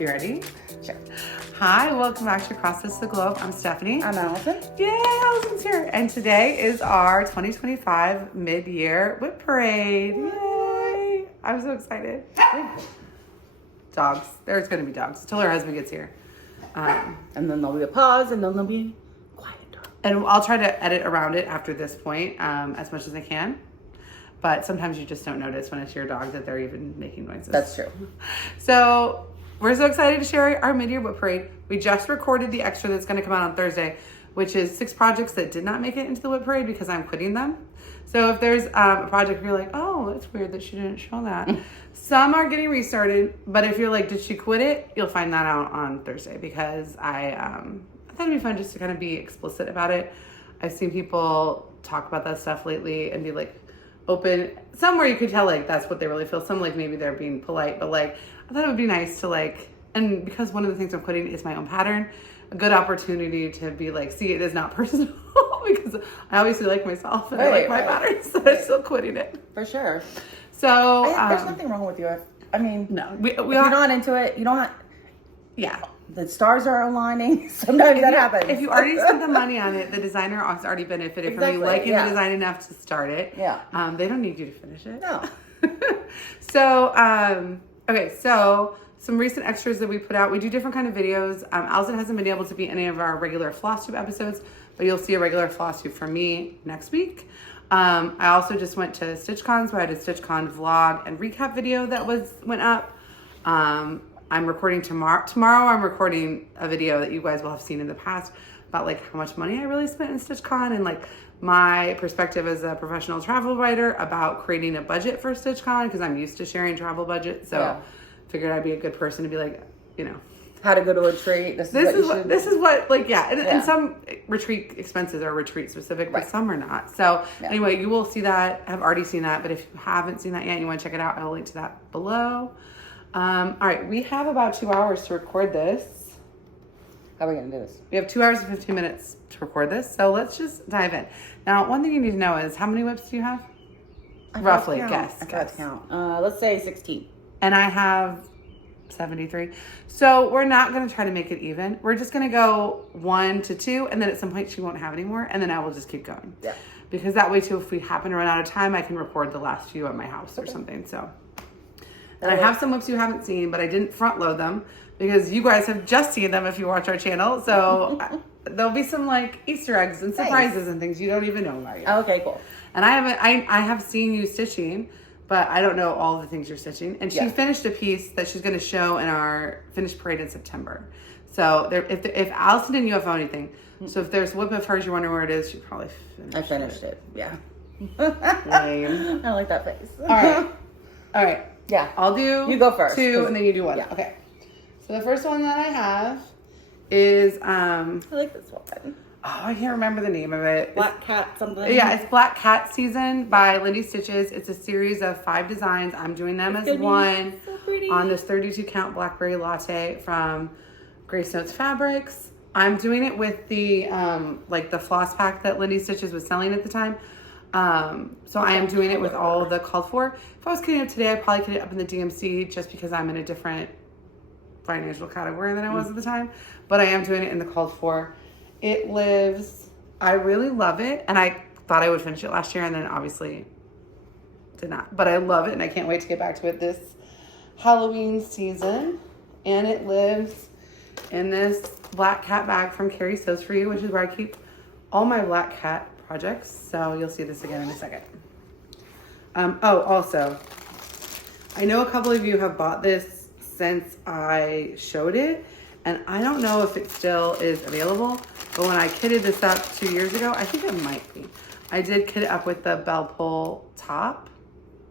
You ready? Sure. Hi, welcome back to Across the Globe. I'm Stephanie. I'm Allison. Yay, Allison's here. And today is our 2025 Mid-Year Wip Parade. Yay! I'm so excited. Dogs. There's going to be dogs until her husband gets here. And then there'll be a pause, and then there'll be quiet. And I'll try to edit around it after this point as much as I can. But sometimes you just don't notice when it's your dog that they're even making noises. That's true. So we're so excited to share our Mid-Year Wip Parade. We just recorded the extra that's going to come out on Thursday, which is 6 projects that did not make it into the Wip Parade because I'm quitting them. So if there's a project where you're like, oh, that's weird that she didn't show that. Some are getting restarted, but if you're like, did she quit it? You'll find that out on Thursday because I thought it'd be fun just to kind of be explicit about it. I've seen people talk about that stuff lately and be like open. Some where you could tell like that's what they really feel. Some like maybe they're being polite, but like I thought it would be nice to like, and because one of the things I'm quitting is my own pattern, a good opportunity to be like, see, it is not personal because I obviously like myself and I like my patterns, so I'm still quitting it. For sure. So there's nothing wrong with you. I mean, no, if you're not into it, you don't have, yeah. The stars are aligning. Sometimes that happens. If you already spent the money on it, the designer has already benefited from you liking the design enough to start it. Yeah. They don't need you to finish it. No. So, okay, so some recent extras that we put out. We do different kind of videos. Allison hasn't been able to be any of our regular Flosstube episodes, but you'll see a regular Flosstube from me next week. I also just went to StitchCon, so I had a StitchCon vlog and recap video that went up. I'm recording tomorrow. Tomorrow I'm recording a video that you guys will have seen in the past about like how much money I really spent in StitchCon and like my perspective as a professional travel writer about creating a budget for StitchCon because I'm used to sharing travel budgets. So figured I'd be a good person to be like, you know, how to go to a retreat. This is what like, yeah. And some retreat expenses are retreat specific, but some are not. So anyway, you will see that, have already seen that. But if you haven't seen that yet and you want to check it out, I'll link to that below. All right, we have about 2 hours to record this. How are we going to do this? We have 2 hours and 15 minutes to record this, so let's just dive in. Now, one thing you need to know is how many whips do you have? Roughly, guess. I forgot to count. Let's say 16. And I have 73. So we're not going to try to make it even. We're just going to go 1 to 2, and then at some point she won't have any more, and then I will just keep going. Yeah. Because that way, too, if we happen to run out of time, I can record the last few at my house or something, so... And I have some whips you haven't seen, but I didn't front load them because you guys have just seen them if you watch our channel. So there'll be some like Easter eggs and surprises and things you don't even know about yet. Okay, cool. And I have seen you stitching, but I don't know all the things you're stitching. And she finished a piece that she's going to show in our finished parade in September. So if Allison didn't UFO anything, so if there's a whip of hers you're wondering where it is, she probably finished I finished it. Yeah. Lame. I like that face. All right. Yeah. I'll do you go first, 2 and then you do 1. Yeah. Okay. So the first one that I have is I like this one. oh, I can't remember the name of it. Black Cat something. Yeah, it's Black Cat Season by Lindy Stitches. It's a series of 5 designs. I'm doing them as one on this 32 count blackberry latte from Grace Notes Fabrics. I'm doing it with the like the floss pack that Lindy Stitches was selling at the time. So I am doing it with all the called for. If I was kitting up today, I'd probably kit it up in the DMC just because I'm in a different financial category than I was at the time. But I am doing it in the called for. It lives. I really love it. And I thought I would finish it last year and then obviously did not. But I love it and I can't wait to get back to it this Halloween season. And it lives in this Black Cat bag from Carrie Sews For You, which is where I keep all my Black Cat projects, so you'll see this again in a second. Also, I know a couple of you have bought this since I showed it, and I don't know if it still is available, but when I kitted this up 2 years ago, I think it might be. I did kit it up with the bell pull top,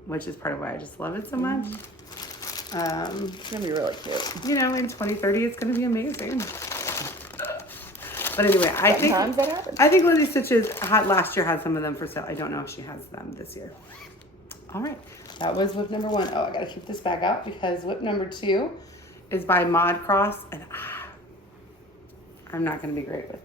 which is part of why I just love it so much. It's gonna be really cute. You know, in 2030, it's gonna be amazing. But anyway, I think Lindy Stitches last year had some of them for sale. I don't know if she has them this year. All right, that was whip number 1. Oh, I gotta keep this bag out because whip number 2 is by Mod Cross, and I'm not gonna be great with.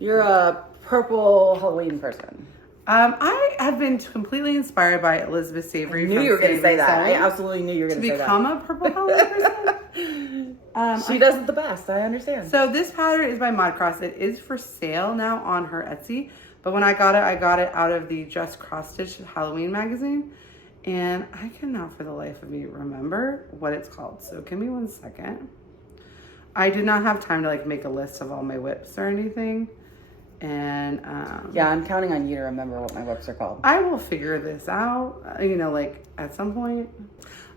You're a purple Halloween person. I have been completely inspired by Elizabeth Savory. I knew you were going to say that. I absolutely knew you were going to say that. To become a purple Halloween person? She does it the best. I understand. So this pattern is by Modcross. It is for sale now on her Etsy. But when I got it out of the Just Cross Stitch Halloween magazine. And I cannot for the life of me remember what it's called. So give me 1 second. I did not have time to like make a list of all my whips or anything. And yeah, I'm counting on you to remember what my whips are called. I will figure this out, you know, like at some point.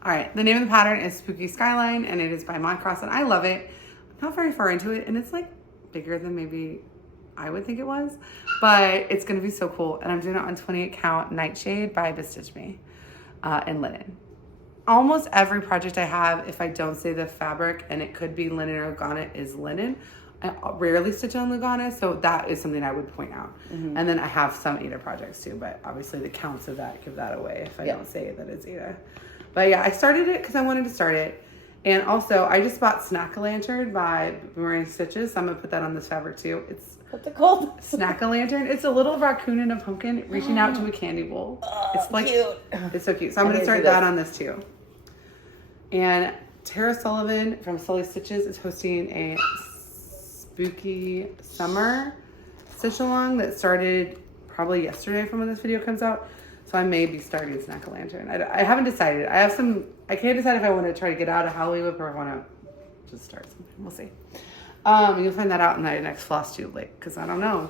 All right, the name of the pattern is Spooky Skyline, and it is by Modcross, and I love it. I'm not very far into it, and it's like bigger than maybe I would think it was, but it's gonna be so cool. And I'm doing it on 28 count Nightshade by Bestitch Me in linen. Almost every project I have, if I don't say the fabric, and it could be linen or Lugana, is linen. I rarely stitch on Lugana, so that is something I would point out. Mm-hmm. And then I have some Aida projects too, but obviously the counts of that give that away if I don't say that it's Aida. But yeah, I started it because I wanted to start it. And also, I just bought Snack-a-Lantern by Boomerang Stitches, so I'm going to put that on this fabric too. What's it called? Snack-a-Lantern. It's a little raccoon and a pumpkin reaching out to a candy bowl. Oh, it's like cute. It's so cute. So I'm going to start that on this too. And Tara Sullivan from Sully Stitches is hosting a spooky summer stitch along that started probably yesterday from when this video comes out. So I may be starting Snack-a-Lantern. I haven't decided. I can't decide if I want to try to get out of Halloween Whip or if I want to just start something. We'll see. You'll find that out in my next Flosstube link because I don't know.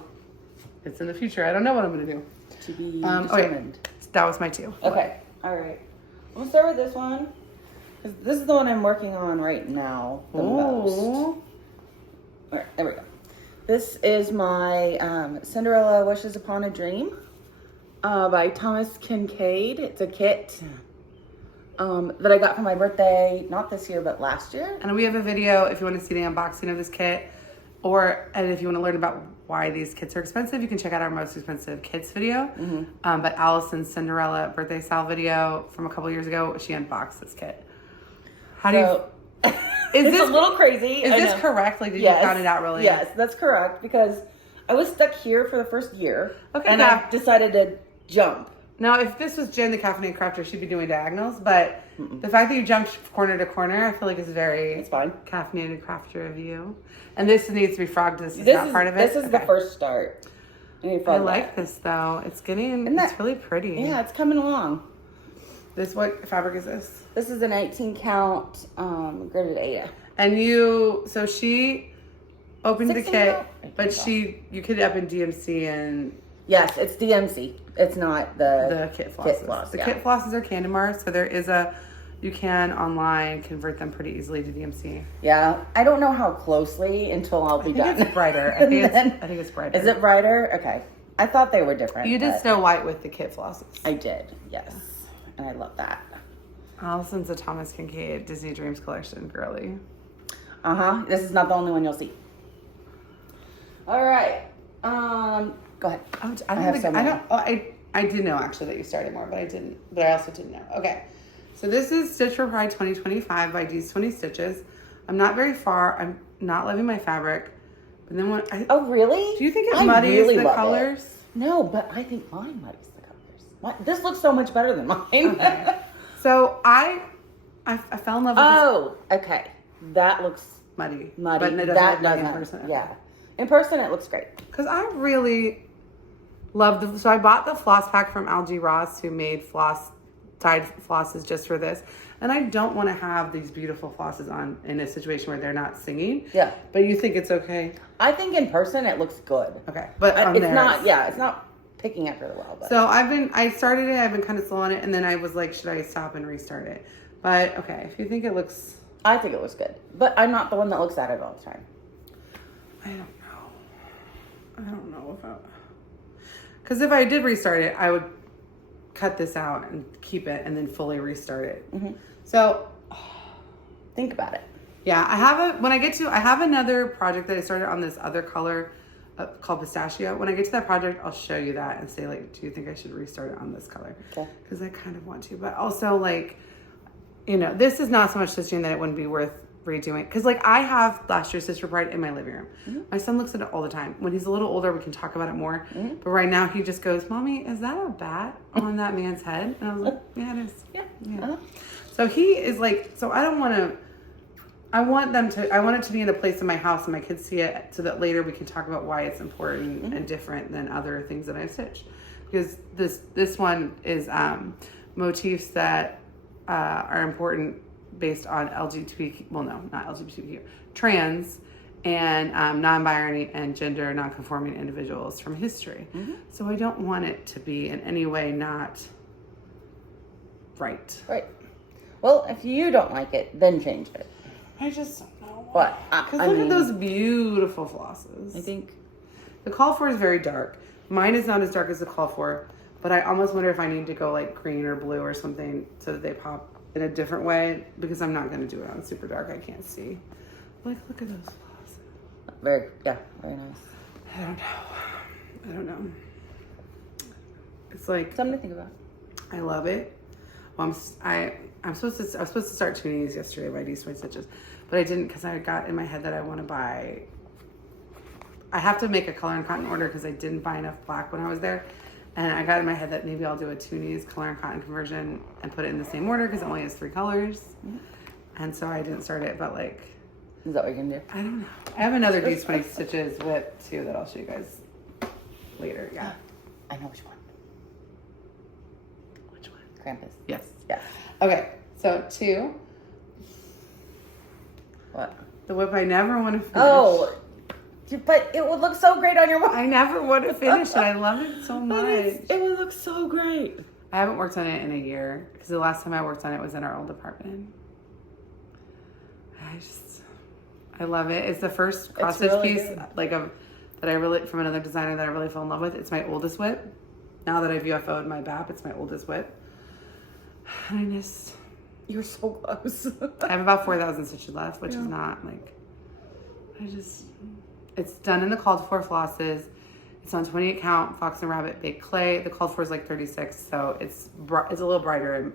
It's in the future. I don't know what I'm going to do. To be determined. Okay. That was my two. Okay. All right. We'll start with this one. This is the one I'm working on right now the most. All right, there we go. This is my Cinderella Wishes Upon a Dream by Thomas Kinkade. It's a kit that I got for my birthday, not this year, but last year. And we have a video if you want to see the unboxing of this kit, and if you want to learn about why these kits are expensive, you can check out our most expensive kits video. Mm-hmm. But Allison's Cinderella birthday Sal video from a couple years ago, she unboxed this kit. Is this a little crazy? Is this correct? Like, did you count it out really? Yes, that's correct because I was stuck here for the first year. Okay, and I decided to jump. Now, if this was Jen, the caffeinated crafter, she'd be doing diagonals, but the fact that you jumped corner to corner, I feel like is very it's fine. Caffeinated crafter of you. And this needs to be frogged. This is not part of it. This is the first start. I like this though. It's it's really pretty. Yeah, it's coming along. What fabric is this? This is an 18 count gridded Aida. And so she opened the kit, but you could up in DMC and... Yes, it's DMC. It's not the kit flosses. The kit flosses are Candemar, so you can online convert them pretty easily to DMC. Yeah, I don't know how closely until I'll be done. It's brighter. I think it's brighter. Is it brighter? Okay. I thought they were different. You did Snow White with the kit flosses. I did, yes. And I love that. Allison's a Thomas Kinkade Disney Dreams collection girly. This is not the only one you'll see. All right. Go ahead. I did know actually that you started more, but I didn't. But I also didn't know. Okay. So this is Stitch for Pride 2025 by D's 20 Stitches. I'm not very far. I'm not loving my fabric. But then oh, really? Do you think it muddies the colors? No, but I think mine muddies the colors. This looks so much better than mine. Okay. So I fell in love with this. Okay. That looks muddy. But it doesn't in person. Yeah. In person, it looks great. Because I really love so I bought the floss pack from Algie Ross, who made dyed flosses just for this. And I don't want to have these beautiful flosses on in a situation where they're not singing. Yeah. But you think it's okay? I think in person it looks good. Okay. But it's not picking up really well. But. So I started it, I've been kind of slow on it, and then I was like, should I stop and restart it? But okay, if you think it looks... I think it looks good. But I'm not the one that looks at it all the time. I don't know if because if I did restart it, I would cut this out and keep it and then fully restart it. Mm-hmm. So think about it. Yeah, I have another project that I started on this other color called Pistachio. When I get to that project, I'll show you that and say, like, do you think I should restart it on this color? Okay. Because I kind of want to, but also, like, this is not so much stitching that it wouldn't be worth redoing. Because, like, I have last year's Stitch for Pride in my living room. Mm-hmm. My son looks at it all the time. When he's a little older, we can talk about it more. Mm-hmm. But right now, he just goes, Mommy, is that a bat on that man's head? And I was like, yeah, it is. Yeah. So he is like, so I don't want I want it to be in a place in my house and my kids see it so that later we can talk about why it's important and different than other things that I stitch. Because this one is motifs that are important based on LGBTQ, well, no, not LGBTQ, trans and non-binary and gender non-conforming individuals from history. So I don't want it to be in any way not right. Right. Well, if you don't like it, then change it. I just don't know. What? Because look at those beautiful flosses. I think the call for is very dark. Mine is not as dark as the call for, but I almost wonder if I need to go like green or blue or something so that they pop in a different way, because I'm not going to do it on super dark. I can't see. Like, look at those flosses. Very nice. I don't know. It's like Something to think about. I love it. Well, I was supposed to start tuning these yesterday by D-Swing Stitches, but I didn't because I got in my head that I want to buy. I have to make a color and cotton order because I didn't buy enough black when I was there, and I got in my head that maybe I'll do a Toonies color and cotton conversion and put it in the same order because it only has 3 colors, and so I didn't start it. But like, is that what you're gonna do? I don't know. I have another D-Swing Stitches whip too that I'll show you guys later. Yeah, I know which one. Krampus. Yes. Yeah. Okay, so 2. What? The whip I never want to finish. Oh, but it would look so great on your wall. I never want to finish it. I love it so much. It would look so great. I haven't worked on it in a year because the last time I worked on it was in our old apartment. I love it. It's the first cross stitch really piece good. from another designer that I really fell in love with. It's my oldest whip. Now that I've UFO'd my BAP, it's my oldest whip. And you're so close. I have about 4,000 stitches left, which is not like, it's done in the called for flosses. It's on 28 count, Fox and Rabbit baked clay. The called for is like 36, so it's a little brighter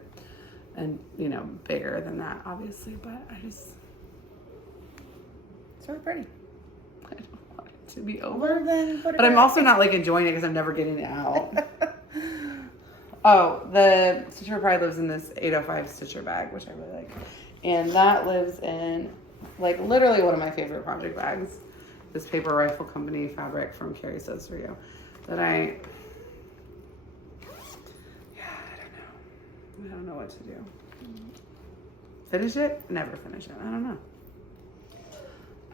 and you know, bigger than that, obviously, but it's really pretty. I don't want it to be over. But I'm also not like enjoying it because I'm never getting it out. Oh, the Stitcher Pride lives in this 805 Stitcher bag, which I really like. And that lives in, like, literally one of my favorite project bags. This Paper Rifle Company fabric from Carrie Sews For You. That I don't know what to do. Finish it? Never finish it. I don't know.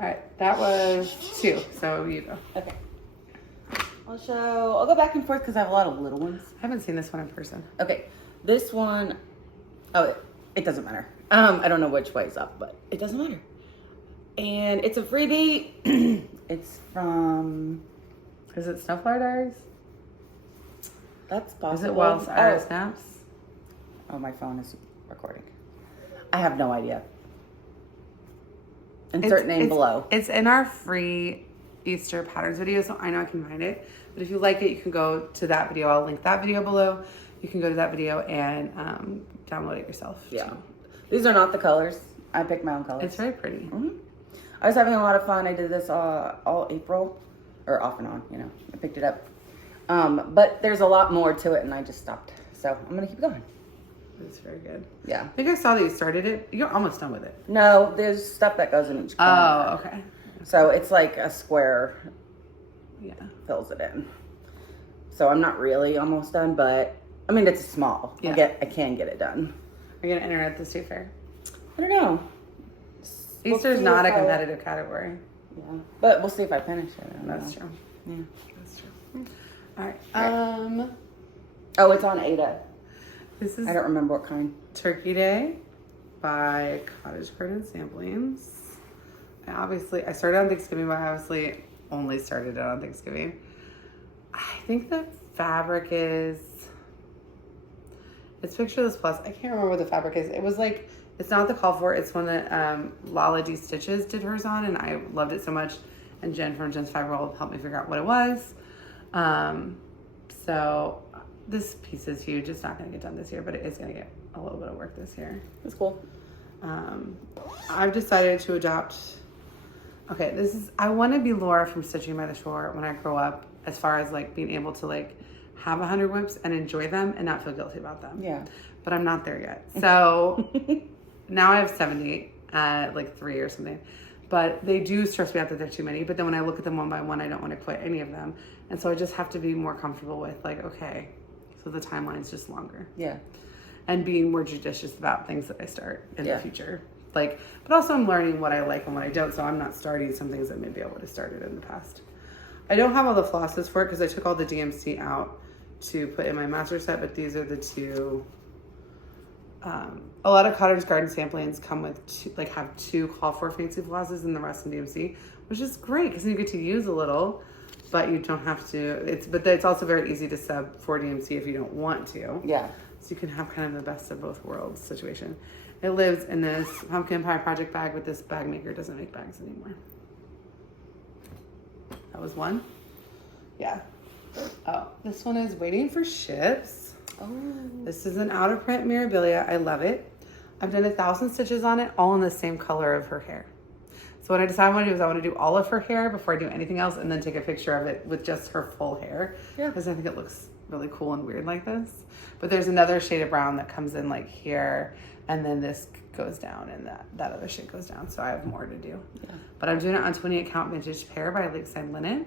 All right, that was 2. So you go. Okay. I'll go back and forth because I have a lot of little ones. I haven't seen this one in person. Okay, this one, it doesn't matter. I don't know which way's up, but it doesn't matter. And it's a freebie. It's from... Is it Snowflower Diaries? That's possible. Is it Wild Snaps? Oh, my phone is recording. I have no idea. Insert name below. It's in our free Easter patterns video, so I know I can find it. But if you like it, you can go to that video. I'll link that video below. You can go to that video and download it yourself. Yeah. These are not the colors. I picked my own colors. It's very pretty. Mm-hmm. I was having a lot of fun. I did this all April, or off and on, you know. I picked it up. But there's a lot more to it, and I just stopped. So I'm going to keep going. It's very good. Yeah. I think I saw that you started it. You're almost done with it. No, there's stuff that goes in each corner. Oh, okay. So it's like a square. Yeah. Fills it in. So I'm not really almost done, but I mean, it's small. Yeah. I can get it done. Are you going to enter at the state fair? I don't know. Easter's not a competitive category. Yeah. But we'll see if I finish it. That's true. Yeah. That's true. All right. Oh, it's on Ada. This is I don't remember what kind. Turkey Day by Cottage Garden Samplings. I started on Thanksgiving, but I obviously only started it on Thanksgiving. I think the fabric is, it's Pictureless Plus. I can't remember what the fabric is. It was like, it's not the call for it. It's one that Lala D Stitches did hers on, and I loved it so much. And Jen from Jen's Fiber Roll helped me figure out what it was. So this piece is huge. It's not going to get done this year, but it is going to get a little bit of work this year. That's cool. I've decided to adopt. Okay, I want to be Laura from Stitching by the Shore when I grow up, as far as like being able to like have 100 whips and enjoy them and not feel guilty about them. Yeah. But I'm not there yet. So now I have 78 at like 3 or something. But they do stress me out that they're too many. But then when I look at them one by one, I don't want to quit any of them. And so I just have to be more comfortable with like, okay, so the timeline's just longer. Yeah. And being more judicious about things that I start in the future. Like, but also I'm learning what I like and what I don't. So I'm not starting some things that maybe I would have started in the past. I don't have all the flosses for it because I took all the DMC out to put in my master set. But these are the two. A lot of Cottage Garden samplings come with have 2 call for fancy flosses and the rest in DMC, which is great because you get to use a little, but you don't have to. But it's also very easy to sub for DMC if you don't want to. Yeah. So you can have kind of the best of both worlds situation. It lives in this pumpkin pie project bag, but this bag maker doesn't make bags anymore. That was one. Yeah. Oh, this one is waiting for ships. Oh. This is an out of print Mirabilia. I love it. I've done 1,000 stitches on it, all in the same color of her hair. So what I decided I want to do is I want to do all of her hair before I do anything else, and then take a picture of it with just her full hair. Yeah. Because I think it looks really cool and weird like this. But there's another shade of brown that comes in like here, and then this goes down, and that other shade goes down. So I have more to do. Yeah. But I'm doing it on 28 count vintage pear by Lakeside Linen.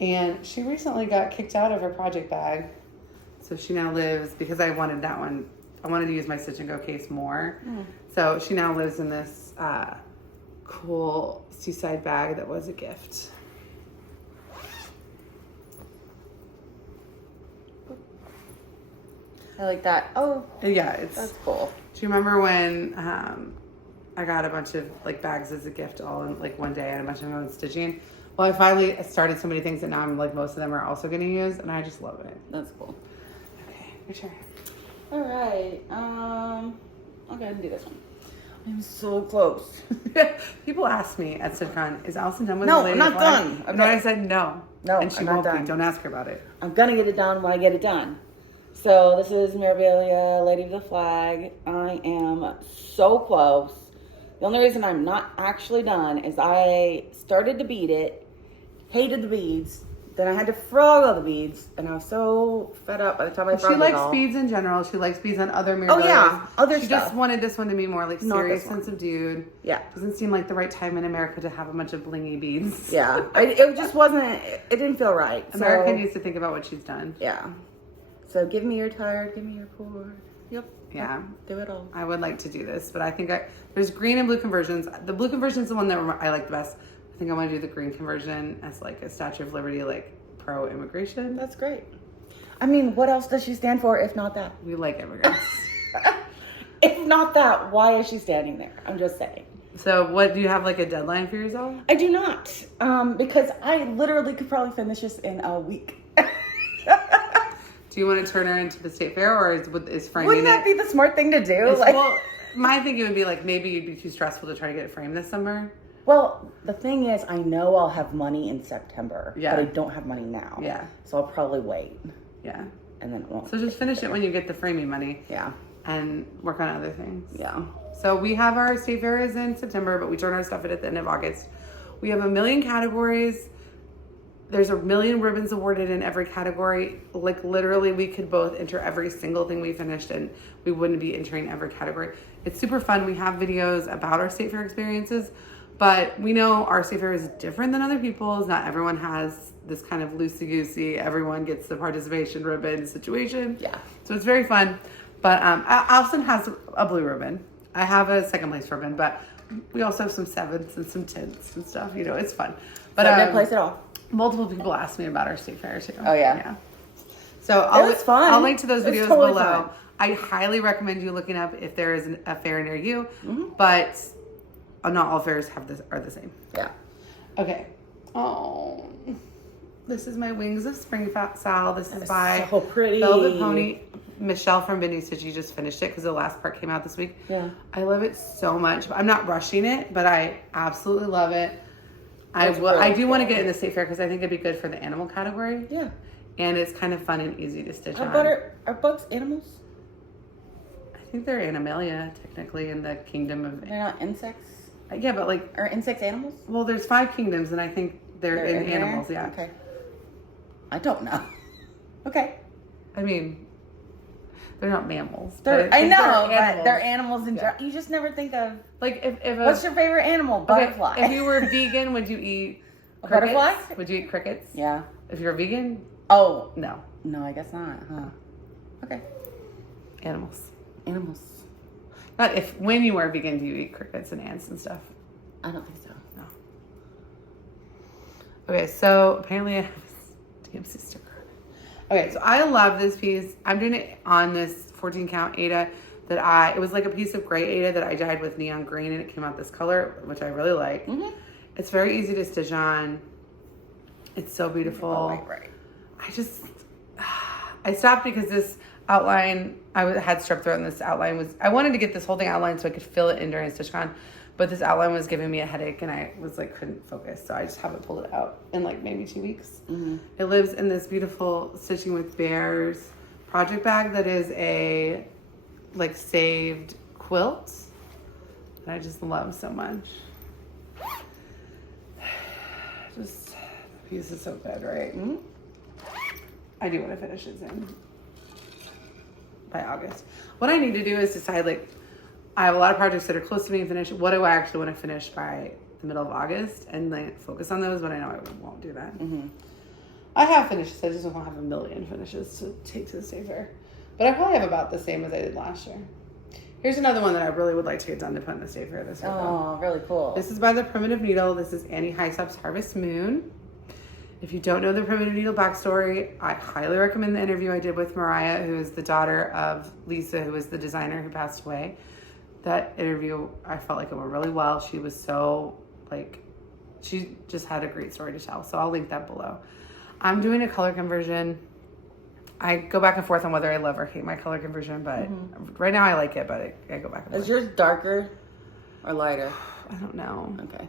And she recently got kicked out of her project bag. So she now lives, because I wanted that one, I wanted to use my Stitch and Go case more. Mm. So she now lives in this cool seaside bag that was a gift. I like that. Oh, yeah, that's cool. Do you remember when I got a bunch of like bags as a gift all in like one day and a bunch of them on stitching? Well, I finally started so many things that now I'm like most of them are also getting used, and I just love it. That's cool. Okay, your turn. All right. I'll go ahead and do this one. I'm so close. People ask me at StitchCon, is Allison done with No, the I'm not done. And I said no. No, and she I'm won't not done. be. Don't ask her about it. I'm gonna get it done when I get it done. So this is Mirabilia, Lady of the Flag. I am so close. The only reason I'm not actually done is I started to bead it, hated the beads, then I had to frog all the beads, and I was so fed up by the time I frogged it all. She likes beads in general. She likes beads on other Mirabilias. Oh yeah, other stuff. She just wanted this one to be more like serious, sensitive dude. Yeah. Doesn't seem like the right time in America to have a bunch of blingy beads. Yeah, it just wasn't, it didn't feel right. America needs to think about what she's done. Yeah. So give me your tired, give me your poor. Yep. Yeah. Do it all. I would like to do this, but I think there's green and blue conversions. The blue conversion is the one that I like the best. I think I want to do the green conversion as like a Statue of Liberty, like pro-immigration. That's great. I mean, what else does she stand for if not that? We like immigrants. If not that, why is she standing there? I'm just saying. So what, do you have like a deadline for yourself? I do not, because I literally could probably finish this in a week. Do you want to turn her into the state fair, or is framing Wouldn't that be the smart thing to do? Well, my thinking would be like maybe you'd be too stressful to try to get it framed this summer. Well, the thing is, I know I'll have money in September, yeah, but I don't have money now. Yeah. So I'll probably wait. Yeah. And then it won't. So just finish it when you get the framing money. Yeah. And work on other things. Yeah. So we have our state fair is in September, but we turn our stuff in at the end of August. We have 1 million categories. There's 1 million ribbons awarded in every category. Like literally we could both enter every single thing we finished, and we wouldn't be entering every category. It's super fun. We have videos about our state fair experiences, but we know our state fair is different than other people's. Not everyone has this kind of loosey-goosey, everyone gets the participation ribbon situation. Yeah. So it's very fun. But Allison has a blue ribbon. I have a second place ribbon, but we also have some 7ths and some 10ths and stuff. You know, it's fun. But didn't place it all. Multiple people asked me about our state fair too. Oh yeah. So I'll link to those videos totally below. Fun. I highly recommend you looking up if there is a fair near you, mm-hmm. but not all fairs are the same. Yeah. Okay. Oh, this is my Wings of Spring Sal. This is by so pretty. Velvet Pony. Michelle from Vinny said she just finished it because the last part came out this week. Yeah. I love it so much. I'm not rushing it, but I absolutely love it. I do want to get in the state fair because I think it'd be good for the animal category. Yeah. And it's kind of fun and easy to stitch on. Are bugs animals? I think they're Animalia, technically, in the kingdom of... They're not insects? Yeah, but like... Are insects animals? Well, there's 5 kingdoms, and I think they're in animals, there? yeah. Okay. I don't know. Okay. I mean, They're not mammals. I know, but they're animals in general. You just never think of... Like, what's your favorite animal? Butterfly. Okay, if you were vegan, would you eat crickets? Butterfly? Would you eat crickets? Yeah. If you're vegan? Oh. No. No, I guess not, huh? Okay. Animals. Not when you are vegan, do you eat crickets and ants and stuff? I don't think so. No. Okay, so apparently I have this damn sister. Okay, so I love this piece. I'm doing it on this 14 count Aida it was like a piece of gray Aida that I dyed with neon green and it came out this color, which I really like. Mm-hmm. It's very easy to stitch on. It's so beautiful. Oh, right. I stopped because this outline, I had strep throat and this outline I wanted to get this whole thing outlined so I could fill it in during StitchCon, but this outline was giving me a headache and I was like, couldn't focus. So I just haven't pulled it out in like maybe 2 weeks. Mm-hmm. It lives in this beautiful Stitching with Bears project bag that is a like saved quilt that I just love so much. Just, the piece is so good, right? Mm-hmm. I do want to finish it soon. By August. What I need to do is decide, like, I have a lot of projects that are close to being finished. What do I actually want to finish by the middle of August? And then focus on those, but I know I won't do that. Mm-hmm. I have finishes. I just don't have a million finishes to take to the state fair. But I probably have about the same as I did last year. Here's another one that I really would like to get done to put in the state fair this year. Oh, really cool. This is by the Primitive Needle. This is Annie Hyssop's Harvest Moon. If you don't know the Primitive Needle backstory, I highly recommend the interview I did with Mariah, who is the daughter of Lisa, who is the designer who passed away. That interview, I felt like it went really well. She was so, like, she just had a great story to tell. So I'll link that below. I'm doing a color conversion. I go back and forth on whether I love or hate my color conversion, but right now I like it, but I go back and forth. Is yours darker or lighter? I don't know. Okay.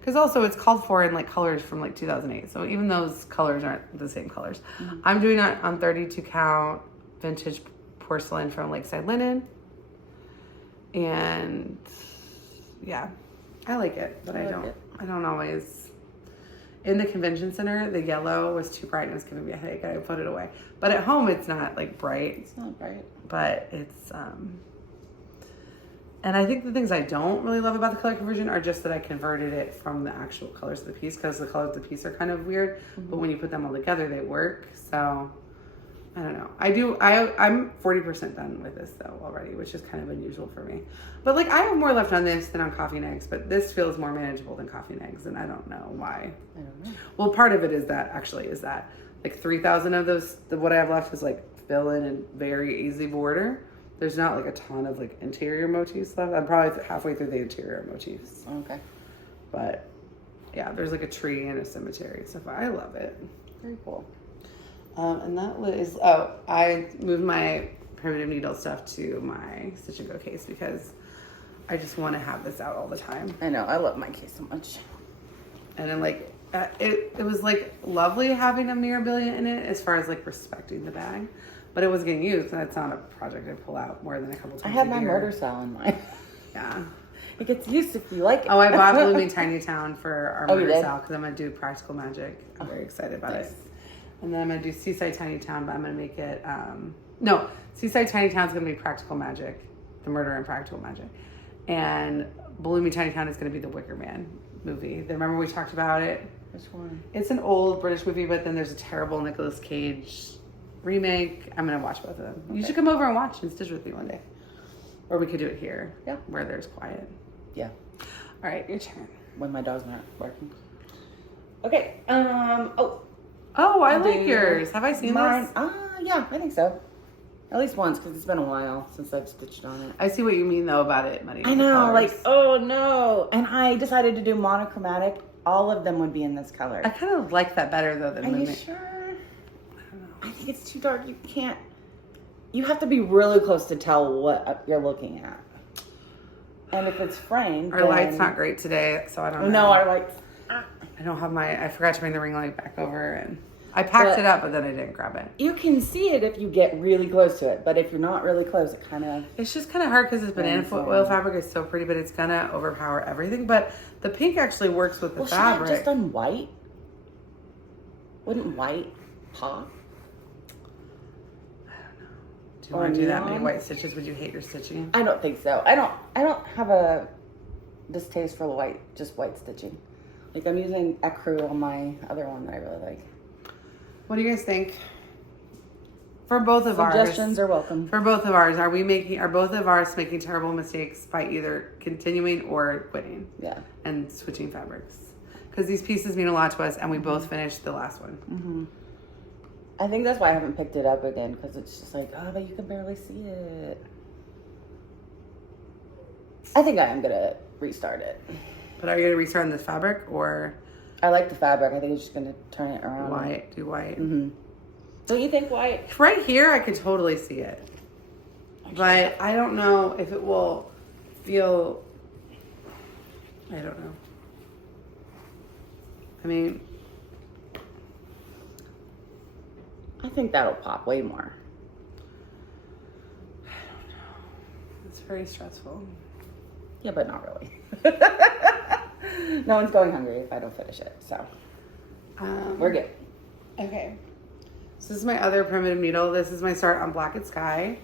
Because also it's called for in like colors from like 2008. So even those colors aren't the same colors. Mm-hmm. I'm doing it on 32 count vintage porcelain from Lakeside Linen. And yeah, I like it, but I don't always. In the convention center, the yellow was too bright and it was giving me a headache. I put it away. But at home, it's not like bright. It's not bright. But it's, and I think the things I don't really love about the color conversion are just that I converted it from the actual colors of the piece, because the colors of the piece are kind of weird, but when you put them all together, they work. So I don't know. I'm 40% done with this though already, which is kind of unusual for me. But like I have more left on this than on Coffee and Eggs, but this feels more manageable than Coffee and Eggs, and I don't know why. I don't know. Well, part of it is that like 3,000 of those, what I have left is like fill in and very easy border. There's not like a ton of like interior motifs left. I'm probably halfway through the interior motifs. Okay. But yeah, there's like a tree and a cemetery and stuff. I love it. Very cool. And that was, I moved my Primitive Needle stuff to my Stitch and Go case because I just want to have this out all the time. I know, I love my case so much. And then like, it was like lovely having a Mirabilia in it as far as like respecting the bag. But it was getting used, and it's not a project I pull out more than a couple times a year. I had my murder cell in mine. Yeah. It gets used if you like it. Oh, I bought Blooming Tiny Town for our murder cell because I'm going to do Practical Magic. I'm very excited about it. And then I'm going to do Seaside Tiny Town, but I'm going to make it... no, Seaside Tiny Town is going to be Practical Magic, the Murder and Practical Magic. And Blooming Tiny Town is going to be the Wicker Man movie. Remember we talked about it? Which one? It's an old British movie, but then there's a terrible Nicolas Cage remake. I'm gonna watch both of them. Okay. You should come over and watch and stitch with me one day, or we could do it here. Yeah, where there's quiet. Yeah. All right, your turn. When my dog's not barking. Okay. Oh, I like yours. Have I seen this? Yeah, I think so. At least once, because it's been a while since I've stitched on it. I see what you mean though about it, Money. I know, like, oh no. And I decided to do monochromatic. All of them would be in this color. I kind of like that better though than Are you sure? I think it's too dark. You have to be really close to tell what you're looking at. And if it's framed, our light's not great today, so I don't know. No, our light's... I don't have I forgot to bring the ring light back over, and I packed it up, but then I didn't grab it. You can see it if you get really close to it, but if you're not really close, it kind of... It's just kind of hard because this banana foil fabric is so pretty, but it's going to overpower everything. But the pink actually works with the fabric. Should I have just done white? Wouldn't white pop? Do you want to do that many white stitches? Would you hate your stitching? I don't think so. I don't have a distaste for the just white stitching. Like I'm using ecru on my other one that I really like. What do you guys think? For both of ours. Suggestions are welcome. For both of ours, are both of ours making terrible mistakes by either continuing or quitting? Yeah. And switching fabrics. Because these pieces mean a lot to us, and we both finished the last one. Mm-hmm. I think that's why I haven't picked it up again, because it's just like, oh, but you can barely see it. I think I am going to restart it. But are you going to restart on this fabric, or? I like the fabric. I think I'm just going to turn it around. White. Do white. Mm-hmm. Don't you think white? Right here, I could totally see it. But I don't know if it will feel... I don't know. I mean... I think that'll pop way more. I don't know. It's very stressful. Yeah, but not really. No one's going hungry if I don't finish it, so we're good. Okay. So this is my other primitive needle. This is my start on Black at Sky.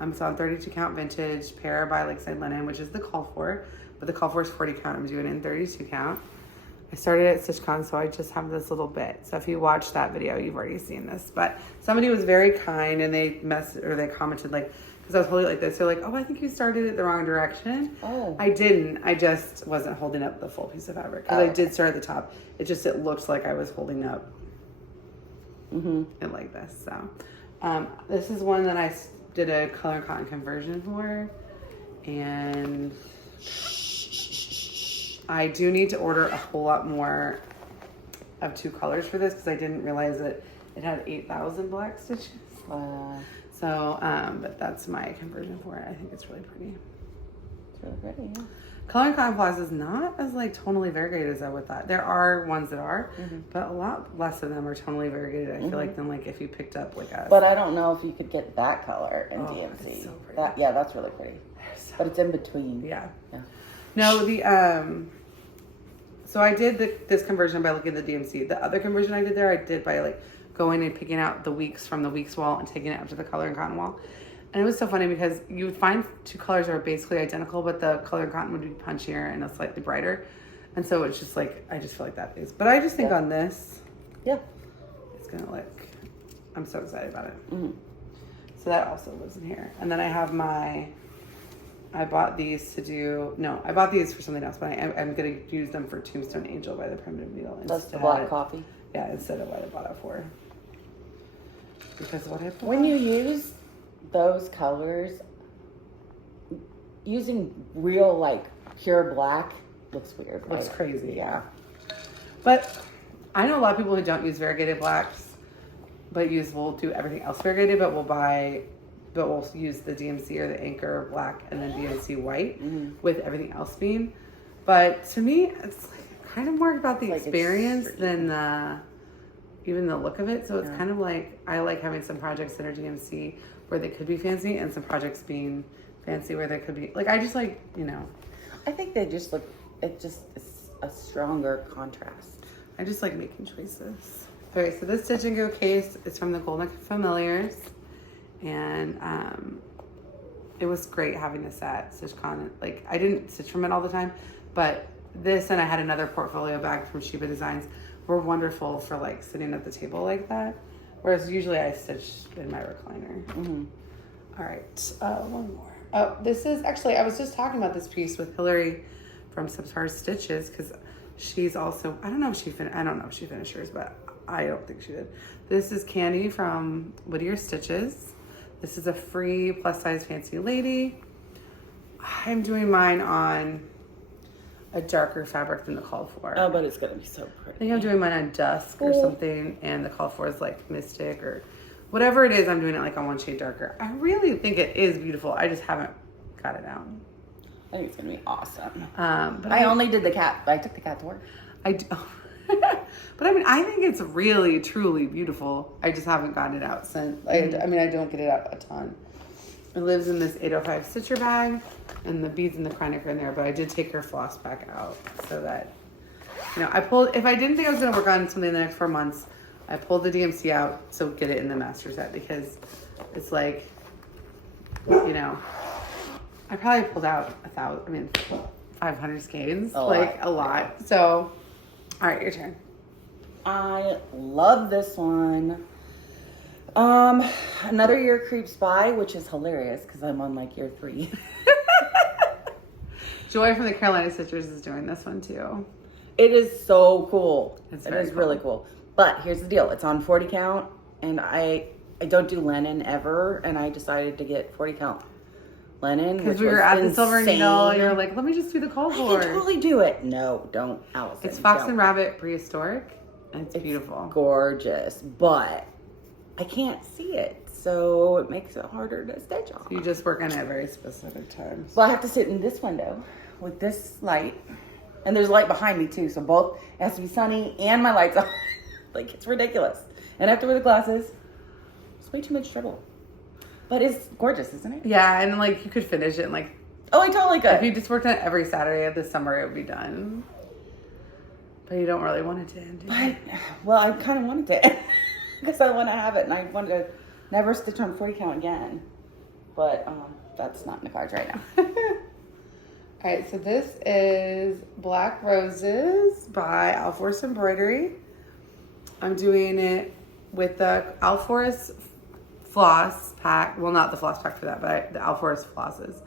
It's on 32 count vintage pair by Lakeside Linen, which is the call for, but the call for is 40 count. I'm doing it in 32 count. I started at StitchCon, so I just have this little bit. So if you watch that video, you've already seen this. But somebody was very kind, and they commented, like, because I was holding it like this. They're like, oh, I think you started it the wrong direction. Oh. I didn't. I just wasn't holding up the full piece of fabric. Because I did start at the top. It looked like I was holding up it like this. So this is one that I did a color cotton conversion for. And I do need to order a whole lot more of 2 colors for this, because I didn't realize that it had 8,000 black stitches. So, but that's my conversion for it. I think it's really pretty. It's really pretty, yeah. Color and cotton floss is not as like tonally variegated as I would thought. There are ones that are, but a lot less of them are tonally variegated. I feel like than like if you picked up like a. But I don't know if you could get that color in DMC. It's so pretty. That's really pretty. But it's in between. Yeah. Yeah. No, so I did this conversion by looking at the DMC. The other conversion I did there, I did by like going and picking out the weeks from the weeks wall and taking it up to the color and cotton wall. And it was so funny because you would find 2 colors that are basically identical, but the color and cotton would be punchier and a slightly brighter. And so it's just like, I just feel like that is. But I just think on this, it's going to look, I'm so excited about it. So that also lives in here. And then I have I bought these I bought these for something else, but I'm going to use them for Tombstone Angel by the Primitive Needle. That's the black coffee? Yeah, instead of what I bought it for. Because of what I bought. When you use those colors, using real like pure black looks weird. Looks crazy, yeah. But I know a lot of people who don't use variegated blacks, but will do everything else variegated, but we'll use the DMC or the Anchor black and then DMC white with everything else being. But to me, it's like kind of more about the experience than even the look of it. So it's kind of like, I like having some projects that are DMC where they could be fancy and some projects being fancy where they could be, like, I just like, I think they just look, it just is a stronger contrast. I just like making choices. Okay, so this Stitch and Go case is from the Golden Familiars. And it was great having this at StitchCon. Like, I didn't stitch from it all the time, but this and I had another portfolio bag from Sheba Designs were wonderful for like sitting at the table like that. Whereas usually I stitch in my recliner. All right, one more. Oh, this is actually, I was just talking about this piece with Hillary from Substar Stitches, because she's also, I don't know if she finished hers, but I don't think she did. This is Candy from Whittier Stitches. This is a free plus size fancy lady. I'm doing mine on a darker fabric than the call for. Oh, but it's gonna be so pretty. I think I'm doing mine on Dusk or something, and the call for is like Mystic or whatever it is. I'm doing it like on one shade darker. I really think it is beautiful. I just haven't got it out. I think it's gonna be awesome. But I only did the cat. I took the cat to work. But I mean, I think it's really, truly beautiful. I just haven't gotten it out since. I don't get it out a ton. It lives in this 805 stitcher bag, and the beads and the chronic are in there, but I did take her floss back out so that, if I didn't think I was going to work on something in the next 4 months, I pulled the DMC out, so get it in the master set, because it's like, you know, I probably pulled out 500 skeins, a lot. So, all right, your turn. I love this one. Another year creeps by, which is hilarious because I'm on like year 3. Joy from the Carolina Sisters is doing this one too. It is so cool. It is really cool. But here's the deal. It's on 40 count and I don't do linen ever. And I decided to get 40 count linen. Because we were at the Silver Needle. You're like, let me just do the cold board. I can totally do it. No, don't, Allison. It's Fox and Rabbit prehistoric. And it's beautiful. Gorgeous. But I can't see it. So it makes it harder to stitch on. You just work on it at very specific times. Well, I have to sit in this window with this light. And there's light behind me too. So both, it has to be sunny and my light's on. Like, it's ridiculous. And I have to wear the glasses. It's way too much trouble. But it's gorgeous, isn't it? Yeah, and like you could finish it in like... Oh, I totally could. If you just worked on it every Saturday of the summer, it would be done. But you don't really want it to end, do you? Well, I kind of wanted to end. Because I want to have it and I wanted to never stitch on 40 count again. But that's not in the cards right now. All right, so this is Black Roses by Alforus Embroidery. I'm doing it with the Alforus floss pack. Well, not the floss pack for that, but the Alforus flosses.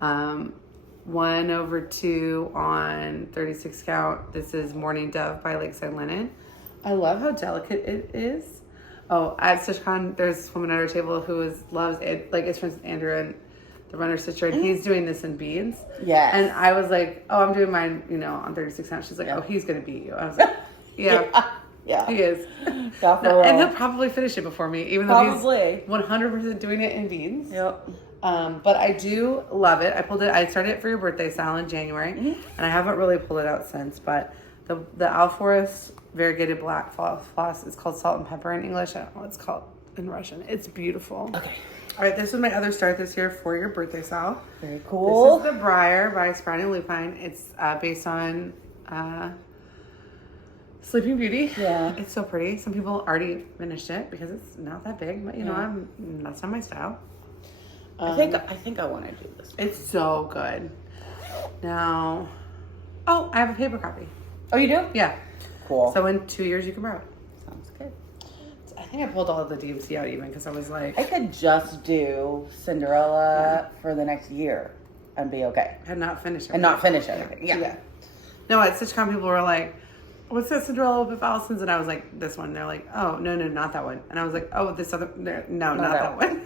1/2 on 36 count. This is Morning Dove by Lakeside Linen. I love how delicate it is. Oh, at StitchCon, there's this woman at our table who loves it. Like, it's friends with Andrew and the runner stitcher, and he's doing this in beads. Yeah. And I was like, oh, I'm doing mine, on 36 count. She's like, oh, he's going to beat you. I was like, yeah. Yeah. He is. And he'll probably finish it before me, even though he's 100% doing it in beads. Yep. But I do love it. I started it for your birthday, Sal, in January, and I haven't really pulled it out since. But the Alforus variegated black floss is called Salt and Pepper in English. I don't know what it's called in Russian. It's beautiful. Okay. All right, this is my other start this year for your birthday, Sal. Very cool. This is the Brier by Sprouting Lupine. It's based on Sleeping Beauty. Yeah. It's so pretty. Some people already finished it because it's not that big, but that's not my style. I think I want to do this one. It's so good. Now, I have a paper copy. Oh, you do? Yeah. Cool. So in 2 years, you can borrow it. Sounds good. I think I pulled all of the DMC out even because I was like... I could just do Cinderella for the next year and be okay. And not finish everything. And not finish everything. Yeah. No, at StitchCon, people were like, what's that Cinderella with Allison's? And I was like, this one. And they're like, oh, no, not that one. And I was like, oh, this other... No, not that one.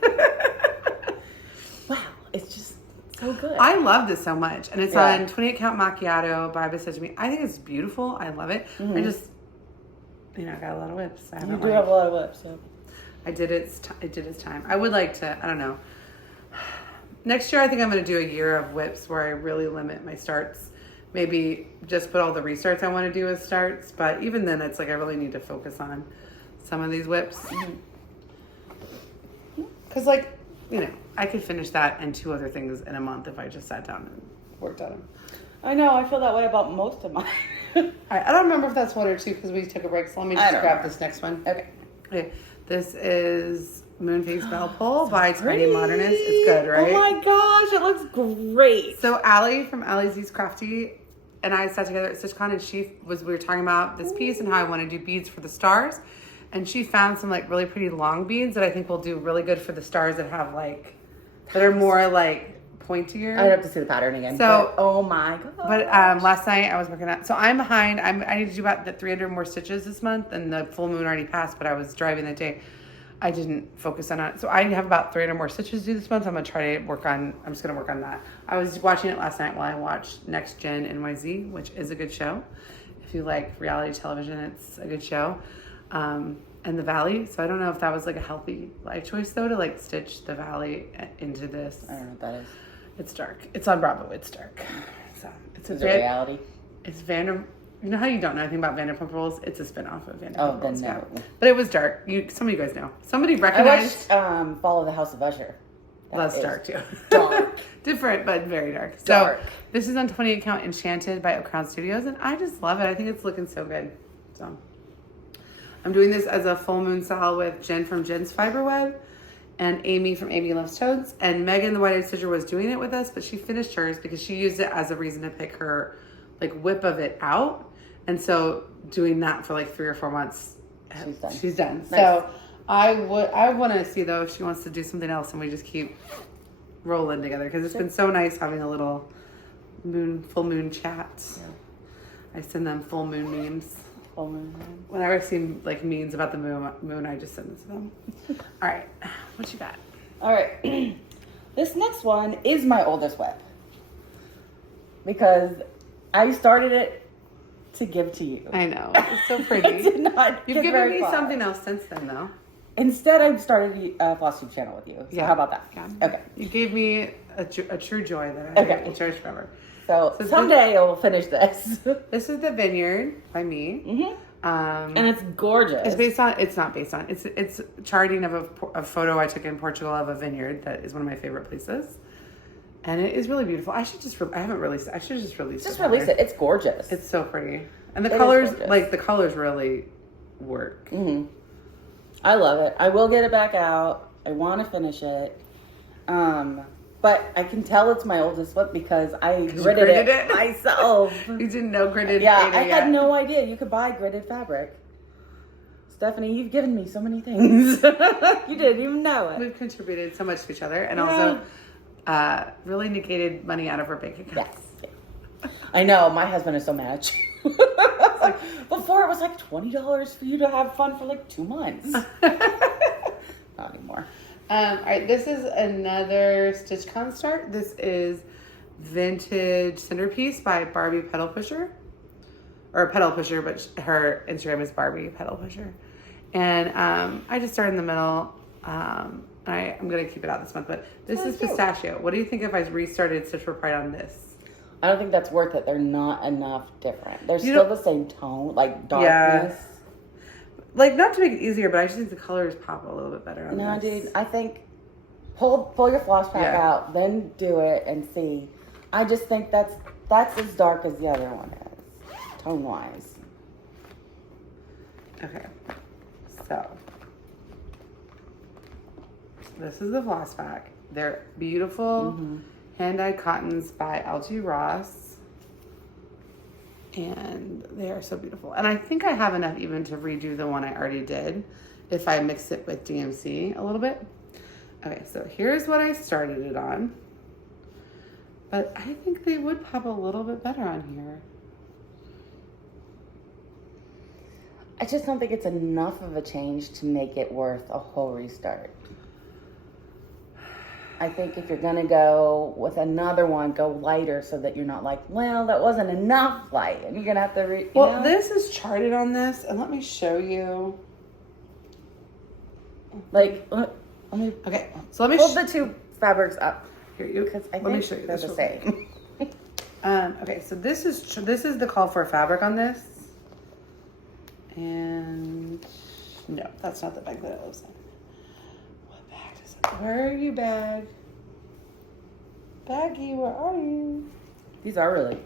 Wow. It's just so good. I love this so much. And it's on 28 Count Macchiato by Pistachio. I think it's beautiful. I love it. I just... I got a lot of whips. You do have a lot of whips, so. It did its time. I would like to, I don't know. Next year, I think I'm going to do a year of whips where I really limit my starts. Maybe just put all the restarts I want to do as starts. But even then, it's like I really need to focus on some of these whips. Because, I could finish that and 2 other things in a month if I just sat down and worked on them. I know. I feel that way about most of mine. I don't remember if that's 1 or 2 because we took a break. So let me just grab this next one. Okay. This is Moonface Bell Pull by Tiny Modernist. It's good, right? Oh my gosh, it looks great. So Allie from Allie's These Crafty and I sat together at StitchCon and we were talking about this piece and how I want to do beads for the stars. And she found some really pretty long beads that I think will do really good for the stars that have that are more pointier. I'd have to see the pattern again. So, oh my god. But last night I was working on, so I'm behind. I need to do about the 300 more stitches this month, and the full moon already passed. But I was driving that day. I didn't focus on it, so I have about 300 more stitches to do this month. I'm gonna try to work on. I'm just gonna work on that. I was watching it last night while I watched Next Gen NYZ, which is a good show. If you like reality television, it's a good show. And the Valley. So I don't know if that was a healthy life choice though to stitch the Valley into this. I don't know what that is. It's dark. It's on Bravo. It's dark. So it's a reality. It's You know how you don't know anything about Vanderpump Rules? It's a spinoff of Vanderpump Rules. Oh, then no. Yeah. But it was dark. Some of you guys know. Somebody recognized. I watched Fall of the House of Usher. That's dark too. Dark. Different, but very dark. Dark. So this is on 28 Count Enchanted by Crown Studios, and I just love it. I think it's looking so good. So I'm doing this as a full moon sal with Jen from Jen's Fiber Web. and Amy from Amy Loves Toads. And Megan, the White-Eyed Stitcher, was doing it with us, but she finished hers because she used it as a reason to pick her like whip of it out. And so doing that for like 3 or 4 months, she's done. Nice. So I want to see though if she wants to do something else, and we just keep rolling together, because it's been so nice having a little full moon chats. Yeah. I send them full moon memes. Full moon. Whenever I see like memes about the moon, I just send it to them. All right, what you got? All right, this next one is my oldest whip because I started it to give to you. I know, it's so pretty. You've given me something else since then, though. Instead, I started a Flosstube channel with you. So how about that? Yeah. Okay. You gave me a true joy that I will cherish forever. So someday I will finish this. This is the Vineyard by me. Mm-hmm. And it's gorgeous. It's charting of a photo I took in Portugal of a vineyard that is one of my favorite places. And it is really beautiful. I should just release it. Just release it. It's gorgeous. It's so pretty. And the colors, the colors really work. Mm-hmm. I love it. I will get it back out. I want to finish it. But I can tell it's my oldest whip because I gridded it myself. You didn't know gridded? Yeah, I had no idea you could buy gridded fabric. Stephanie, you've given me so many things. You didn't even know it. We've contributed so much to each other, and also really negated money out of our bank accounts. Yes. I know. My husband is so mad at you. Before it was like $20 for you to have fun for like 2 months. Not anymore. All right, this is another StitchCon start. This is Vintage Centerpiece by Barbie Pedal Pusher. Or Pedal Pusher, but her Instagram is Barbie Pedal Pusher. And I just started in the middle. I'm going to keep it out this month, but this is Pistachio. What do you think if I restarted Stitch for Pride on this? I don't think that's worth it. They're not enough different. They're still the same tone, like darkness. Yeah. Like, not to make it easier, but I just think the colors pop a little bit better on this. No, dude, I think pull your floss pack out, then do it and see. I just think that's as dark as the other one is, tone-wise. Okay, so this is the floss pack. They're beautiful hand-dyed cottons by LG Ross. And they are so beautiful. And I think I have enough even to redo the one I already did if I mix it with DMC a little bit. Okay, so here's what I started it on. But I think they would pop a little bit better on here. I just don't think it's enough of a change to make it worth a whole restart. I think if you're going to go with another one, go lighter so that you're not like, well, that wasn't enough light. And you're going to have to... Well, this is charted on this. And let me show you. Like, let me... Okay, so let me... Hold the two fabrics up. Here, because I think show you they're the same. Okay, so this is the call for fabric on this. And... No, that's not the bag that it lives in. Where are you, bag? Baggy, where are you? These are really,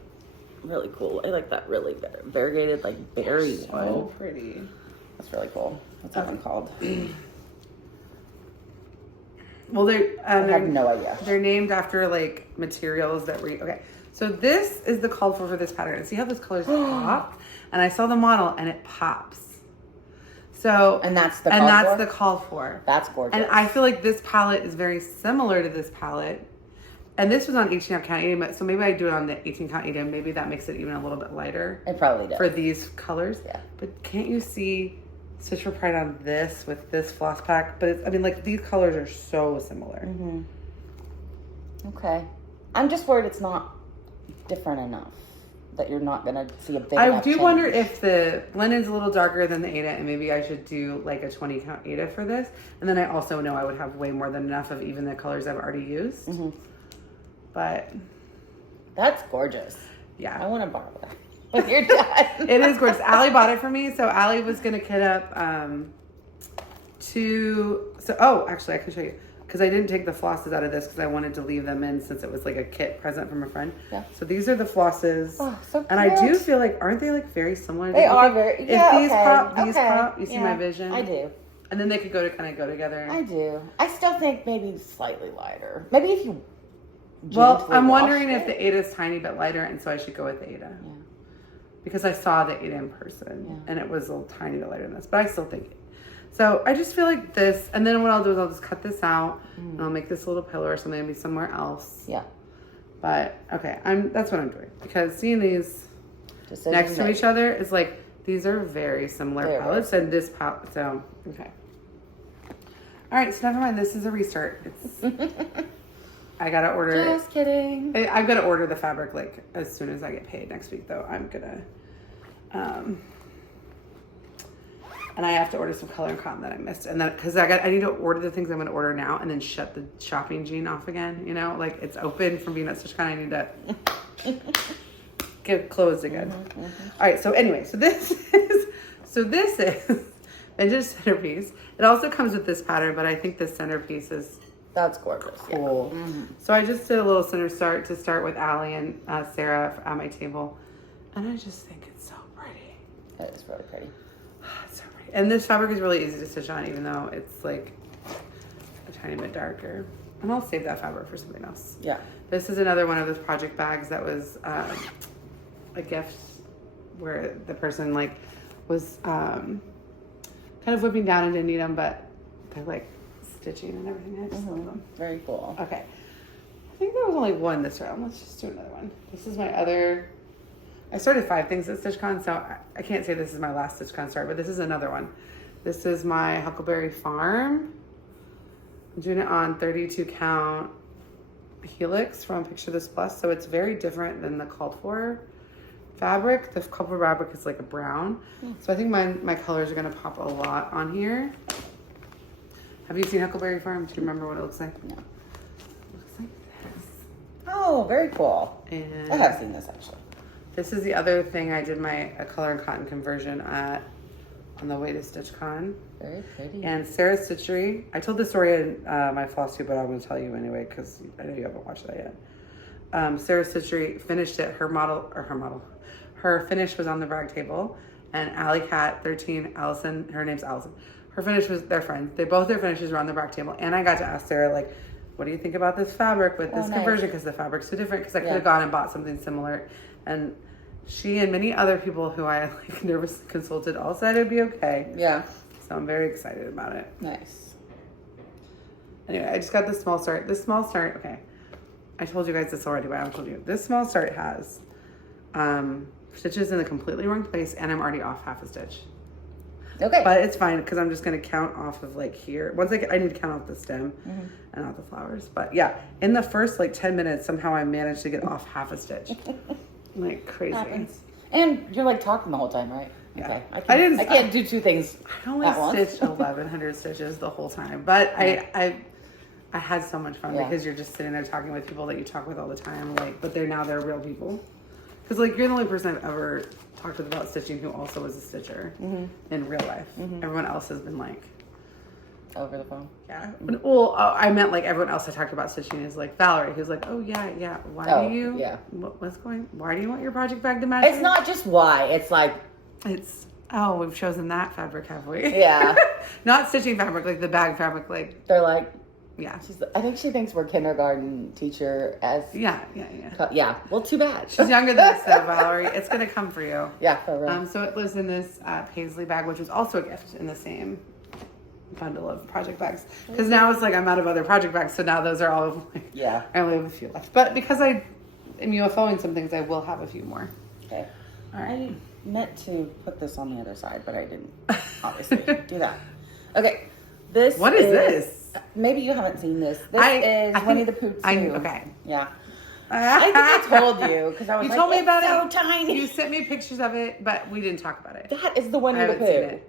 really cool. I like that really variegated, like berry one. So pretty. That's really cool. What's that one called? Well, I have no idea. They're named after like materials that okay. So this is the call for this pattern. And see how those colors pop? And I saw the model and it pops. So that's the call for. That's gorgeous. And I feel like this palette is very similar to this palette. And this was on 18 count 80, so maybe I do it on the 18 count 80, maybe that makes it even a little bit lighter. It probably does. For these colors. Yeah. But can't you see Stitch for Pride on this with this floss pack? But it's, I mean, like, these colors are so similar. Mm-hmm. Okay. I'm just worried it's not different enough. That you're not going to see a big I do wonder if the linen's a little darker than the Ada, and maybe I should do like a 20 count Ada for this. And then I also know I would have way more than enough of even the colors I've already used. Mm-hmm. But that's gorgeous. Yeah. I want to borrow that when you're done. It is gorgeous. Allie bought it for me. So Allie was going to kit up actually I can show you. Because I didn't take the flosses out of this because I wanted to leave them in since it was like a kit present from a friend. Yeah. So these are the flosses. Oh, so cute. And I do feel like, aren't they like very similar? They are very, If these pop, these pop. You see my vision? I do. And then they could go together. I do. I still think maybe slightly lighter. Maybe if you. Well, I'm wondering if the Ada is tiny bit lighter, and so I should go with the Ada. Yeah. Because I saw the Ada in person, and it was a little tiny bit lighter than this, but I still think it. So I just feel like this, and then what I'll do is I'll just cut this out, and I'll make this little pillow or something and be somewhere else. Yeah. But okay, that's what I'm doing, because seeing these next to each other is like, these are very similar palettes, and this palette. So okay. All right, so never mind. This is a restart. It's. I gotta order. Just kidding. I've got to order the fabric like as soon as I get paid next week, though. I'm gonna, and I have to order some color and cotton that I missed, and then because I need to order the things I'm gonna order now, and then shut the shopping gene off again. You know, like it's open from being at StitchCon. I need to get closed again. All right. So anyway, so this is Vintage Centerpiece. It also comes with this pattern, but I think this centerpiece is. That's gorgeous. Cool. Yeah. So I just did a little center start to start with Allie and Sarah at my table. And I just think it's so pretty. That is really pretty. It's so pretty. And this fabric is really easy to stitch on, even though it's like a tiny bit darker. And I'll save that fabric for something else. Yeah. This is another one of those project bags that was a gift where the person like was kind of whipping down and didn't need them, but they're like stitching and everything. I just love them. Very cool. Okay. I think there was only one this round. Let's just do another one. This is my other. I started 5 things at StitchCon, so I can't say this is my last StitchCon start, but this is another one. This is my Huckleberry Farm. I'm doing it on 32 count helix from Picture This Plus, so it's very different than the called for fabric. The called for fabric is like a brown, so I think my colors are gonna pop a lot on here. Have you seen Huckleberry Farm? Do you remember what it looks like? No. It looks like this. Oh, very cool. And I have seen this actually. This is the other thing I did a color and cotton conversion on the way to StitchCon. Very pretty. And Sarah's Stitchery. I told this story in my Flosstube, but I'm going to tell you anyway because I know you haven't watched that yet. Sarah's Stitchery finished it. Her finish was on the brag table, and Alley Cat 13, Allison. Her name's Allison. Her finish was their friends. Their finishes were on the brag table. And I got to ask Sarah, like, what do you think about this fabric with this conversion? Because the fabric's so different. Because I could have gone and bought something similar. And she and many other people who I like nervously consulted all said it'd be okay. Yeah. So I'm very excited about it. Nice. Anyway, I just got this small start. This small start, okay. I told you guys this already, but I haven't told you. This small start has stitches in the completely wrong place, and I'm already off half a stitch. Okay. But it's fine because I'm just going to count off of like here. Once I need to count off the stem and not the flowers. But yeah, in the first like 10 minutes, somehow I managed to get off half a stitch. Like crazy. Happens. And you're like talking the whole time, right? Yeah. Okay. I can't do 2 things. I only stitched 1,100 stitches the whole time. But I had so much fun because you're just sitting there talking with people that you talk with all the time. Like, but they're real people. Because like you're the only person I've ever talked with about stitching who also was a stitcher in real life. Everyone else has been like over the phone. Yeah. Well, I meant like everyone else I talked about stitching is like Valerie, who's like, oh yeah. Why do you? Yeah. Why do you want your project bag to match? It's not just why. It's like. We've chosen that fabric, have we? Yeah. Not stitching fabric, like the bag fabric, like. They're like. Yeah. I think she thinks we're kindergarten teacher as. Yeah. Yeah. Well, too bad. She's younger than us, though, Valerie. It's gonna come for you. Yeah, for real. So it lives in this paisley bag, which was also a gift in the same bundle of project bags. Because now it's like I'm out of other project bags, so now those are all like. Yeah. I only have a few left, but because I am UFOing some things, I will have a few more. Okay. All right. I meant to put this on the other side, but I didn't. Obviously, do that. Okay. What is this? Maybe you haven't seen this. This is Winnie the Pooh 2. Okay. Yeah. I think I told you because I was you told me about so it. Tiny. You sent me pictures of it, but we didn't talk about it. That is the Winnie the Pooh.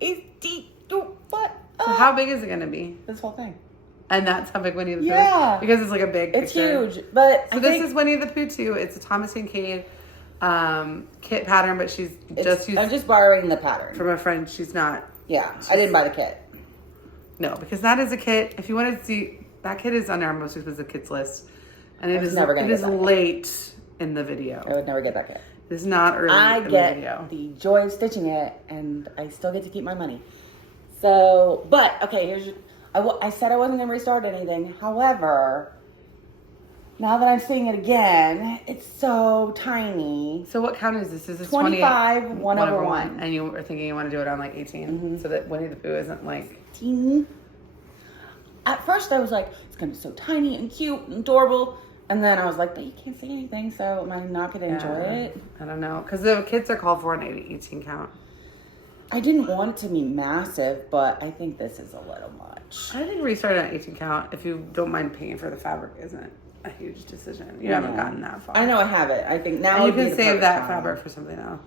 It's deep. What? So how big is it going to be? This whole thing. And that's how big Winnie the Pooh is? Yeah. Because it's like a big It's picture. huge. But so this is Winnie the Pooh 2. It's a Thomas Kinkade kit pattern, but she's just used. I'm just borrowing the pattern. From a friend. She's not. Yeah. I didn't buy the kit. No, because that is a kit. If you want to see, that kit is on our most expensive kits list. And it is late in the video. I would never get that kit. It is not early in the video. I get the joy of stitching it, and I still get to keep my money. So, but, okay, I said I wasn't going to restart anything. However, now that I'm seeing it again, it's so tiny. So what count is this? This is 25, 1/1. And you were thinking you want to do it on like 18, so that Winnie the Pooh isn't like... Teeny. At first I was like, it's going to be so tiny and cute and adorable. And then I was like, but you can't say anything, so am I not going to enjoy it? I don't know. Because the kids are called for an 18 count. I didn't want it to be massive, but I think this is a little much. I think restarting an 18 count, if you don't mind paying for the fabric, isn't a huge decision. You haven't gotten that far. I know I have it. I think now you can save that fabric for something else.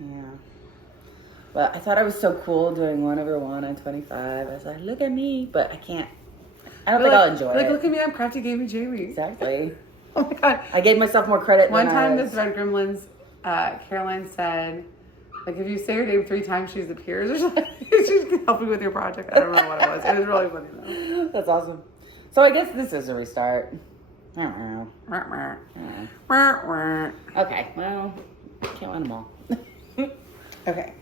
Yeah. But I thought I was so cool doing 1/1 on 25. I was like, look at me. But I can't. I don't think I'll enjoy it. Look at me, I'm Crafty Gamey Jamie. Exactly. Oh my god. I gave myself more credit One time the Thread Gremlins, Caroline said, like, if you say her name 3 times, she appears or something. She can help you with your project. I don't know what it was. It was really funny though. That's awesome. So I guess this is a restart. Okay, well, can't win them all. Okay.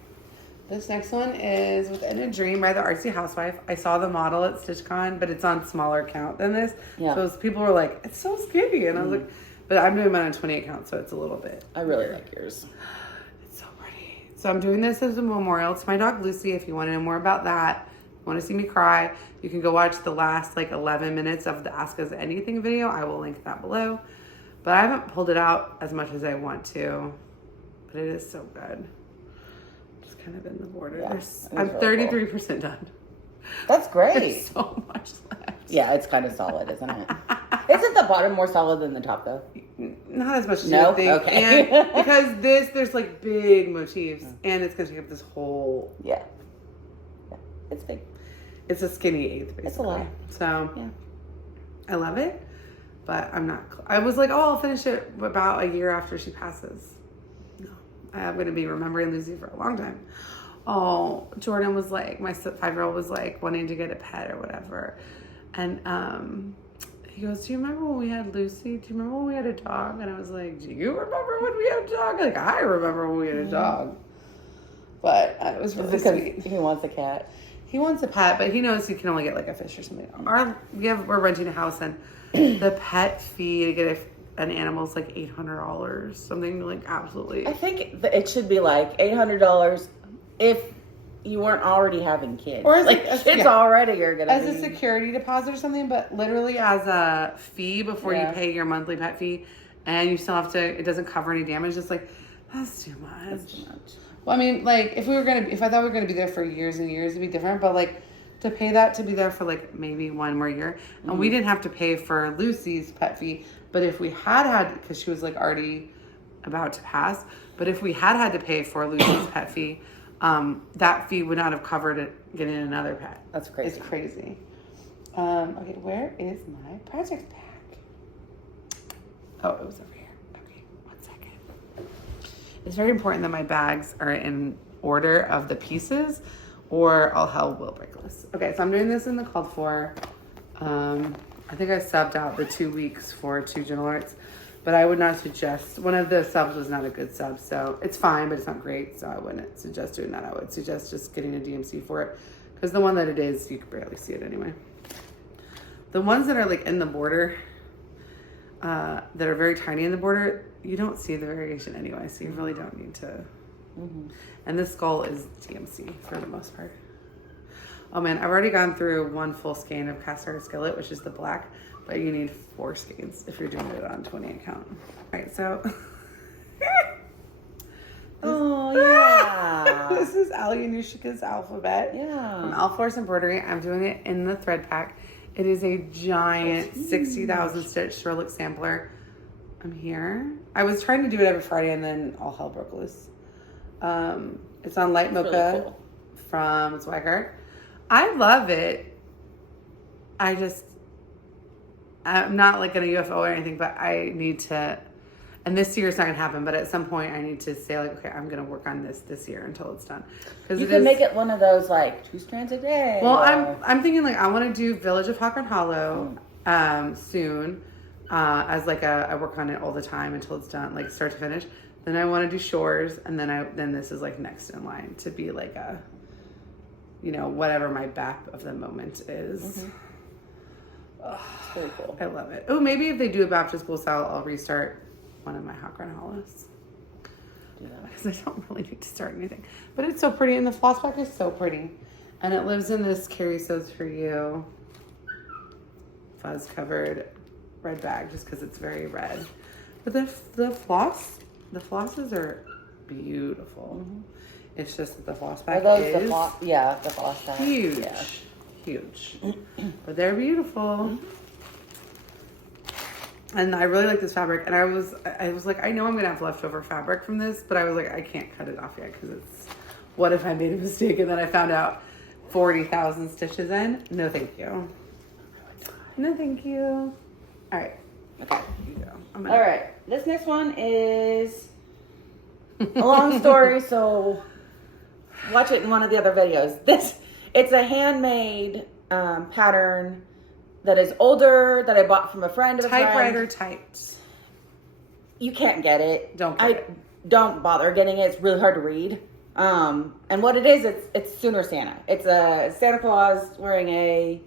This next one is Within a Dream by the Artsy Housewife. I saw the model at StitchCon, but it's on smaller count than this. Yeah. So people were like, it's so skinny. And I was like, but I'm doing mine on 28 count, so it's a little bit. I really like yours. It's so pretty. So I'm doing this as a memorial to my dog Lucy. If you want to know more about that, want to see me cry, you can go watch the last like 11 minutes of the Ask Us Anything video. I will link that below. But I haven't pulled it out as much as I want to. But it is so good. Just kind of in the border. Yeah, I'm 33% cool. Done. That's great. There's so much left. Yeah, it's kind of solid, isn't it? Isn't the bottom more solid than the top though? Not as much as you think. Okay. And because there's like big motifs and it's going to take up this whole... Yeah. It's big. It's a skinny 8th, basically. It's a lot. So, yeah. I love it, but I'm not... I was like, oh, I'll finish it about a year after she passes. No. I'm going to be remembering Lucy for a long time. Oh, Jordan was like, my 5-year-old was like wanting to get a pet or whatever. And he goes, do you remember when we had Lucy? Do you remember when we had a dog? And I was like, do you remember when we had a dog? Like, I remember when we had a dog. But it was really sweet. He wants a cat. He wants a pet, but he knows he can only get like a fish or something. We're renting a house, and the pet fee to get an animal is like $800, something like absolutely. I think it should be like $800 if you weren't already having kids. Or like kids already are gonna as a security deposit or something, but literally as a fee before you pay your monthly pet fee, and you still have to. It doesn't cover any damage. It's like that's too much. That's too much. Well, I mean, like, if I thought we were going to be there for years and years, it'd be different. But, like, to pay that to be there for, like, maybe 1 more year. And we didn't have to pay for Lucy's pet fee. But if we had, because she was, like, already about to pass. But if we had to pay for Lucy's pet fee, that fee would not have covered it getting another pet. That's crazy. It's crazy. Okay, where is my project pack? Oh, it was over here. Okay, 1 second. It's very important that my bags are in order of the pieces or all hell will break loose. Okay, so I'm doing this in the called for. I think I subbed out the 2 weeks for 2 Gentle Arts, but I would not suggest, one of the subs was not a good sub, so it's fine, but it's not great, so I wouldn't suggest doing that. I would suggest just getting a DMC for it, because the one that it is, you can barely see it anyway. The ones that are like in the border, that are very tiny in the border, you don't see the variation anyway, so you really don't need to. And this skull is DMC for the most part. Oh man, I've already gone through 1 full skein of cast iron skillet, which is the black, but you need 4 skeins if you're doing it on 28 count. All right, so. Oh yeah. This is Ali Anushka's alphabet. Yeah. From All Floors Embroidery. I'm doing it in the thread pack. It is a giant 60,000 stitch Sherlock sampler. I'm here. I was trying to do it every Friday and then all hell broke loose. It's on light mocha really cool. From Zweigart. I love it. I'm not like in a UFO or anything, but I need to, and this year it's not gonna happen, but at some point I need to say like, okay, I'm gonna work on this year until it's done. You can make it one of those like 2 strands a day. Well, I'm thinking like I want to do Village of Hawk and Hollow soon, as like I work on it all the time until it's done, like start to finish. Then I want to do Shores, and then this is like next in line to be like you know, whatever my BAP of the moment is. Mm-hmm. It's very cool. I love it. Oh, maybe if they do a back to school sale, I'll restart one of my hot run hollows. Because I don't really need to start anything. But it's so pretty, and the floss pack is so pretty. And it lives in this Carrie Sews For You fuzz covered red bag, just because it's very red. But the flosses are beautiful. Mm-hmm. It's just that the floss pack is the floss pack. Huge. Yeah. Huge. But they're beautiful. And I really like this fabric. And I was like, I know I'm going to have leftover fabric from this, but I was like, I can't cut it off yet because it's, what if I made a mistake and then I found out 40,000 stitches in? No, thank you. No, thank you. All right. Okay. Here you go. All right. This next one is a long story, so watch it in one of the other videos. It's a handmade pattern that is older that I bought from a friend of a friend. Typewriter typed. You can't get it. Don't get it. Don't bother getting it. It's really hard to read. And what it is, it's Sooner Santa. It's a Santa Claus wearing a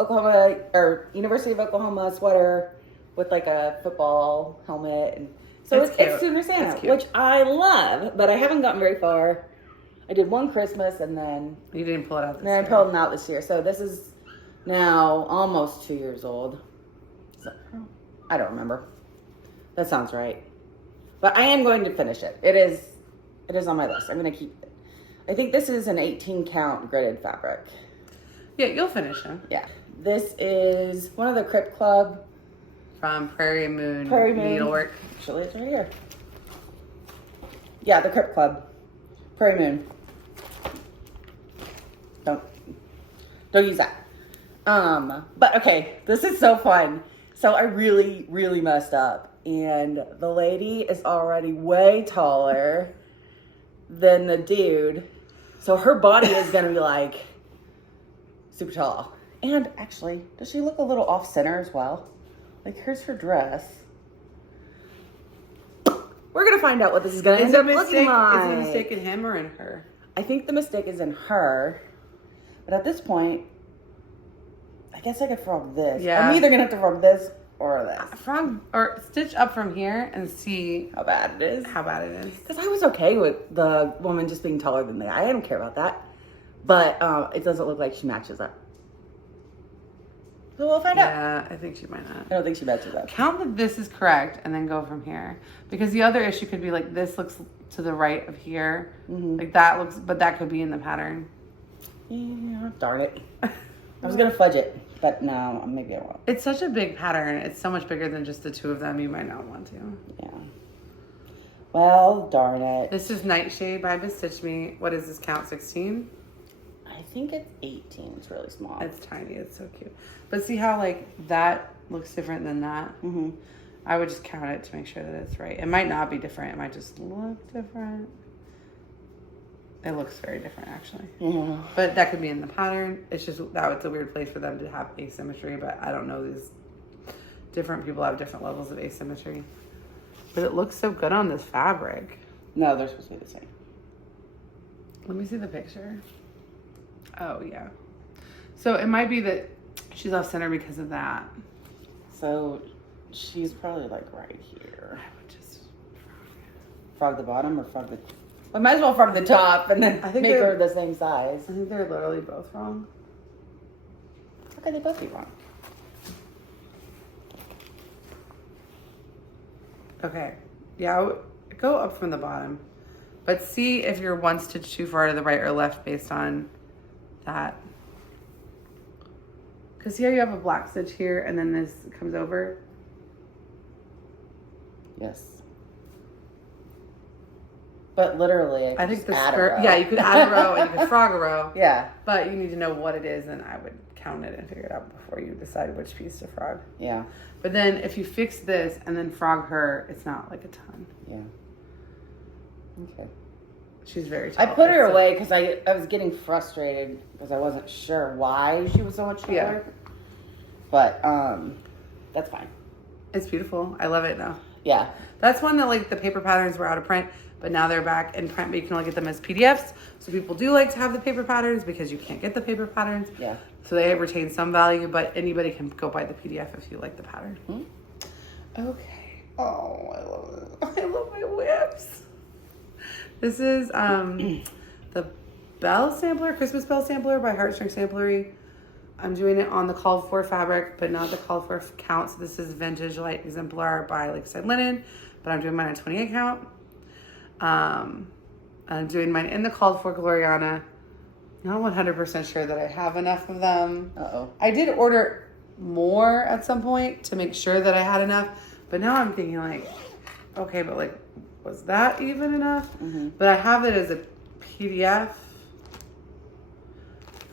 Oklahoma or University of Oklahoma sweater with like a football helmet, and so it's Sooner Santa, which I love, but I haven't gotten very far. I did one Christmas and then you didn't pull it out this year. I pulled it out this year. So this is now almost 2 years old. So, I don't remember. That sounds right. But I am going to finish it. It is on my list. I'm going to keep it. I think this is an 18 count gridded fabric. Yeah, you'll finish them. Yeah. This is one of the Crypt Club. From Prairie Moon Needlework. Actually, it's right here. Yeah, the Crypt Club. Prairie Moon. Don't use that. But okay, this is so fun. So I really, really messed up. And the lady is already way taller than the dude. So her body is going to be like super tall. And actually, does she look a little off center as well? Like, here's her dress. We're going to find out what this is going to end up looking like. Is the mistake in him or in her? I think the mistake is in her. But at this point, I guess I could frog this. Yeah. I'm either going to have to frog this or this. Frog or stitch up from here and see how bad it is. Because I was okay with the woman just being taller than the guy. I don't care about that. But it doesn't look like she matches up. So we'll find out. Yeah, I think she might not. I don't think she matches up. Count that this is correct and then go from here. Because the other issue could be like this looks to the right of here. Mm-hmm. Like that looks, but that could be in the pattern. Yeah, darn it. I was going to fudge it, but no, maybe I won't. It's such a big pattern. It's so much bigger than just the two of them. You might not want to. Yeah. Well, darn it. This is Nightshade by Bestitch Me. What is this count? 16? I think it's 18. It's really small. It's tiny. It's so cute. But see how like that looks different than that? Mm-hmm. I would just count it to make sure that it's right. It might not be different. It might just look different. It looks very different actually. Yeah. But that could be in the pattern. It's just that it's a weird place for them to have asymmetry, but I don't know, these different people have different levels of asymmetry. But it looks so good on this fabric. No, they're supposed to be the same. Let me see the picture. Oh yeah. So it might be that she's off center because of that. So she's probably like right here. I would just frog the bottom or frog the... I might as well frog the top and then make her the same size. I think they're literally both wrong. How could they both be wrong? Okay. Yeah, go up from the bottom. But see if you're one stitch too far to the right or left based on that. Because here you have a black stitch here and then this comes over. Yes. But literally, I think the skirt, yeah, you could add a row and you could frog a row. Yeah. But you need to know what it is, and I would count it and figure it out before you decide which piece to frog. Yeah. But then if you fix this and then frog her, it's not like a ton. Yeah. Okay. She's very tall. I put her away because I was getting frustrated because I wasn't sure why she was so much taller. Yeah. But that's fine. It's beautiful. I love it though. Yeah. That's one that like the paper patterns were out of print. but now they're back in print, but you can only get them as PDFs. So people do like to have the paper patterns because you can't get the paper patterns. Yeah. So they retain some value, but anybody can go buy the PDF if you like the pattern. Okay. Oh, I love it. I love my whips. This is the Bell Sampler, Christmas Bell Sampler by Heartstring Samplery. I'm doing it on the called for fabric, but not the called for count. So this is Vintage Light Exemplar by Lakeside Linen, but I'm doing mine on 28 count. I'm doing mine in the called for Gloriana. Not 100% sure that I have enough of them. I did order more at some point to make sure that I had enough, but now I'm thinking like, okay, but like, was that even enough? But I have it as a PDF.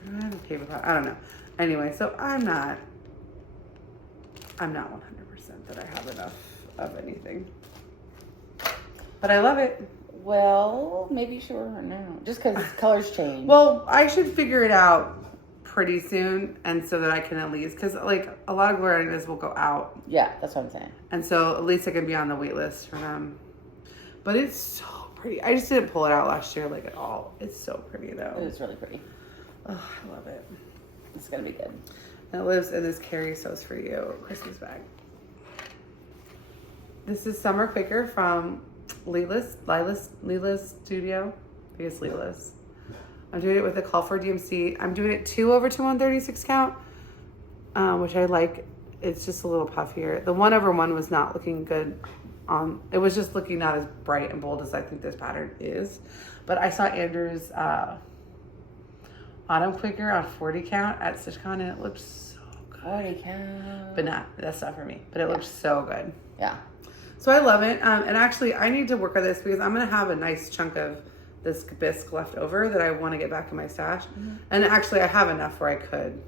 I have a paper pattern. I don't know. Anyway, so I'm not 100% that I have enough of anything, but I love it. Well, maybe sure now, just because colors change. Well, I should figure it out pretty soon, and so that I can at least, because like a lot of Glorianas will go out. Yeah, that's what I'm saying. And so at least I can be on the wait list for them. But it's so pretty. I just didn't pull it out last year like at all. It's so pretty though. It is really pretty. Oh, I love it. It's gonna be good. And it lives in this Carrie Sews For You Christmas bag. This is Summer Quaker from Lila's Studio. I think it's Lila's. I'm doing it with the call for DMC. I'm doing it 2 over 236 count, which I like. It's just a little puffier. The 1 over 1 was not looking good. It was just looking not as bright and bold as I think this pattern is. But I saw Andrew's Autumn Quaker on 40 count at StitchCon, and it looked so good. 40 count. But that's not for me. But it looked so good. Yeah. So I love it. And actually, I need to work on this because I'm going to have a nice chunk of this bisque left over that I want to get back in my stash. And actually, I have enough where I could,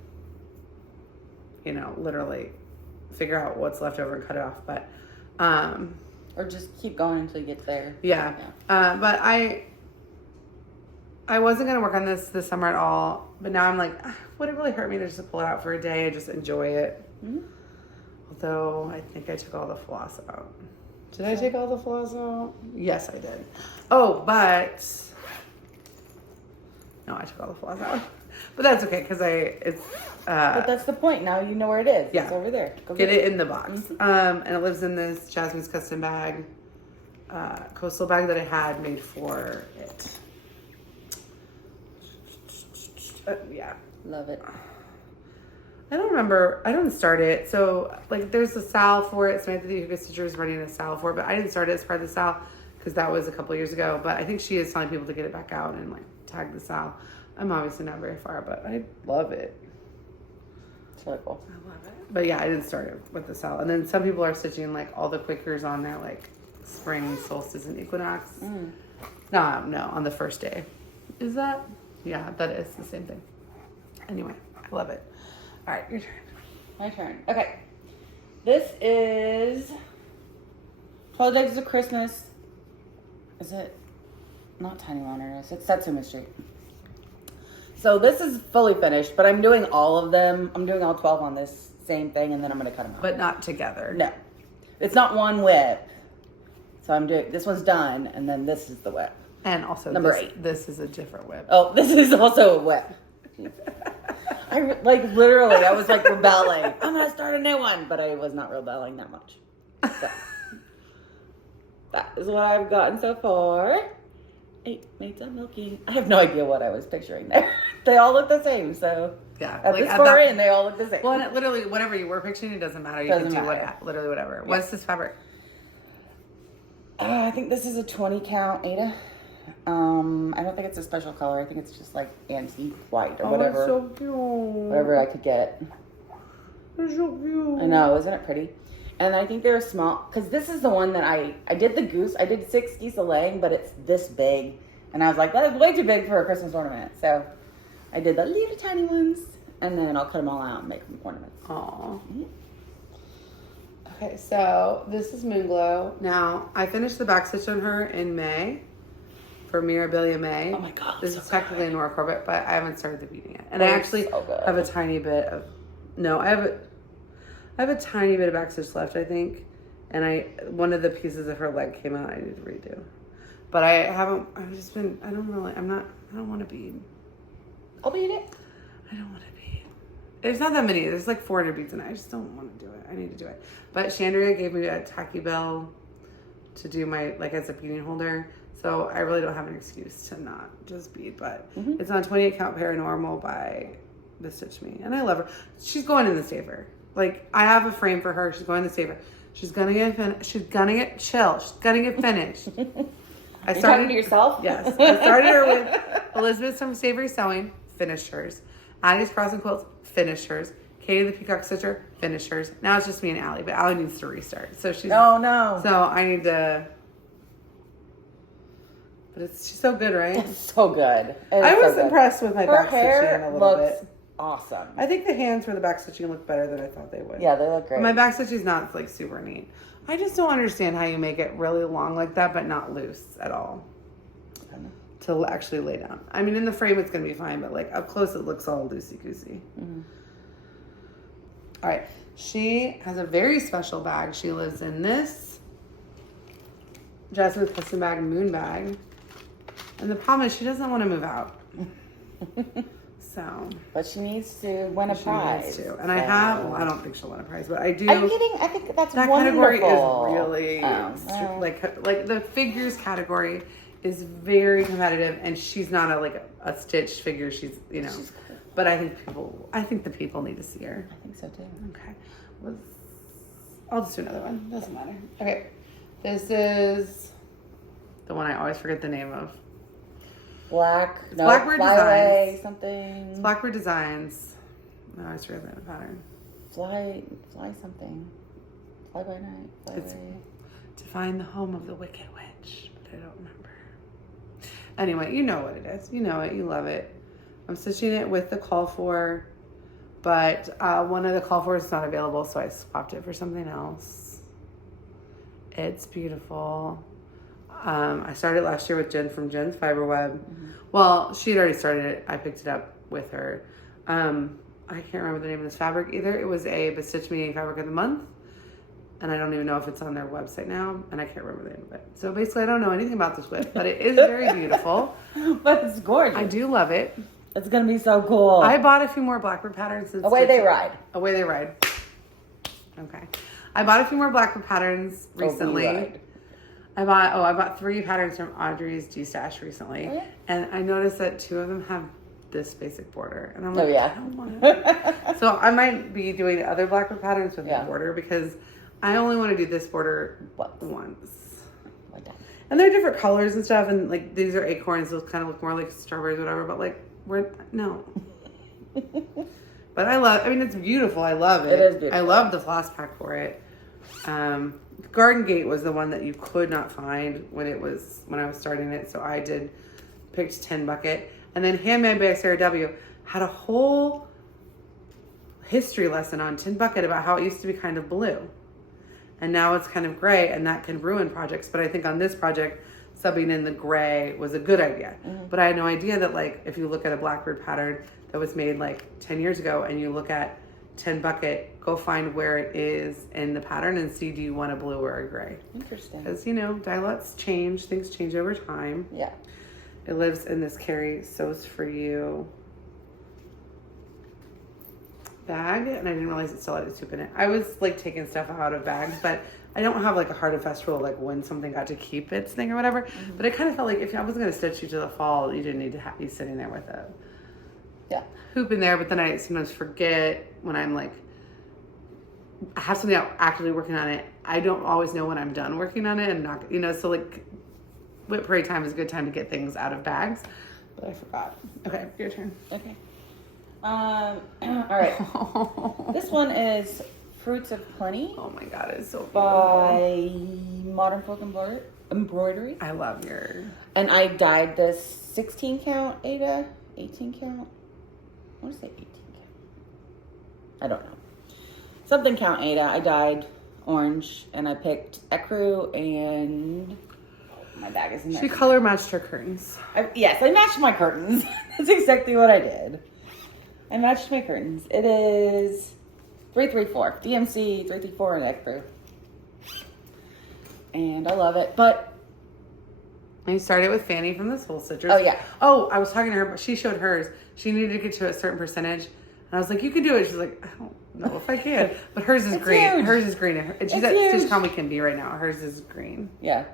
literally figure out what's left over and cut it off. But, or just keep going until you get there. Yeah. But I wasn't going to work on this summer at all. But now I'm like, would it really hurt me to just pull it out for a day and just enjoy it? Although I think I took all the floss out. Did I take all the floss out? Yes, I did. Oh, but no, I took all the floss out. But that's okay because but that's the point. Now you know where it is. Yeah. It's over there. Go get it in the box. And it lives in this Jasmine's custom bag, coastal bag that I had made for it. Yeah. Love it. I don't remember. I don't start it. So, like, there's a Sal for it. Samantha the Yoga Stitcher is running a Sal for it, but I didn't start it as part of the Sal because that was a couple years ago. But I think she is telling people to get it back out and, like, tag the Sal. I'm obviously not very far, but I love it. It's really cool. I love it. But yeah, I didn't start it with the Sal. And then some people are stitching, like, all the Quakers on their, like, spring solstice and equinox. No, on the first day. Is that? Yeah, that is the same thing. Anyway, I love it. All right, your turn. My turn. Okay. This is 12 Days of Christmas. Is it? Not Tiny Runners. It's Satsuma Street. So this is fully finished, but I'm doing all of them. I'm doing all 12 on this same thing, and then I'm going to cut them out. But not together. No. It's not one whip. So I'm doing, this one's done, and then this is the whip. And also Number 8. This is a different whip. Oh, this is also a whip. I literally, I was like rebelling. I'm going to start a new one, but I was not rebelling that much. So that is what I've gotten so far. 8 maids on milking. I have no idea what I was picturing there. They all look the same, so yeah. At this far in, they all look the same. Well, and it literally, whatever you were picturing, it doesn't matter. You can do literally whatever. Yeah. What's this fabric? I think this is a 20 count, Ada. I don't think it's a special color. I think it's just like antique white or whatever. It's so cute. Whatever I could get. It's so cute. I know, isn't it pretty? And I think they're small, because this is the one that I did the goose. I did 6 geese a laying, but it's this big. And I was like, that is way too big for a Christmas ornament. So I did the little tiny ones, and then I'll cut them all out and make them ornaments. Aww. Okay, so this is Moonglow. Now, I finished the back stitch on her in May. For Mirabilia May. Oh my god. This is technically Nora Corbett, but I haven't started the beading yet. And I actually have a tiny bit of I have a tiny bit of backstitch left, I think. And one of the pieces of her leg came out I need to redo. But I don't want to bead. I'll bead it. I don't want to bead. There's not that many. There's like 400 beads in it. I just don't want to do it. I need to do it. But Chandria gave me a tacky bell to do my, like, as a beading holder. So I really don't have an excuse to not just bead. But it's on 28 Count Paranormal by The Stitch Me. And I love her. She's going in the saver. Like, I have a frame for her. She's going in the saver. She's gonna get finished. She's gonna get finished. I started to yourself? Yes. I started her with Elizabeth from Savory Sewing, finished hers. Addie's Cross and Quilts, finished hers. Katie the Peacock Stitcher, finished hers. Now it's just me and Allie, but Allie needs to restart. So she's Oh no. So I need to. But she's so good, right? It's so good. I was impressed with my back hair stitching a little looks bit. Awesome. I think the hands for the back stitching look better than I thought they would. Yeah, they look great. My back stitching is not like super neat. I just don't understand how you make it really long like that, but not loose at all. To actually lay down. I mean, in the frame it's gonna be fine, but like up close it looks all loosey-goosey. All right, she has a very special bag. She lives in this Jasmine's custom bag, moon bag, and the problem is she doesn't want to move out. So, but she needs to win a prize. And I have. Well, I don't think she'll win a prize, but I do. I think that's that wonderful. category is really like the figures category is very competitive, and she's not a stitched figure. She's She's cool. But I think the people need to see her. I think so too. Okay, I'll just do another one. Doesn't matter. Okay, this is the one I always forget the name of. Blackbird Designs. Something. It's Blackbird Designs. No, I always forget the pattern. Fly something. Fly by night. Fly It's away. To find the home of the Wicked Witch, but I don't remember. Anyway, you know what it is. You know it. You love it. I'm stitching it with the call for, but one of the call for is not available, so I swapped it for something else. It's beautiful. I started last year with Jen from Jen's Fiberweb. Well, she had already started it. I picked it up with her. I can't remember the name of this fabric either. It was a Stitch Me Fabric of the Month. And I don't even know if it's on their website now. And I can't remember the name of it. So basically, I don't know anything about this whip. But it is very beautiful. But it's gorgeous. I do love it. It's going to be so cool. I bought a few more Blackbird patterns. Away they ride. Away they ride. Okay. I bought a few more Blackbird patterns recently. I bought 3 patterns from Audrey's G-Stash recently. Oh, yeah? And I noticed that 2 of them have this basic border. And I'm like, I don't want it. So I might be doing other Blackbird patterns with the border because I only want to do this border once. And they're different colors and stuff. And like these are acorns. Those kind of look more like strawberries or whatever. But like, no. But I mean, it's beautiful. I love it. It is beautiful. I love the floss pack for it. Garden Gate was the one that you could not find when I was starting it. So I picked Tin Bucket. And then Handmade by Sarah W. had a whole history lesson on Tin Bucket about how it used to be kind of blue. And now it's kind of gray, and that can ruin projects. But I think on this project, subbing in the gray was a good idea. But I had no idea that like if you look at a Blackbird pattern that was made like 10 years ago and you look at Tin Bucket, go find where it is in the pattern and see, do you want a blue or a gray? Interesting. Because, dialects change. Things change over time. Yeah. It lives in this Carrie Sews For You bag, and I didn't realize it still had a tube in it. I was like taking stuff out of bags, but I don't have like a hard and fast rule like when something got to keep its thing or whatever. But it kind of felt like if I wasn't going to stitch you to the fall, you didn't need to be sitting there with a hoop in there. But then I sometimes forget when I'm like, I have something out actively working on it. I don't always know when I'm done working on it and not, so like Wip Parade time is a good time to get things out of bags. But I forgot. Okay, your turn. Okay. All right. This one is Fruits of Plenty. Oh my God, it's so beautiful. By Modern Folk Embroidery. I love your... And I dyed this 16 count Ada, 18 count. I want to say 18 count. I don't know. Something count Ada. I dyed orange and I picked ecru and... My bag is in there. She color matched her curtains. Yes, I matched my curtains. That's exactly what I did. I matched my curtains. It is 334. DMC 334 and ecru. And I love it. But I started with Fanny from the Soul Stitchers. Oh, yeah. Oh, I was talking to her, but she showed hers. She needed to get to a certain percentage. And I was like, you can do it. She's like, I don't know if I can. But hers is green. Huge. Hers is green. And she's at StitchCon we can be right now. Hers is green. Yeah.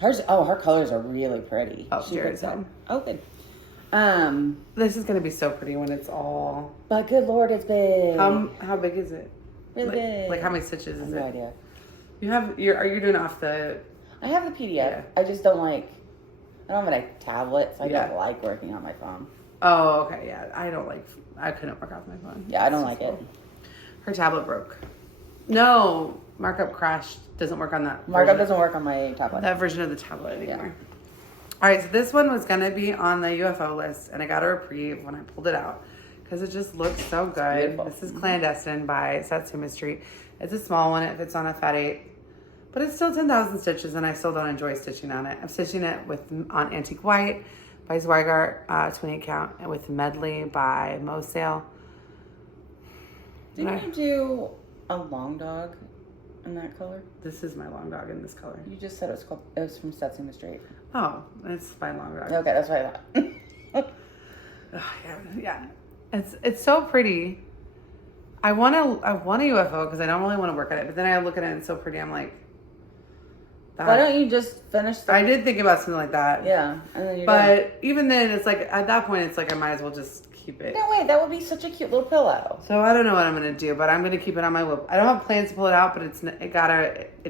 Her colors are really pretty. Oh, Jared's home. Oh, good. This is going to be so pretty when it's all... But good Lord, it's big. How big is it? Really big. Like how many stitches is it? No idea. Are you doing off the... I have the PDF. Yeah. I just don't like... I don't have a tablet, so I don't like working on my phone. Oh, okay, yeah. I couldn't work off my phone. Yeah, I don't like it. Her tablet broke. No, markup crashed. Doesn't work on that. Markup doesn't work on my tablet. That version of the tablet anymore. Yeah. All right, so this one was going to be on the UFO list, and I got a reprieve when I pulled it out because it just looks so good. This is Clandestine by Satsuma Street. It's a small one. It fits on a fat 8. But it's still 10,000 stitches, and I still don't enjoy stitching on it. I'm stitching it on Antique White by Zweigart, 28 count, and with Medley by Mo Sale. Didn't you do a long dog in that color? This is my long dog in this color. You just said it was from Satsuma Street. Oh, it's my long dog. Okay, that's what I thought. Oh, yeah. It's so pretty. I want a UFO because I don't really want to work at it, but then I look at it and it's so pretty. I'm like, why don't you just finish I did think about something like that. Yeah. And then but even then, it's like, at that point, it's like, I might as well just keep it. No, wait, that would be such a cute little pillow. So I don't know what I'm going to do, but I'm going to keep it on my whip. I don't have plans to pull it out, but it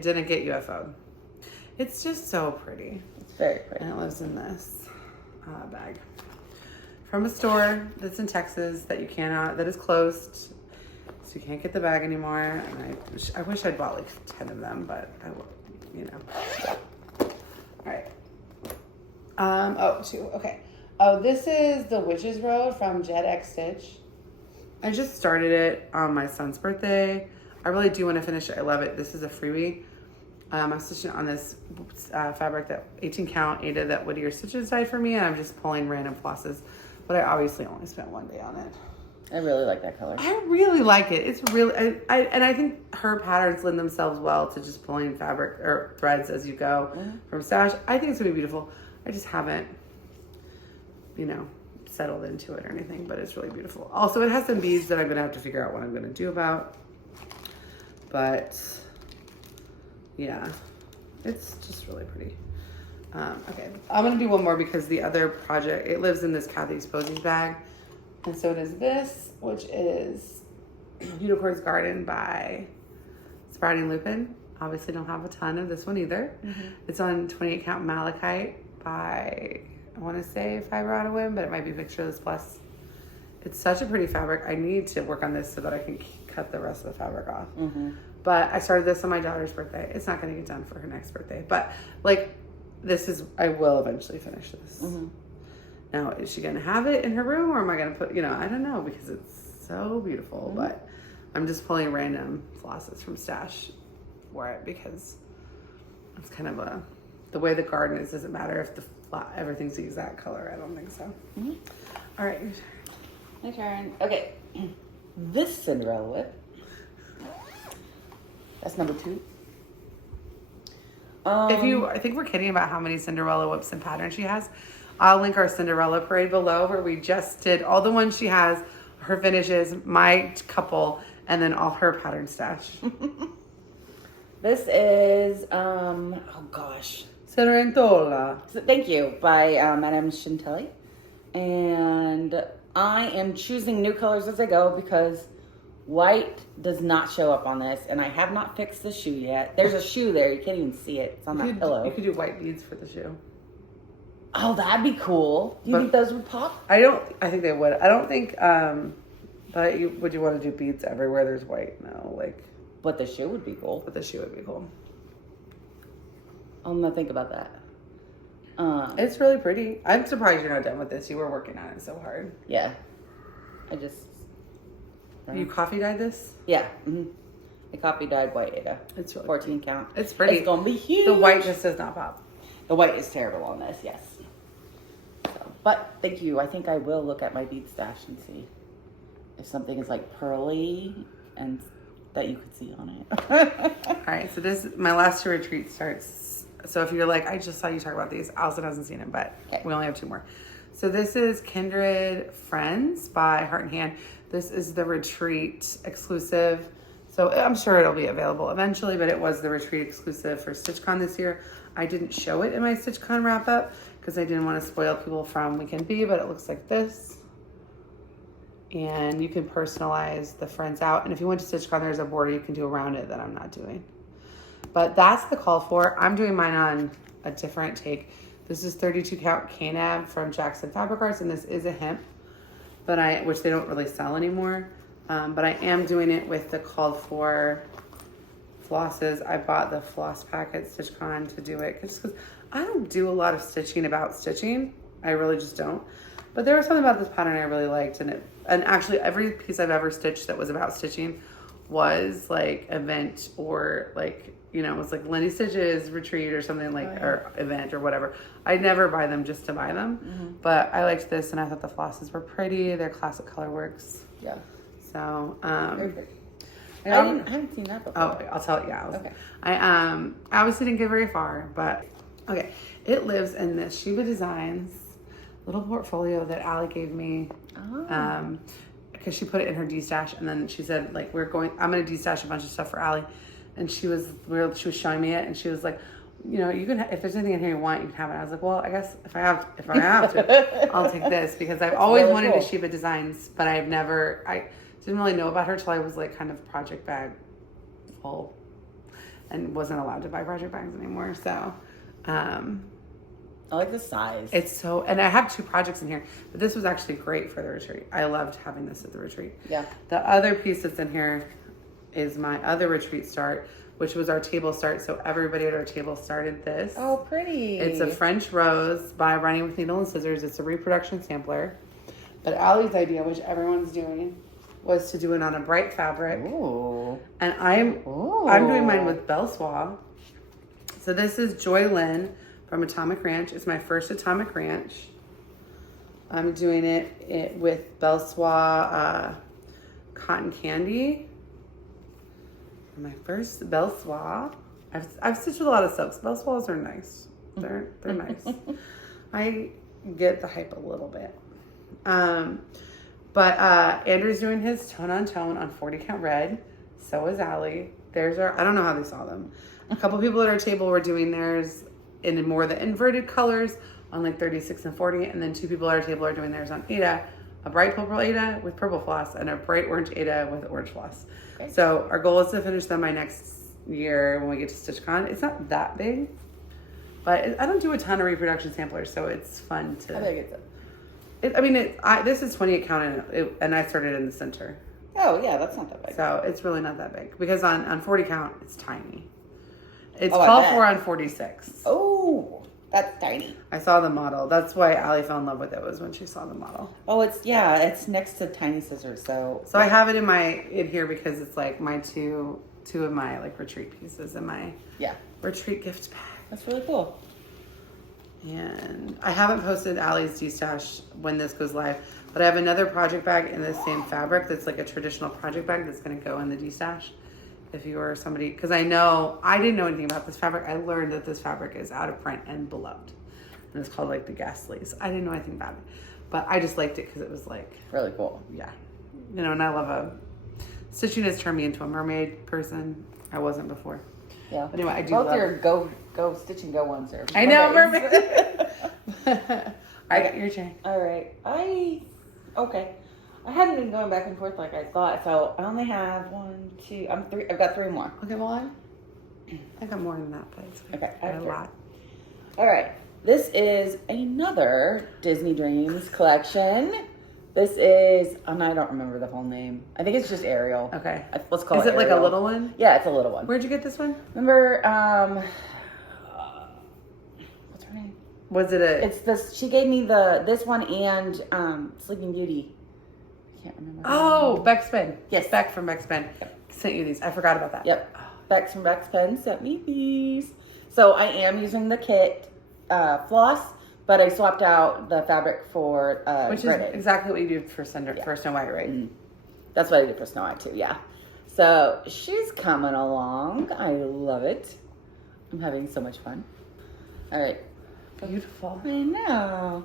didn't get UFO'd. It's just so pretty. It's very pretty. And it lives in this bag. From a store that's in Texas that is closed. So you can't get the bag anymore. And I wish I'd bought like 10 of them, but I will. All right. Okay. Oh, this is the Witches Road from Jed X Stitch. I just started it on my son's birthday. I really do want to finish it. I love it. This is a freebie. I'm stitching on this fabric that 18 count 8 of that Whittier Stitches dyed for me, and I'm just pulling random flosses. But I obviously only spent one day on it. I really like that color. I really like it. It's really, I think her patterns lend themselves well to just pulling fabric or threads as you go from stash. I think it's gonna be beautiful. I just haven't, settled into it or anything, but it's really beautiful. Also, it has some beads that I'm gonna have to figure out what I'm gonna do about. But yeah, it's just really pretty. Okay, I'm gonna do one more because the other project, it lives in this Kathy's Posies bag. And so it is this, which is Unicorn's Garden by Sprouting Lupin. Obviously don't have a ton of this one either. It's on 28 count Malachite by, I want to say Fiber on a Whim, but it might be Pictureless Plus. It's such a pretty fabric. I need to work on this so that I can cut the rest of the fabric off. But I started this on my daughter's birthday. It's not going to get done for her next birthday. But I will eventually finish this. Now, is she going to have it in her room, or am I going to put, I don't know, because it's so beautiful, but I'm just pulling random flosses from stash for it because it's kind of the way the garden is, doesn't matter if everything's the exact color. I don't think so. All right. My turn. Okay. This Cinderella Whip. That's number 2. I think we're kidding about how many Cinderella whips and patterns she has. I'll link our Cinderella Parade below where we just did all the ones she has, her finishes, my couple, and then all her pattern stash. This is, oh gosh. Cenerentola. Thank you, by Madame Chantilly. And I am choosing new colors as I go because white does not show up on this, and I have not fixed the shoe yet. There's a shoe there. You can't even see it. It's on that pillow. You could do white beads for the shoe. Oh, that'd be cool. Do you think those would pop? I think they would. I don't think, but would you want to do beads everywhere there's white? No, But the shoe would be cool. I'm gonna think about that. It's really pretty. I'm surprised you're not done with this. You were working on it so hard. Yeah. You coffee dyed this? Yeah. I coffee dyed white Ada. It's really 14 count. It's pretty. It's gonna be huge. The white just does not pop. The white is terrible on this, yes. So, but thank you. I think I will look at my bead stash and see if something is pearly and that you could see on it. All right, so my last 2 retreats starts So if you're like, I just saw you talk about these, Allison hasn't seen it, but Okay. we only have 2 more. So this is Kindred Friends by Heart and Hand. This is the retreat exclusive. So I'm sure it'll be available eventually, but it was the retreat exclusive for StitchCon this year. I didn't show it in my StitchCon wrap up because I didn't want to spoil people from Weekend B, but it looks like this. And you can personalize the friends out. And if you went to StitchCon, there's a border you can do around it that I'm not doing. But that's the call for. I'm doing mine on a different take. This is 32 count K-Nab from Jackson Fabric Arts, and this is a hemp, which they don't really sell anymore. But I am doing it with the called for flosses. I bought the floss pack at StitchCon to do it just because I don't do a lot of stitching about stitching. I really just don't. But there was something about this pattern I really liked, and actually every piece I've ever stitched that was about stitching was like event or like, you know, it was like Lindy Stitches retreat or something like, or event or whatever. I'd never buy them just to buy them, but I liked this and I thought the flosses were pretty. They're classic color works. Yeah. So, Very pretty. I haven't seen that before. Oh, I'll tell you. Yeah. Okay. I obviously didn't get very far, but okay. It lives in this Shiba Designs little portfolio that Allie gave me. Oh. Because she put it in her D-stash, and then she said, like, I'm going to D-stash a bunch of stuff for Allie. And she was showing me it, and she was like, you know, you can, if there's anything in here you want, you can have it. I was like, well, I guess if I have to, I'll take this, because I've always really wanted cool. a Shiba Designs, but I didn't really know about her till I was like kind of project bag full and wasn't allowed to buy project bags anymore. So, I like the size. and I have 2 projects in here, but this was actually great for the retreat. I loved having this at the retreat. Yeah. The other piece that's in here is my other retreat start, which was our table start. So everybody at our table started this. Oh, pretty. It's a French Rose by Running with Needle and Scissors. It's a reproduction sampler. But Allie's idea, which everyone's doing, was to do it on a bright fabric. Ooh. And I'm doing mine with Belle Soie. So this is Joy Lynn from Atomic Ranch. It's my first Atomic Ranch. I'm doing it with Belle Soie Cotton Candy. My first Belle Soie. I've stitched with a lot of silks. Belle Soies are nice. They're nice. I get the hype a little bit. But Andrew's doing his tone on 40 count red. So is Allie. I don't know how they saw them. A couple people at our table were doing theirs in more of the inverted colors on like 36 and 40. And then 2 people at our table are doing theirs on Ada. A bright purple Ada with purple floss and a bright orange Ada with orange floss. Okay. So our goal is to finish them by next year when we get to StitchCon. It's not that big, but I don't do a ton of reproduction samplers, so it's fun to. How big is it? This is 28 count and I started in the center. Oh yeah, that's not that big. So it's really not that big because on 40 count it's tiny. It's called for on 46. Oh, that's tiny. I saw the model. That's why Allie fell in love with it, was when she saw the model. Oh, it's next to tiny scissors. So I have it in here because it's like my two of my like retreat pieces in my retreat gift bag. That's really cool. And I haven't posted Allie's D-stash when this goes live, but I have another project bag in the same fabric that's like a traditional project bag that's going to go in the D-stash. If you are somebody, because I didn't know anything about this fabric. I learned that this fabric is out of print and beloved. And it's called like the Ghastlies. I didn't know anything about it, but I just liked it because it was like really cool. Yeah. You know, and I love stitching has turned me into a mermaid person. I wasn't before. Yeah. But anyway, I do both love your go stitch and go ones are. I know, mermaid. I got your turn. All right. Okay. I hadn't been going back and forth like I thought, so I only have 1, 2. I've got 3 more. Okay, well, I got more than that, but it's okay. I have a lot. All right. This is another Disney Dreams collection. This is, and I don't remember the whole name. I think it's just Ariel. Okay. Let's call it Is it Ariel. like a little one? Yeah, it's a little one. Where'd you get this one? Remember, what's her name? Was it a... It's this, she gave me this one and Sleeping Beauty. I can't remember. Oh, Beck's Pen. Yes. Beck from Beck's Pen. Sent you these. I forgot about that. Yep. Beck's from Beck's Pen sent me these. So I am using the kit floss, but I swapped out the fabric for which threaded. is exactly what you do for Snow White, right? Mm-hmm. That's what I did for Snow White too, yeah. So she's coming along. I love it. I'm having so much fun. All right. Beautiful. I know.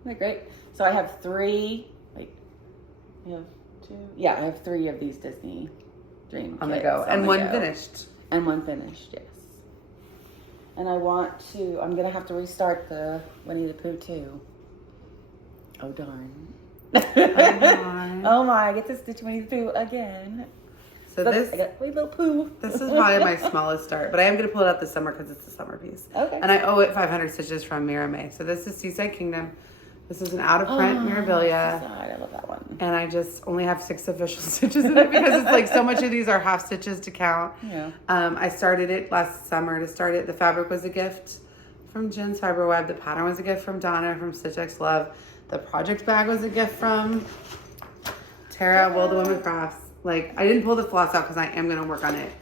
Isn't that great? So I have 3. Wait. You have 2? Yeah, I have 3 of these Disney Dream on the kits go. And the one go. finished. And one finished, yes. And I'm going to have to restart the Winnie the Pooh too. Oh, darn. Oh my, I get to stitch Winnie the Pooh again. So this, I got wee little Pooh. This is probably my smallest start, but I am going to pull it out this summer because it's the summer piece. Okay. And I owe it 500 stitches from Mirame. So this is Seaside Kingdom. This is an out of print Mirabilia. I love that one. And I just only have 6 official stitches in it because it's like so much of these are half stitches to count. Yeah. I started it last summer to start it. The fabric was a gift from Jen's Fiber Web. The pattern was a gift from Donna from Stitch X Love. The project bag was a gift from Tara, Will the Women Crafts. Like, I didn't pull the floss out because I am going to work on it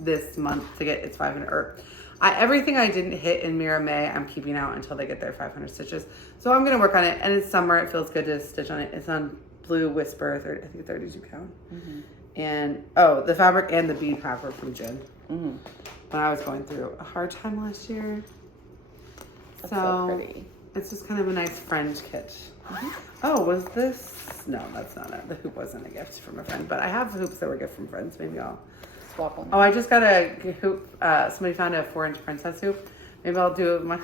this month to get its 500. Everything I didn't hit in Mira May, I'm keeping out until they get their 500 stitches. So I'm going to work on it. And it's summer. It feels good to stitch on it. It's on Blue Whisper, I think 32 count. Mm-hmm. And, the fabric and the bead pack were from Jen. Mm-hmm. When I was going through a hard time last year. That's so pretty. It's just kind of a nice friend kit. Mm-hmm. Oh, was this? No, that's not it. The hoop wasn't a gift from a friend. But I have hoops that were gift from friends. Maybe I'll swap one. Oh, I just got a hoop. Somebody found a 4-inch princess hoop. Maybe I'll do my.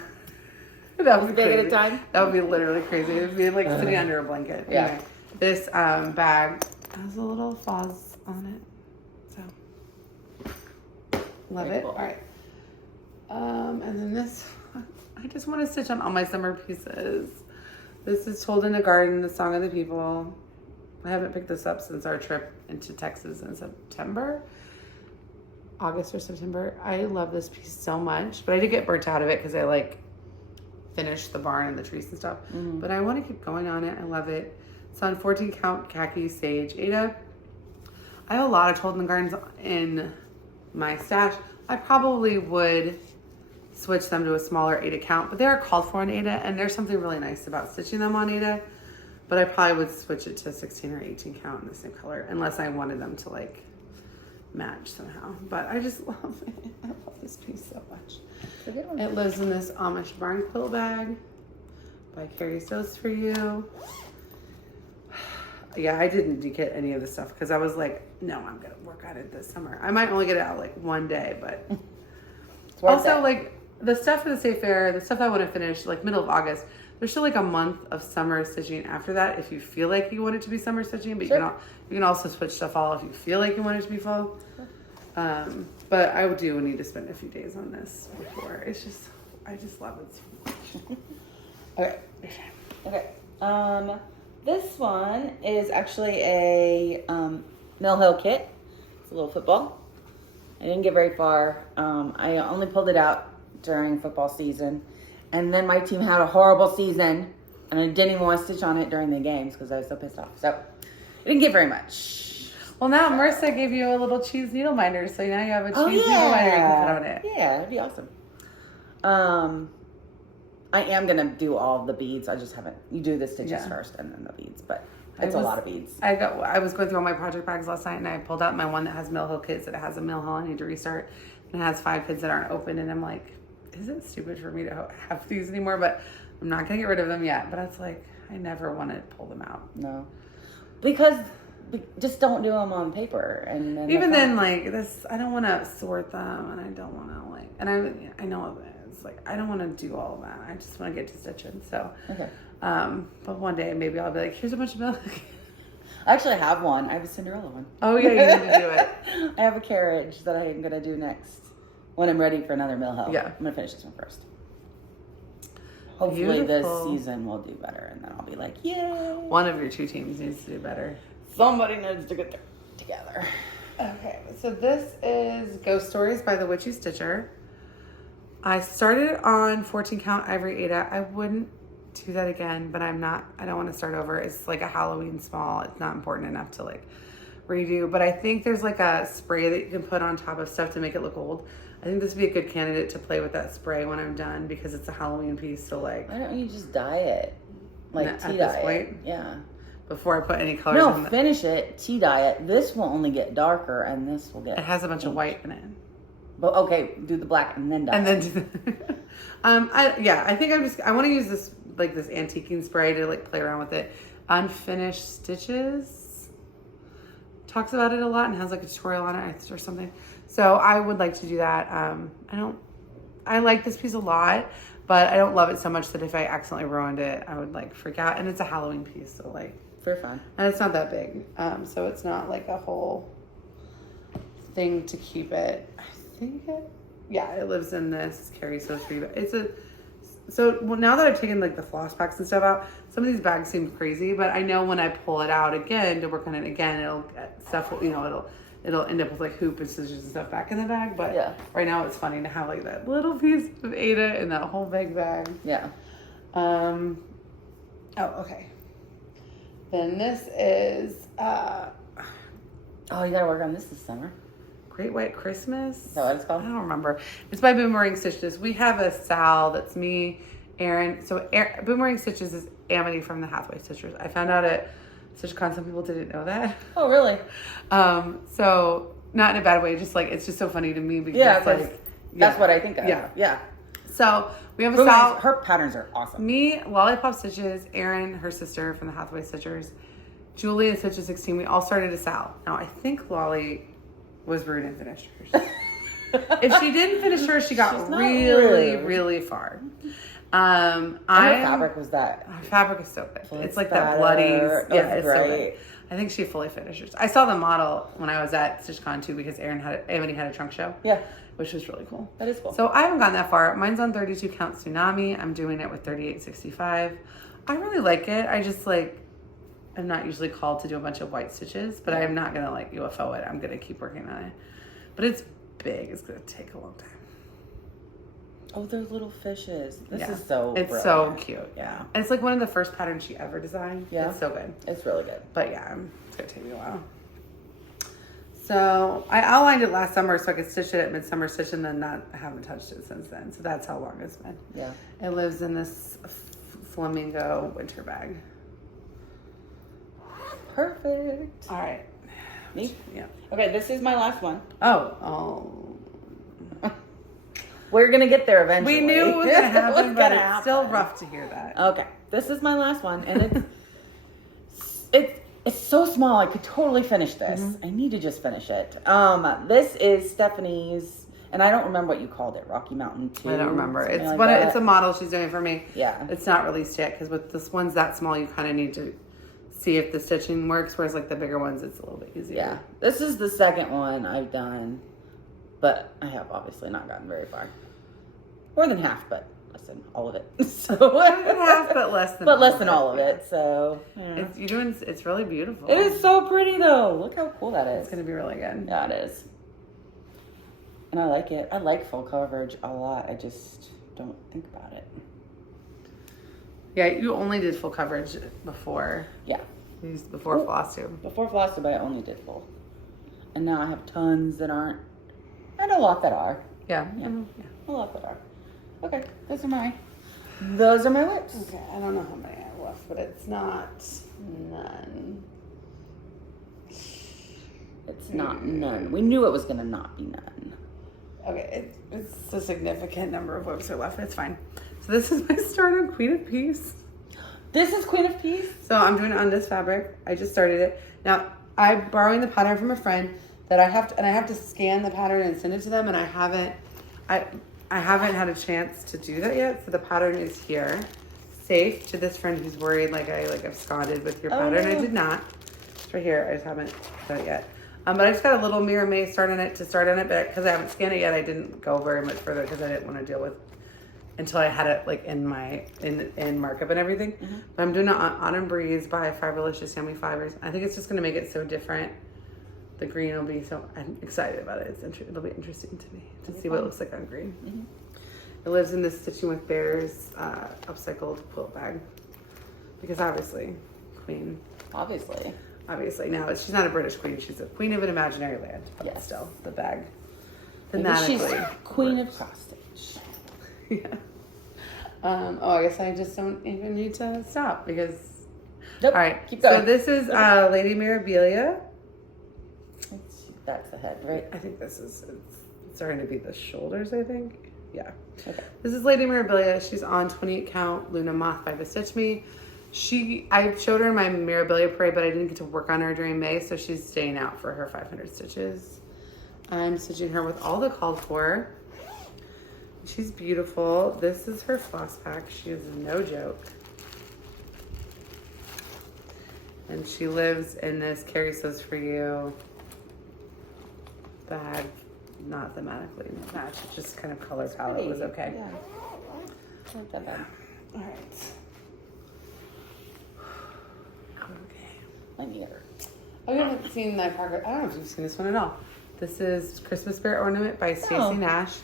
That would be crazy. At a time? That would be literally crazy. It would be like sitting under a blanket. Yeah. Anyway, this bag has a little fuzz on it. So love Very it. cool. All right. And then this. I just want to stitch on all my summer pieces. This is Told in the Garden, the Song of the People. I haven't picked this up since our trip into Texas in September. August or September. I love this piece so much, but I did get burnt out of it because I finished the barn and the trees and stuff. Mm-hmm. But I want to keep going on it. I love it. It's on 14 count khaki sage Ada. I have a lot of Told in the Gardens in my stash. I probably would switch them to a smaller Ada count, but they are called for on Ada, and there's something really nice about stitching them on Ada. But I probably would switch it to 16 or 18 count in the same color, unless I wanted them to match somehow. But I just love it. I love this piece so much. It's a good one. It lives in this Amish barn quilt bag by Carrie Sews For You. Yeah, I didn't get any of this stuff because I was like, no, I'm gonna work on it this summer. I might only get it out one day, but also the stuff for the State Fair, the stuff I want to finish middle of August. There's still a month of summer stitching after that if you feel like you want it to be summer stitching, but sure. you can also switch to fall if you feel like you want it to be fall. Sure. But I do need to spend a few days on this before. I just love it so much. Okay. This one is actually a Mill Hill kit. It's a little football. I didn't get very far. I only pulled it out during football season. And then my team had a horrible season. And I didn't even want to stitch on it during the games because I was so pissed off. So I didn't get very much. Well, now Marissa gave you a little cheese needle minder. So now you have a cheese needle minder you can put on it. Yeah, that'd be awesome. I am going to do all of the beads. I just haven't. You do the stitches first and then the beads. But it's a lot of beads. I was going through all my project bags last night and I pulled out my one that has Mill Hill kits that has a Mill Hill I need to restart. And it has 5 kids that aren't open. And I'm like, is it stupid for me to have these anymore? But I'm not going to get rid of them yet. But it's I never want to pull them out. No. Because just don't do them on paper. And then even then, this, I don't want to sort them. And I don't want to, and I know it's I don't want to do all of that. I just want to get to stitching. So, okay. But one day maybe I'll be here's a bunch of milk. I actually have one. I have a Cinderella one. Oh, yeah, you need to do it. I have a carriage that I'm going to do next. When I'm ready for another Mill Hill. Yeah. I'm going to finish this one first. Hopefully Beautiful. This season will do better. And then I'll be yay. One of your 2 teams needs to do better. Somebody needs to get together. Okay, so this is Ghost Stories by the Witchy Stitcher. I started on 14 count Ivory Ada. I wouldn't do that again, but I don't want to start over. It's a Halloween small. It's not important enough to redo. But I think there's a spray that you can put on top of stuff to make it look old. I think this would be a good candidate to play with that spray when I'm done because it's a Halloween piece. So why don't you just dye it? At this point? Yeah. Before I put any colors on No, finish it, tea dye it. This will only get darker and this will get It has a bunch of white in it. But okay, do the black and then dye And then it. I think I want to use this like this antiquing spray to like play around with it. Unfinished Stitches talks about it a lot and has like a tutorial on it or something. So I would like to do that. I like this piece a lot, but I don't love it so much that if I accidentally ruined it, I would like freak out. And it's a Halloween piece, so like for fun. And it's not that big, so it's not like a whole thing to keep it. I think it lives in this Carrie So Free. Now that I've taken like the floss packs and stuff out, some of these bags seem crazy, but I know when I pull it out again to work on it again, it'll end up with like hoop and scissors and stuff back in the bag. But right now it's funny to have like that little piece of Ada in that whole big bag. Yeah. Okay. Then this is you gotta work on this summer. Great White Christmas. Is that what it's called? I don't remember. It's by Boomerang Stitches. We have a Sal that's me, Aaron. So Boomerang Stitches is Amity from the Hathaway Stitchers. I found out at StitchCon some people didn't know that. Oh, really? So not in a bad way. Just like it's just so funny to me because that's what I think of. Yeah. So we have a Sal. Her patterns are awesome. Me, Lollipop Stitches, Erin, her sister from the Hathaway Stitchers, Julie and Stitches 16. We all started a Sal. Now I think Lolly was rude and finished hers. If she didn't finish hers, she got really far. Her fabric was that. Her fabric is so good. It's like that bloody. Yeah, it's so good. I think she fully finished hers. I saw the model when I was at StitchCon too because Amity had a trunk show. Yeah. Which was really cool. That is cool. So I haven't gotten that far. Mine's on 32 count Tsunami. I'm doing it with 3865. I really like it. I just I'm not usually called to do a bunch of white stitches, but I am not going to like UFO it. I'm going to keep working on it. But it's big. It's going to take a long time. Oh, those little fishes. This is It's so cute. Yeah. And it's like one of the first patterns she ever designed. Yeah. It's so good. It's really good. But yeah, it's going to take me a while. So I outlined it last summer so I could stitch it at Midsummer Stitch, and then I haven't touched it since then. So that's how long it's been. Yeah. It lives in this flamingo winter bag. Perfect. All right. Me? Yeah. Okay, this is my last one. Oh. We're going to get there eventually. We knew it was going to happen, but it's still rough to hear that. Okay. This is my last one, and it's so small. I could totally finish this. Mm-hmm. I need to just finish it. This is Stephanie's, and I don't remember what you called it. Rocky Mountain 2. I don't remember. It's it's a model she's doing for me. Yeah. It's not released yet because with this one's that small, you kind of need to see if the stitching works. Whereas like the bigger ones, it's a little bit easier. Yeah. This is the second one I've done, but I have obviously not gotten very far. More than half, but less than all of it. So more than half, but less than. But less than all of it. So yeah. It's really beautiful. It is so pretty though. Look how cool that is. It's gonna be really good. Yeah, it is. And I like it. I like full coverage a lot. I just don't think about it. Yeah, you only did full coverage before. Yeah. Before Flosstube. Before Flosstube, I only did full. And now I have tons that aren't, and a lot that are. Yeah. A lot that are. Okay, those are my whips. Okay, I don't know how many I have left, but it's not none. It's not none. We knew it was going to not be none. Okay, it's a significant number of whips are left. It's fine. So this is my starter Queen of Peace. This is Queen of Peace? So I'm doing it on this fabric. I just started it. Now, I'm borrowing the pattern from a friend that I have to scan the pattern and send it to them, and I haven't had a chance to do that yet. So the pattern is here, safe to this friend who's worried like I absconded with your pattern. I did not. It's right here. I just haven't done it yet. But I just got a little Mirabilia to start on it, but because I haven't scanned it yet, I didn't go very much further because I didn't want to deal with until I had it like in markup and everything. Mm-hmm. But I'm doing it on Embroidery by Fiberlicious Yummy Fibers. I think it's just going to make it so different. The green will be so. I'm excited about it. It'll be interesting to me to see what it looks like on green. Mm-hmm. It lives in this Stitching with Bears upcycled quilt bag because obviously, queen. Obviously, now she's not a British queen. She's a queen of an imaginary land. But still, the bag. She's queen of hostage. Yeah. I guess I just don't even need to stop because. Nope. All right. Keep going. So this is Lady Mirabilia. That's the head, right? I think this is. It's starting to be the shoulders. I think. Yeah. Okay. This is Lady Mirabilia. She's on 28 count Luna Moth by Bestitch Me. I showed her my Mirabilia Parade, but I didn't get to work on her during May, so she's staying out for her 500 stitches. I'm stitching her with all the called for. She's beautiful. This is her floss pack. She is no joke. And she lives in this Carrie Sews For You bag, not thematically matched, just kind of color palette was okay. Yeah. Not that bad. All right. Okay. Linear. Oh, you haven't seen my progress. I don't know if you've seen this one at all. This is Christmas Spirit Ornament by Stacey Nash.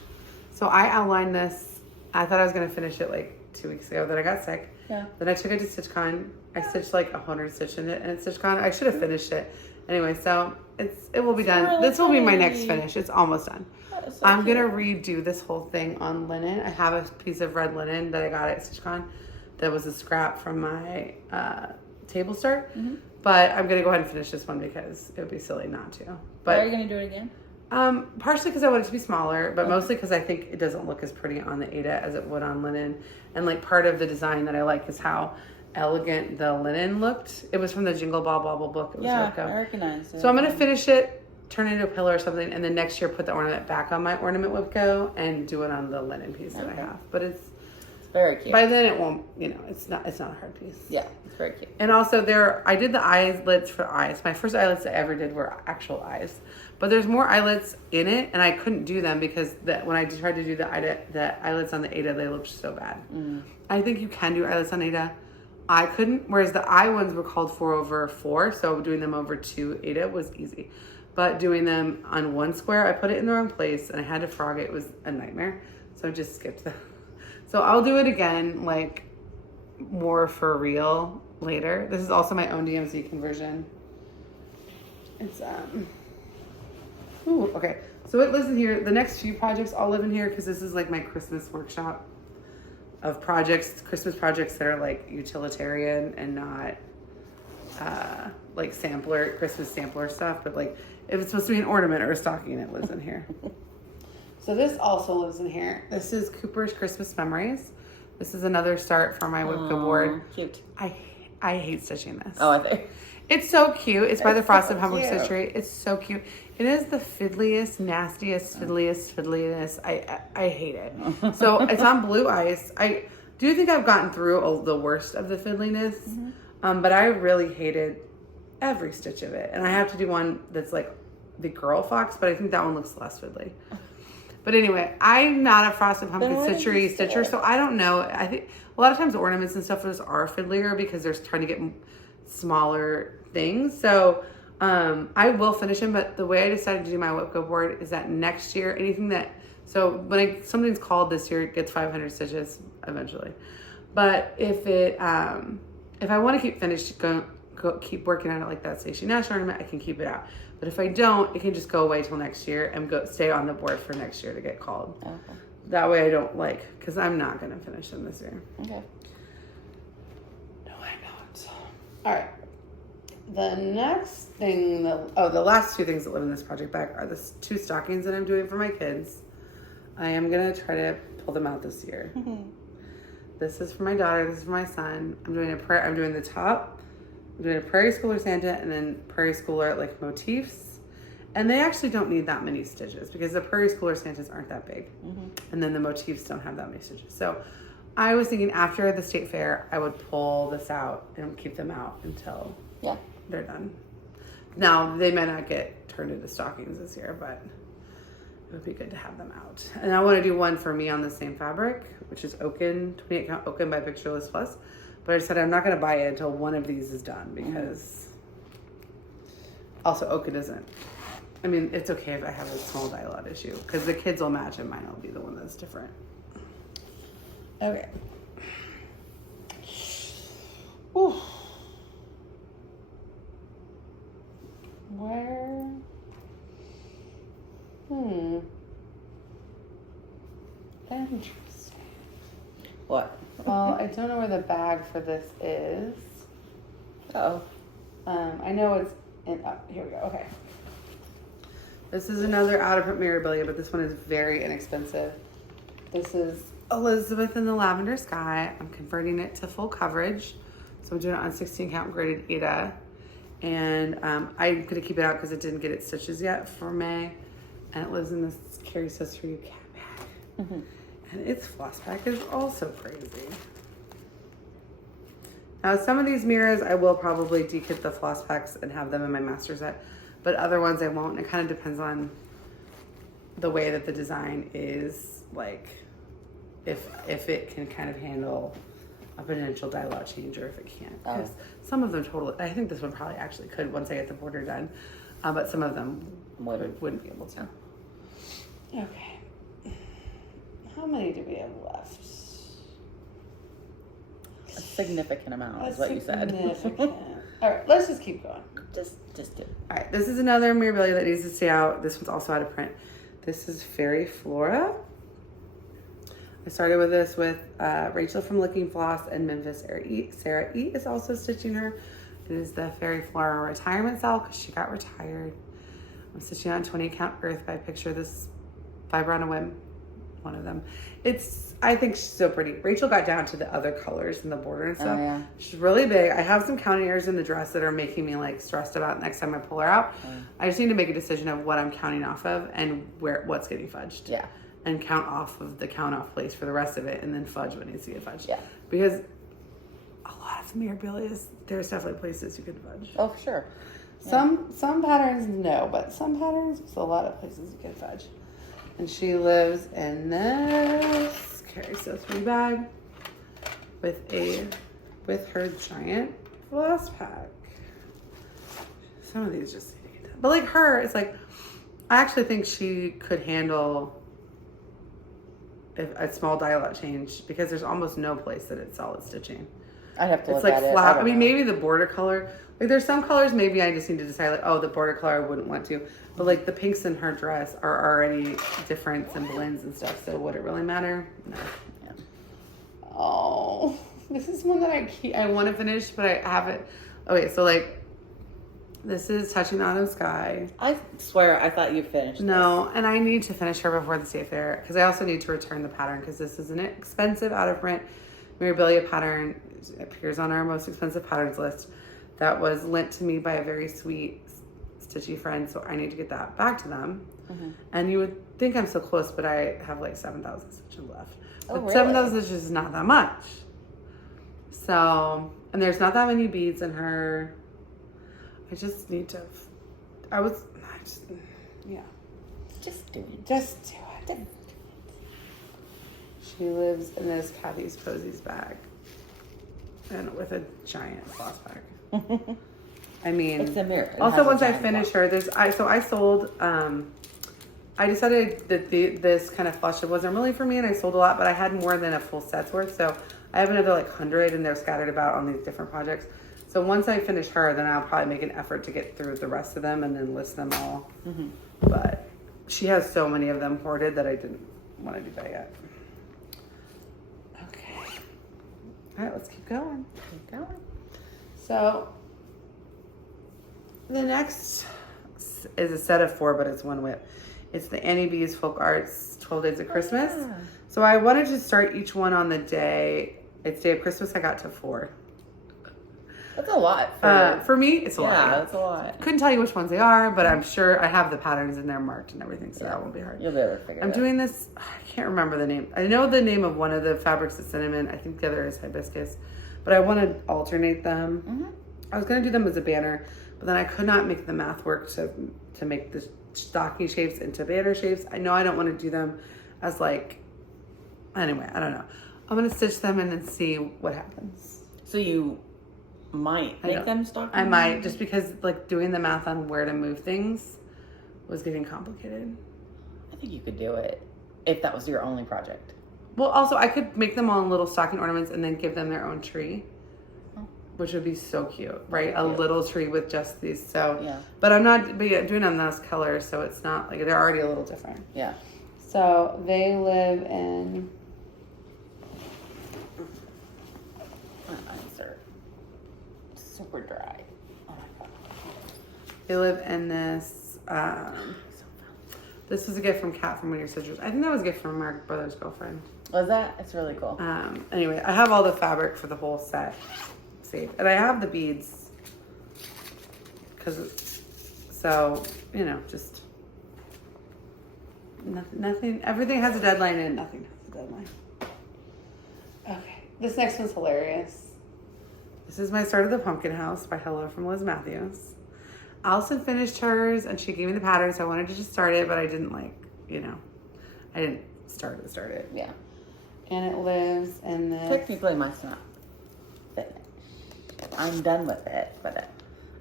So I outlined this. I thought I was going to finish it like 2 weeks ago. Then I got sick. Yeah. Then I took it to StitchCon. I stitched like 100 stitches in it, and at StitchCon I should have finished it. Anyway, so it will be done. Really This will be my next finish. It's almost done. So I'm cute. gonna redo this whole thing on linen. I have a piece of red linen that I got at StitchCon that was a scrap from my table start. But I'm gonna go ahead and finish this one because it would be silly not to. But Why are you gonna do it again? Partially because I want it to be smaller, but mostly because I think it doesn't look as pretty on the Ada as it would on linen. And like part of the design that I like is how elegant the linen looked. It was from the Jingle Ball Bauble book. It was Yeah, Rocco. I recognize it. So I'm gonna finish it, turn it into a pillow or something, and then next year put the ornament back on my ornament whip go and do it on the linen piece that I have. But it's very cute. by then it won't, it's not a hard piece. Yeah, it's very cute. And also I did the eyelets for eyes. My first eyelets I ever did were actual eyes. But there's more eyelets in it, and I couldn't do them because when I tried to do the eyelets on the Ada, they looked so bad. I think you can do eyelets on Ada. I couldn't, whereas the eye ones were called 4/4, so doing them over 2 Ada was easy. But doing them on 1 square, I put it in the wrong place, and I had to frog it. It was a nightmare, so I just skipped them. So I'll do it again, like, more for real later. This is also my own DMZ conversion. It's, ooh, okay. So it lives in here. The next few projects all live in here because this is like my Christmas workshop of projects, Christmas projects that are like utilitarian and not like Christmas sampler stuff. But like if it's supposed to be an ornament or a stocking, it lives in here. So this also lives in here. This is Cooper's Christmas Memories. This is another start for my Whipco board. Cute. I hate stitching this. Oh, I think. It's so cute. It's by the Frosted so Humble cute. Stitchery. It's so cute. It is the fiddliest, nastiest, fiddliest. I hate it. So it's on blue ice. I do think I've gotten through the worst of the fiddliness, but I really hated every stitch of it. And I have to do one that's like the Girl Fox, but I think that one looks less fiddly. But anyway, I'm not a Frosted Pumpkin Stitchery stitcher, so I don't know. I think a lot of times ornaments and stuff are fiddlier because they're trying to get smaller things. So I will finish them, but the way I decided to do my Whipco board is that next year, so when something's called this year, it gets 500 stitches eventually. But if I want to keep finished, keep working on it like that Stacey Nash ornament, I can keep it out. But if I don't, it can just go away till next year and stay on the board for next year to get called. Okay. That way I don't because I'm not going to finish them this year. Okay. No, I'm not. All right. The next thing, the last 2 things that live in this project bag are the 2 stockings that I'm doing for my kids. I am going to try to pull them out this year. This is for my daughter. This is for my son. I'm doing the top. I'm doing a Prairie Schooler Santa and then Prairie Schooler like motifs. And they actually don't need that many stitches because the Prairie Schooler Santas aren't that big. And then the motifs don't have that many stitches. So I was thinking after the state fair, I would pull this out and keep them out until they're done. Now, they may not get turned into stockings this year, but it would be good to have them out. And I want to do one for me on the same fabric, which is Oaken, 28 count Oaken by Pictureless Plus. But I said I'm not going to buy it until one of these is done because also Oaken isn't. I mean, it's okay if I have a small dye lot issue because the kids will match and mine will be the one that's different. Okay. Whew. Where? Interesting. What? Well, I don't know where the bag for this is. Oh. I know it's in. Here we go. Okay. This is another out of print Mirabilia, but this one is very inexpensive. This is Elizabeth in the Lavender Sky. I'm converting it to full coverage. So I'm doing it on 16 count graded Eta. And I'm going to keep it out because it didn't get its stitches yet for May. And it lives in this Carrie Says For You cat bag. Mm-hmm. And its floss pack is also crazy. Now, some of these mirrors, I will probably dekit the floss packs and have them in my master set. But other ones I won't. It kind of depends on the way that the design is, like, if it can kind of handle a potential dye lot change or if it can't. Because some of them totally, I think this one probably actually could once I get the border done. But some of them wouldn't be able to. Okay. How many do we have left? A significant amount is what you said. All right, let's just keep going. Just do. All right, this is another Mirabilia that needs to stay out. This one's also out of print. This is Fairy Flora. I started with this with Rachel from Licking Floss and Memphis Sarah E is also stitching her. It is the Fairy Flora retirement cell because she got retired. I'm stitching on 20 count earth by picture this fiber on a whim, one of them. I think she's so pretty. Rachel got down to the other colors in the border and stuff. Oh, yeah. She's really big. I have some counting errors in the dress that are making me like stressed about next time I pull her out. I just need to make a decision of what I'm counting off of and what's getting fudged. Yeah. And count off of the count off place for the rest of it and then fudge what needs to get fudged. Yeah. Because a lot of Mirabilias, there's definitely places you could fudge. Oh, for sure. Some patterns, no, but some patterns, there's a lot of places you can fudge. And she lives in this Carrie Says For You bag with her giant floss pack. Some of these just need to get done. But like her, it's like, I actually think she could handle a small dye lot change because there's almost no place that it's solid stitching. I'd have to It's look like at flat. it. I mean, maybe the border color. Like, there's some colors maybe I just need to decide, like, oh, the border color I wouldn't want to. But, like, the pinks in her dress are already different and blends and stuff. So, would it really matter? No. Yeah. Oh, this is one that I want to finish, but I haven't. Okay, so, like, this is Touching the Autumn Sky. I swear I thought you finished No, and I need to finish her before the state fair because I also need to return the pattern because this is an expensive out of print Mirabilia pattern. It appears on our most expensive patterns list. That was lent to me by a very sweet stitchy friend, so I need to get that back to them. Mm-hmm. And you would think I'm so close, but I have like 7,000 stitches left. But really? 7,000 stitches is not that much. So, and there's not that many beads in her. I just need to. Yeah. Just do it. Just do it. She lives in this Kathy's Posies bag, and with a giant floss pack. I mean, it's a mirror. Also, once I finish her, I sold. I decided that this kind of Flosstube wasn't really for me, and I sold a lot, but I had more than a full set's worth, so I have another like 100, and they're scattered about on these different projects. So once I finish her, then I'll probably make an effort to get through the rest of them and then list them all. Mm-hmm. But she has so many of them hoarded that I didn't want to do that yet. Okay. All right, let's keep going. Keep going. So the next is a set of 4, but it's one whip. It's the Annie B's Folk Arts 12 Days of Christmas. Oh, yeah. So I wanted to start each one on the day. It's day of Christmas. I got to 4. That's a lot. For me, it's a lot. Yeah, that's a lot. Couldn't tell you which ones they are, but I'm sure I have the patterns and they're marked and everything, so that won't be hard. You'll be able to figure it out. I'm doing this, I can't remember the name. I know the name of one of the fabrics is cinnamon. I think the other is hibiscus, but I want to alternate them. Mm-hmm. I was going to do them as a banner, but then I could not make the math work to make the stocking shapes into banner shapes. I know I don't want to do them as like, anyway, I don't know. I'm going to stitch them and then see what happens. So you might make them stocking? I might, just because like doing the math on where to move things was getting complicated. I think you could do it if that was your only project. Well, also I could make them all in little stocking ornaments and then give them their own tree, which would be so cute, right? A little tree with just these. So, yeah. But I'm not doing them those colors, so it's not like they're already a little different. Yeah. So they live in. Super dry. Oh my god. They live in this This was a gift from Kat from Winnie Stitches. I think that was a gift from our brother's girlfriend. Was that? It's really cool. Anyway, I have all the fabric for the whole set saved. And I have the beads. So, you know, just nothing. Everything has a deadline and nothing has a deadline. Okay, this next one's hilarious. This is my Start of the Pumpkin House by Hello from Liz Matthews. Allison finished hers and she gave me the pattern, so I wanted to just start it, but I didn't I didn't start it. Yeah. And it lives in this. Technically, mine's not finished. I'm done with it, but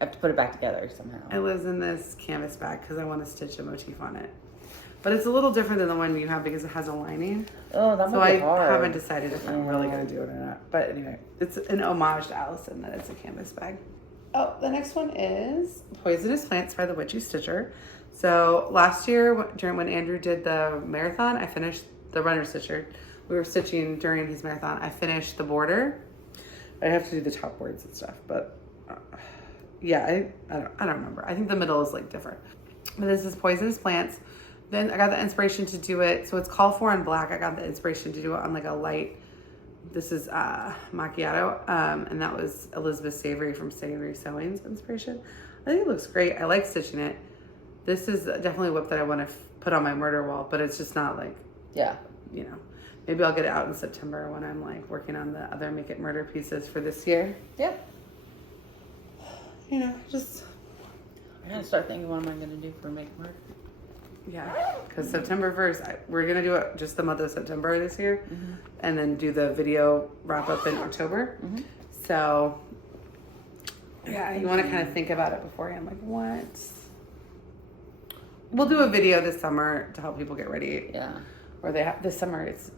I have to put it back together somehow. It lives in this canvas bag because I want to stitch a motif on it. But it's a little different than the one you have because it has a lining. Oh, that might be hard. So I haven't decided if I'm really going to do it or not. But anyway, it's an homage to Allison that it's a canvas bag. Oh, the next one is Poisonous Plants by the Witchy Stitcher. So last year, when Andrew did the marathon, I finished the runner stitcher. We were stitching during his marathon. I finished the border. I have to do the top boards and stuff, but yeah, I don't remember. I think the middle is like different. But this is Poisonous Plants. Then I got the inspiration to do it. So it's called for in black. I got the inspiration to do it on like a light. This is macchiato, and that was Elizabeth Savory from Savory Sewing's inspiration. I think it looks great. I like stitching it. This is definitely a whip that I want to put on my murder wall, but it's just not like, yeah, you know. Maybe I'll get it out in September when I'm like working on the other Make It Murder pieces for this year. Yeah. You know, just. I gotta start thinking what am I gonna do for Make It Murder. Yeah, because September 1st, we're going to do it just the month of September this year, and then do the video wrap up in October. So, yeah, you want to kind of think about it beforehand, like what? We'll do a video this summer to help people get ready. Yeah. Or they have, this summer it's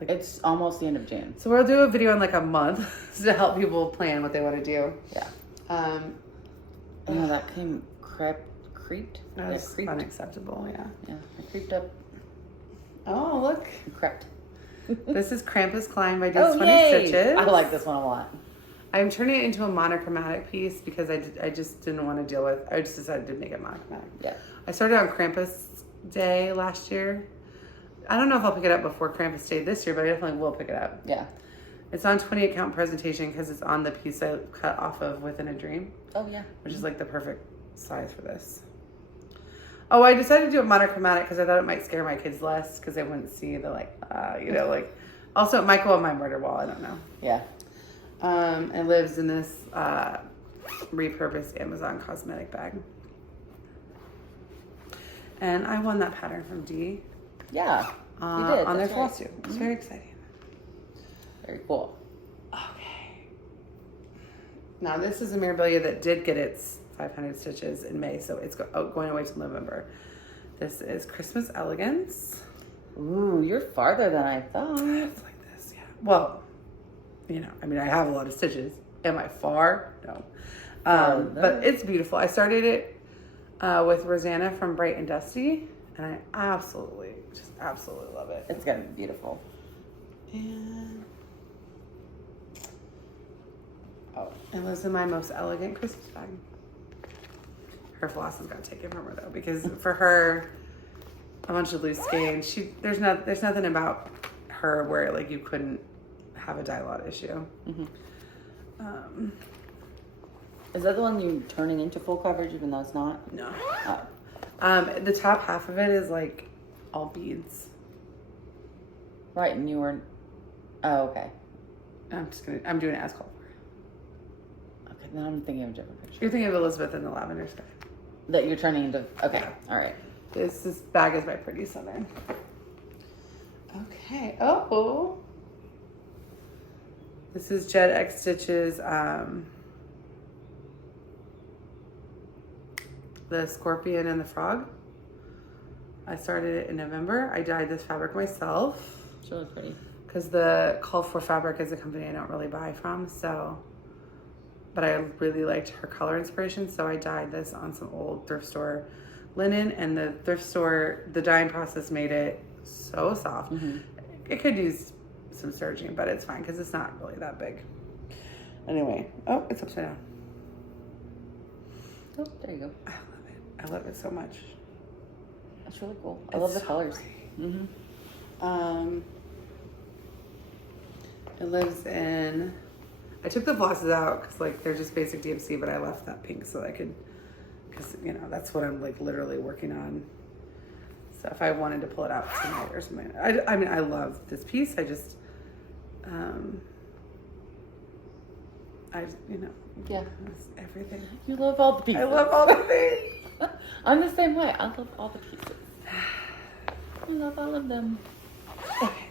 like. It's almost the end of June. So we'll do a video in like a month to help people plan what they want to do. Yeah. That came creeped. That's unacceptable, yeah. Yeah, I creeped up. Oh, look. Crept. This is Krampus Climb by Just 20 yay! Stitches. I like this one a lot. I'm turning it into a monochromatic piece because I just didn't want to deal with, I just decided to make it monochromatic. Yeah. I started on Krampus Day last year. I don't know if I'll pick it up before Krampus Day this year, but I definitely will pick it up. Yeah. It's on 28 count presentation because it's on the piece I cut off of Within a Dream. Oh, yeah. Which is like the perfect size for this. Oh, I decided to do it monochromatic because I thought it might scare my kids less because they wouldn't see the also it might go on my murder wall. I don't know. Yeah. It lives in this repurposed Amazon cosmetic bag. And I won that pattern from Dee. Yeah, you did. On their Flosstube. It's very exciting. Very cool. Okay. Now this is a Mirabilia that did get its 500 stitches in May, so it's going away till November. This is Christmas Elegance. Ooh, you're farther than I thought. It's like this, yeah. Well, you know, I mean, I have a lot of stitches. Am I far? No. But it's beautiful. I started it with Rosanna from Bright and Dusty, and I absolutely love it. It's gonna be beautiful. And it was in my Most Elegant Christmas bag. Her flosses got taken from her though, because for her, a bunch of loose skeins. There's nothing about her where like you couldn't have a dye lot issue. Is that the one you're turning into full coverage even though it's not? No. Oh. The top half of it is like all beads. Right, and you were. Oh, okay. I'm doing it as called for. Okay, then I'm thinking of a different picture. You're thinking of Elizabeth in the Lavender Sky. That you're turning into. Okay, Yeah. all right. This bag is by Pretty Southern. Okay. Oh. This is Jed X Stitches. The Scorpion and the Frog. I started it in November. I dyed this fabric myself. It's really pretty. Because the Call for Fabric is a company I don't really buy from, so. But I really liked her color inspiration, so I dyed this on some old thrift store linen, and the thrift store, the dyeing process made it so soft. It could use some serging, but it's fine because it's not really that big. Anyway, oh, it's upside down. Oh, there you go. I love it. I love it so much. That's really cool. I love the colors. It lives in, I took the flosses out because like they're just basic DMC, but I left that pink so I could, because you know, that's what I'm like literally working on. So if I wanted to pull it out tonight or something, I mean, I love this piece. I just, you know, yeah, everything. You love all the pieces. I love all the things. I'm the same way. I love all the pieces. I love all of them. Okay.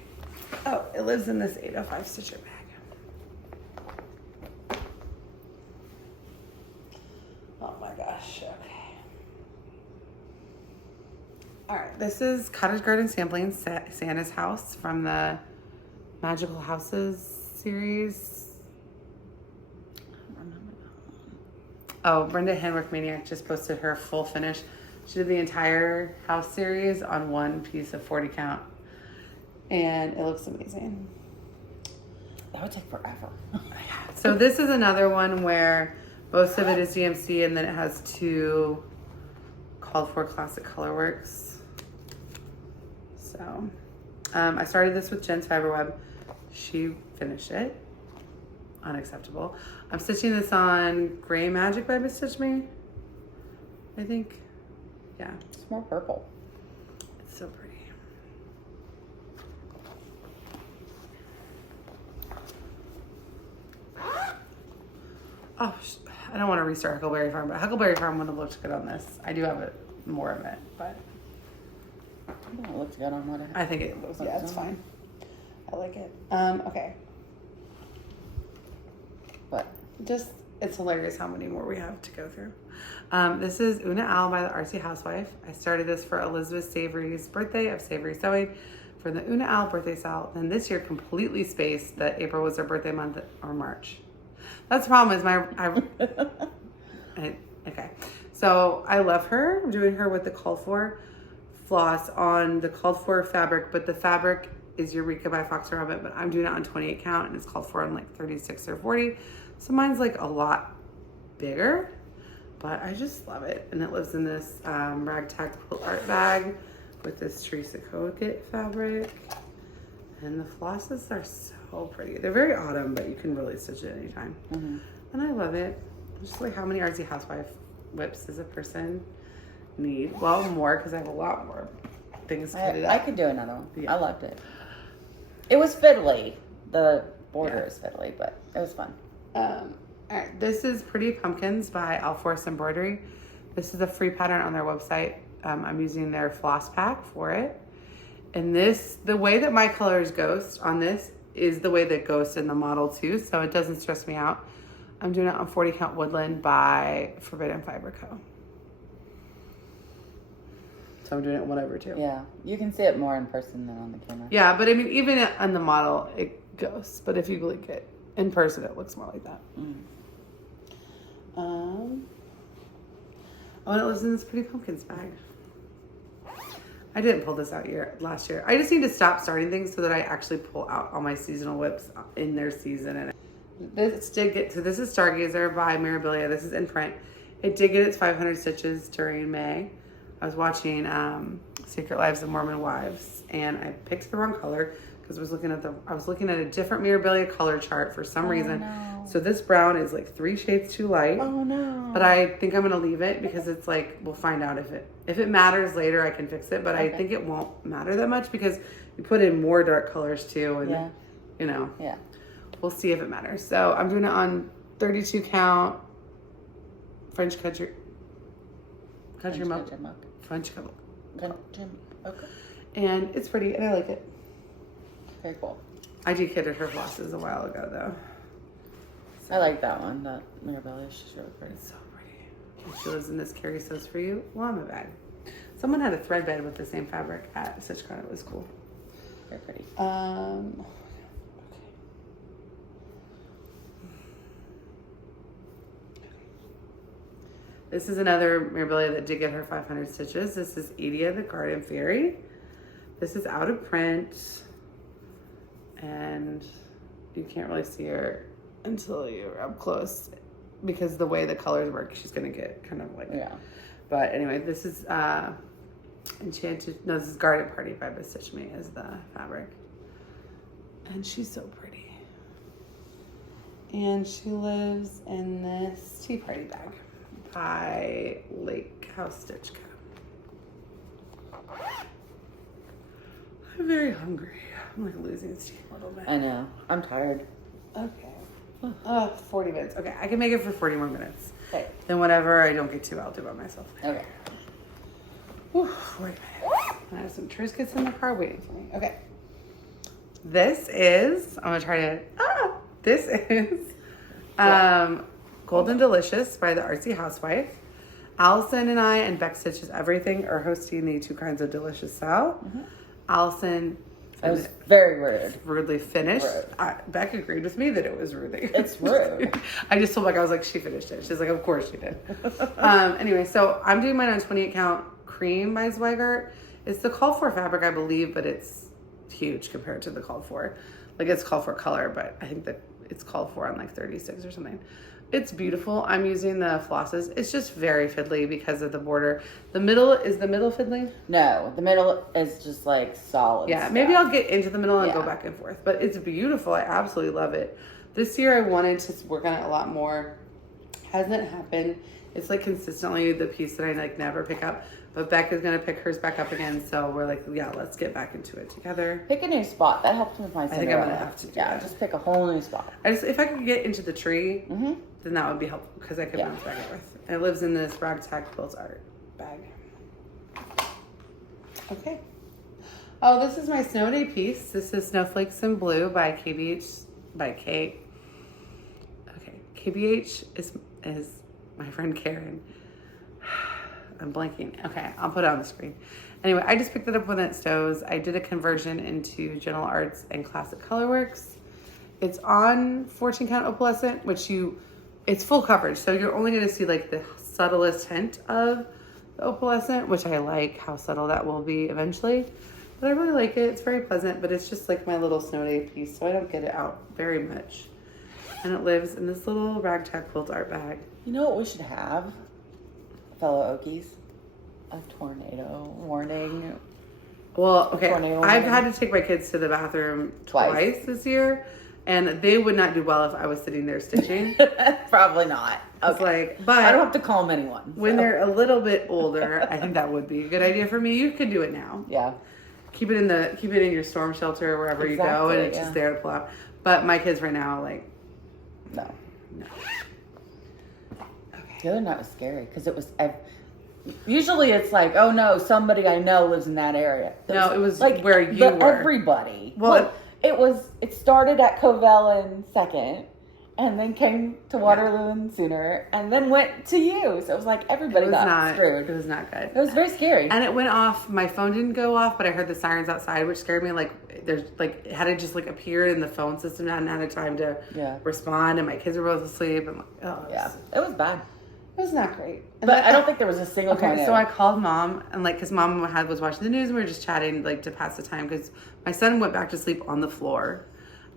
Oh, it lives in this 805 stitcher bag. Oh my gosh. Okay. All right. This is Cottage Garden Sampling Santa's House from the Magical Houses series. I don't remember that one. Oh, Brenda Henwick Maniac just posted her full finish. She did the entire house series on one piece of 40 count. And it looks amazing. That would take forever. So this is another one where most of it is DMC and then it has 2 called for classic colorworks. So I started this with Jen's Fiberweb. She finished it. Unacceptable. I'm stitching this on Gray Magic by Miss Stitch Me. I think. Yeah. It's more purple. It's so pretty. Oh, I don't want to restart Huckleberry Farm, but Huckleberry Farm would have looked good on this. I do have it, more of it, but It looks good on what it I think it looks, yeah, it's fine. I like it. Okay. But Just, it's hilarious how many more we have to go through. This is Una Al by the Artsy Housewife. I started this for Elizabeth Savory's birthday of Savory Sewing for the Una Al birthday sale. And this year completely spaced that April was her birthday month or March. That's the problem is okay. So I love her. I'm doing her with the called for floss on the called for fabric, but the fabric is Eureka by Fox and Rabbit, but I'm doing it on 28 count and it's called for on like 36 or 40. So mine's like a lot bigger, but I just love it. And it lives in this ragtag quilt art bag with this Teresa Kogut fabric. And the flosses are so pretty. They're very autumn, but you can really stitch it anytime. And I love it. Just like how many Artsy Housewife whips does a person need? Well, more, because I have a lot more things kitted I up. could do another one. Yeah. I loved it. It was fiddly. The border is fiddly, but it was fun. All right, this is Pretty Pumpkins by Alforce Embroidery. This is a free pattern on their website. I'm using their floss pack for it. And this, the way that my color is ghost on this is the way that ghost in the model too, so it doesn't stress me out. I'm doing it on 40 count Woodland by Forbidden Fiber Co. So I'm doing it whatever too. Yeah, you can see it more in person than on the camera. Yeah, but I mean, even on the model, it ghosts. But if you blink it in person, it looks more like that. Oh, and it lives in this Pretty Pumpkins bag. I didn't pull this out last year. I just need to stop starting things so that I actually pull out all my seasonal whips in their season. And this did get, so this is Stargazer by Mirabilia. This is in print. It did get its 500 stitches during May. I was watching Secret Lives of Mormon Wives, and I picked the wrong color because I was looking at a different Mirabilia color chart for some reason. No. So this brown is like 3 shades too light. Oh no. But I think I'm gonna leave it because it's like, we'll find out if it matters later, I can fix it. But I think it won't matter that much because you put in more dark colors too, and you know, we'll see if it matters. So I'm doing it on 32 count French country muck. French country. Okay. And it's pretty, and I like it. Very cool. I decatted her flosses a while ago though. I like that one. That Mirabella, she's really pretty. It's so pretty. And she lives in this Carrie Sews For You llama bag. Someone had a thread bed with the same fabric at StitchCon. It was cool. Very pretty. Okay. This is another Mirabilia that did get her 500 stitches. This is Edia the Garden Fairy. This is out of print. And you can't really see her until you're up close because the way the colors work, she's gonna get kind of like, but anyway, this is Enchanted, no, this is Garden Party by Stitch Me is the fabric. And she's so pretty. And she lives in this tea party bag by Lake House Stitch Co. I'm very hungry. I'm like losing steam a little bit. I know. I'm tired. Okay. 40 minutes. Okay, I can make it for 40 more minutes. Okay. Then whatever I don't get to, I'll do by myself. Okay. Whew, 40 minutes. I have some Triscuits in the car waiting for me. Okay. This is, I'm going to try to, this is Golden Delicious by the Artsy Housewife. Allison and I and Beck Stitches Everything are hosting the Two Kinds of Delicious Sal. Mm-hmm. Allison It was very rude. Rudely finished. Rude. Beck agreed with me that it was rude. It's rude. I just told Beck, I was like, she finished it. She's like, of course she did. Anyway, so I'm doing mine on 28 count cream by Zweigart. It's the called for fabric, I believe, but it's huge compared to the called for. Like it's called for color, but I think that it's called for on like 36 or something. It's beautiful. I'm using the flosses. It's just very fiddly because of the border. The middle, is the middle fiddly? No, the middle is just like solid. Yeah, stuff. maybe I'll get into the middle and go back and forth. But it's beautiful. I absolutely love it. This year I wanted to work on it a lot more. Hasn't happened. It's like consistently the piece that I like never pick up. But Beck is going to pick hers back up again. So we're like, yeah, let's get back into it together. Pick a new spot. That helps me with my Cinderella. I think I'm going to have to do that. Just pick a whole new spot. If I could get into the tree, then that would be helpful because I could bounce back and forth. And it lives in this ragtag quilts art bag. Okay. Oh, this is my snow day piece. This is Snowflakes in Blue by KBH by Kate. Okay, KBH is my friend Karen. I'm blanking. Okay, I'll put it on the screen. Anyway, I just picked it up when it stows. I did a conversion into Gentle Arts and Classic Colorworks. It's on 14 count opalescent, it's full coverage. So you're only going to see like the subtlest hint of the opalescent, which I like how subtle that will be eventually. But I really like it. It's very pleasant, but it's just like my little snow day piece. So I don't get it out very much. And it lives in this little ragtag quilt art bag. You know what we should have? Fellow Okies, a tornado warning. Well, okay, I've had to take my kids to the bathroom twice this year, and they would not do well if I was sitting there stitching. Probably not. It's like, but I don't have to calm anyone. When they're a little bit older, I think that would be a good idea for me. You can do it now. Yeah. Keep it in your storm shelter wherever you go, and it's just there to pull out. But my kids right now, like, no. The other night was scary because it was. Usually it's like, oh no, somebody I know lives in that area. It was like where you were. Everybody. Well, it started at Covell 2nd, and then came to Waterloo sooner, and then went to you. So it was like everybody got screwed. It was not good. It was very scary. And it went off. My phone didn't go off, but I heard the sirens outside, which scared me. Like there's like it had to just like appear in the phone system. I hadn't had time to respond, and my kids were both asleep. And it was bad. It was not great. But I don't think there was a single tornado. So I called Mom, and like, because Mom was watching the news, and we were just chatting, like, to pass the time, because my son went back to sleep on the floor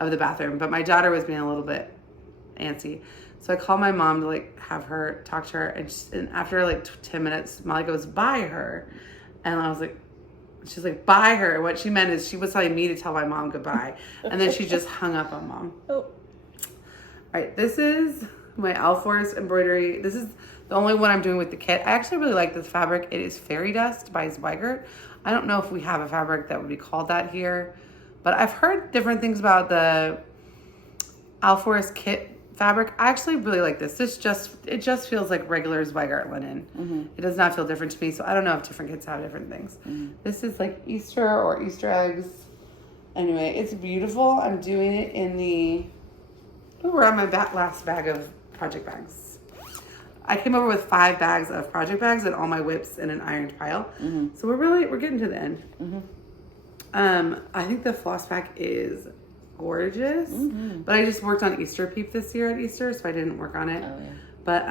of the bathroom, but my daughter was being a little bit antsy. So I called my mom to, like, have her talk to her, and after, like, 10 minutes, Molly goes, bye her. And I was like, she's like, bye her. And what she meant is she was telling me to tell my mom goodbye. And then she just hung up on Mom. Oh. All right, this is my Alforce embroidery. This is the only one I'm doing with the kit. I actually really like this fabric. It is Fairy Dust by Zweigart. I don't know if we have a fabric that would be called that here, but I've heard different things about the Alforce kit fabric. I actually really like this. It just feels like regular Zweigart linen. Mm-hmm. It does not feel different to me, so I don't know if different kits have different things. Mm-hmm. This is like Easter or Easter eggs. Anyway, it's beautiful. I'm doing it in the... we're on my last bag of project bags. I came over with 5 bags of project bags and all my whips in an ironed pile. Mm-hmm. So we're getting to the end. Mm-hmm. I think the floss pack is gorgeous, but I just worked on Easter Peep this year at Easter, so I didn't work on it. Oh, yeah. But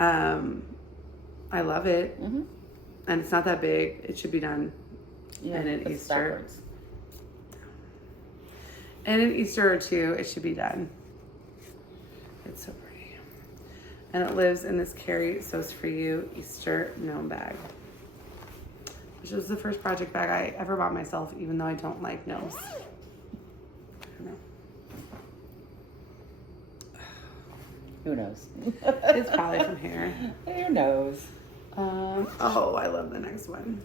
I love it, and it's not that big. It should be done in an Easter. Backwards. And an Easter or 2, it should be done. It's so pretty. And it lives in this Carrie Sews For You Easter gnome bag. which was the first project bag I ever bought myself, even though I don't like nose. I don't know. Who knows? It's probably from here. Who knows? Oh, I love the next one.